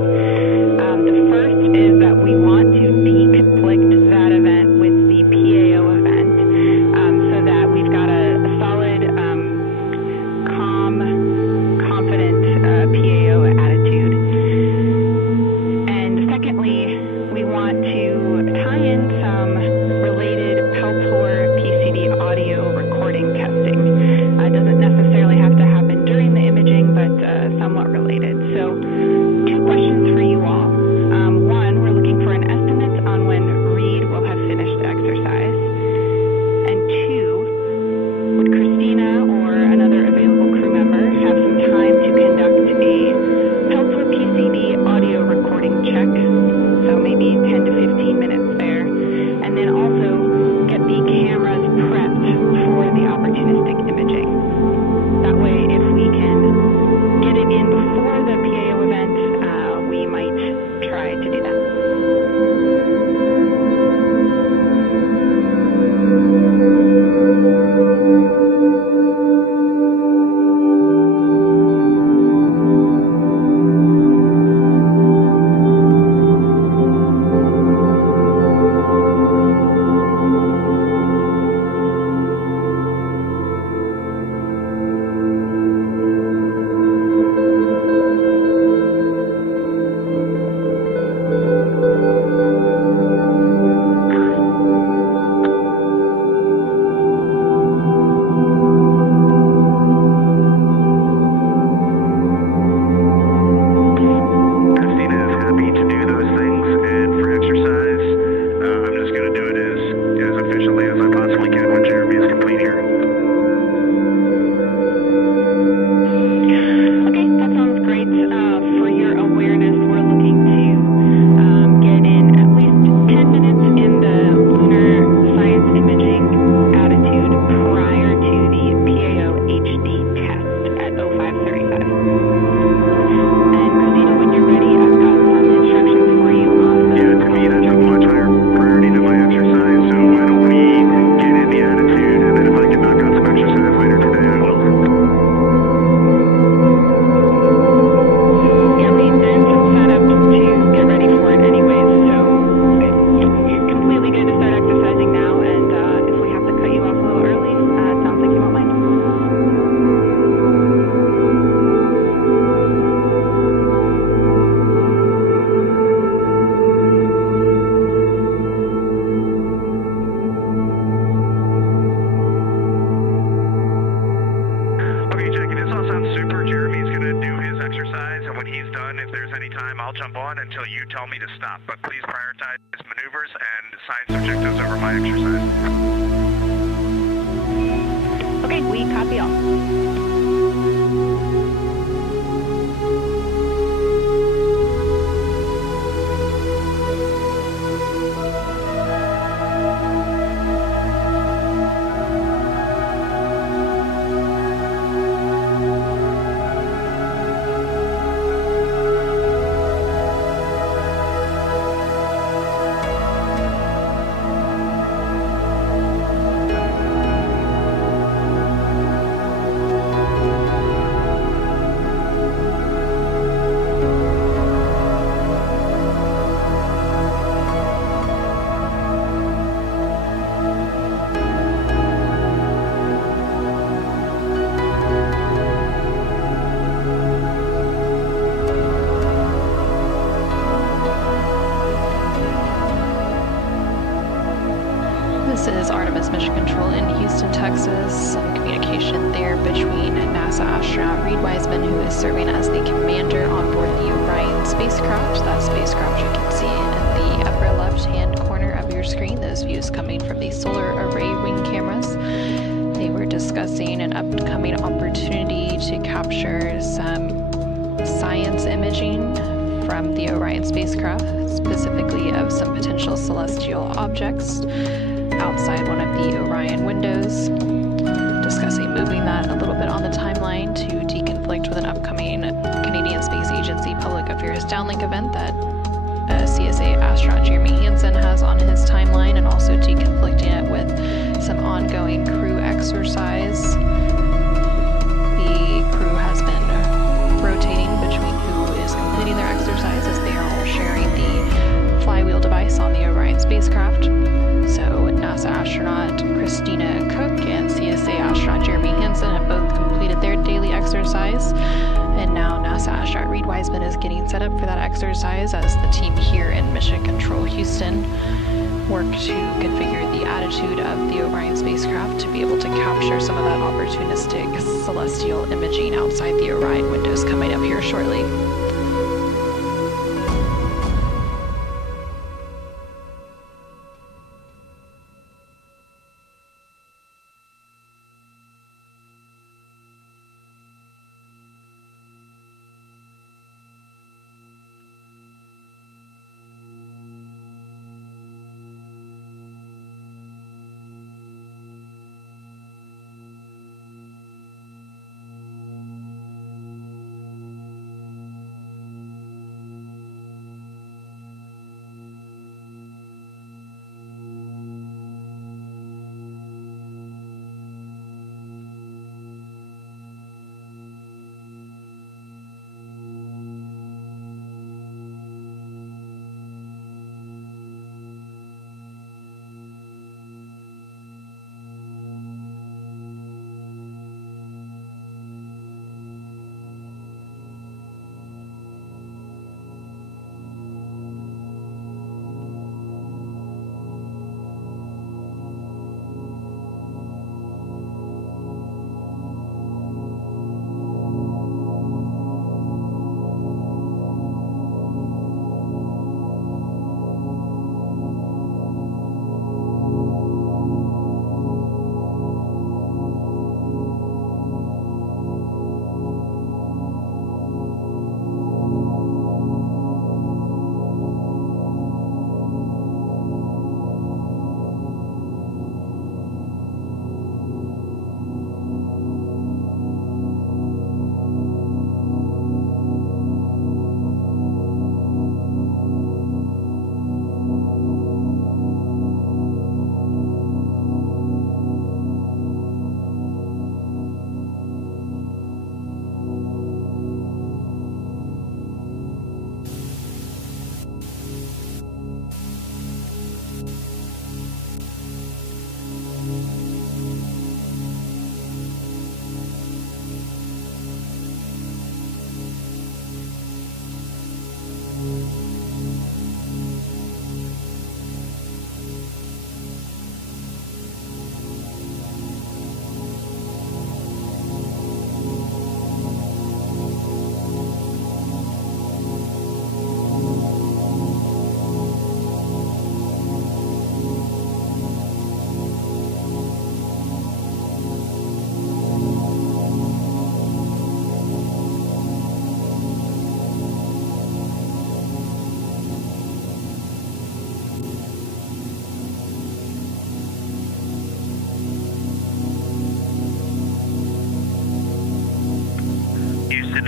The first is that we want to deconflict that event with the PAO event so that we've got a solid, calm, confident PAO attitude. And secondly, we want to tie in some related Peltor PCD audio recording testing. It doesn't necessarily have to happen during the imaging, but somewhat related. So 2 questions for you all. One, we're looking for an estimate on when Reed will have finished the exercise. And 2, would Christina or another available crew member have some time to conduct a Peltor PCD audio recording check? So maybe 10 to 15 minutes there. And then also get the cameras prepped for the opportunistic imaging. That way, if we can get it in before the PAO event, we might try to do that. Until you tell me to stop, but please prioritize maneuvers and science objectives over my exercise. Okay, we copy all. This is Artemis Mission Control in Houston, Texas. Some communication there between NASA astronaut Reed Wiseman, who is serving as the commander on board the Orion spacecraft. That spacecraft you can see in the upper left-hand corner of your screen. Those views coming from the solar array wing cameras. They were discussing an upcoming opportunity to capture some science imaging from the Orion spacecraft, specifically of some potential celestial objects outside one of the Orion windows, discussing moving that a little bit on the timeline to deconflict with an upcoming Canadian Space Agency Public Affairs Downlink event that CSA astronaut Jeremy Hansen has on his timeline, and also deconflicting it with some ongoing Wiseman is getting set up for that exercise as the team here in Mission Control Houston work to configure the attitude of the Orion spacecraft to be able to capture some of that opportunistic celestial imaging outside the Orion windows coming up here shortly.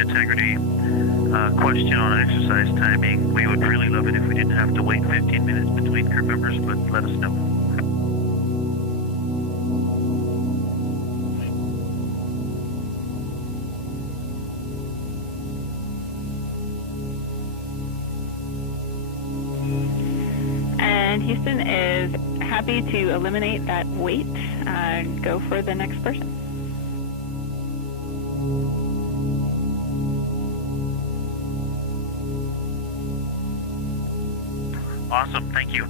Integrity. Question on exercise timing. We would really love it if we didn't have to wait 15 minutes between crew members, but let us know. And Houston is happy to eliminate that wait and go for the next person. Awesome, thank you.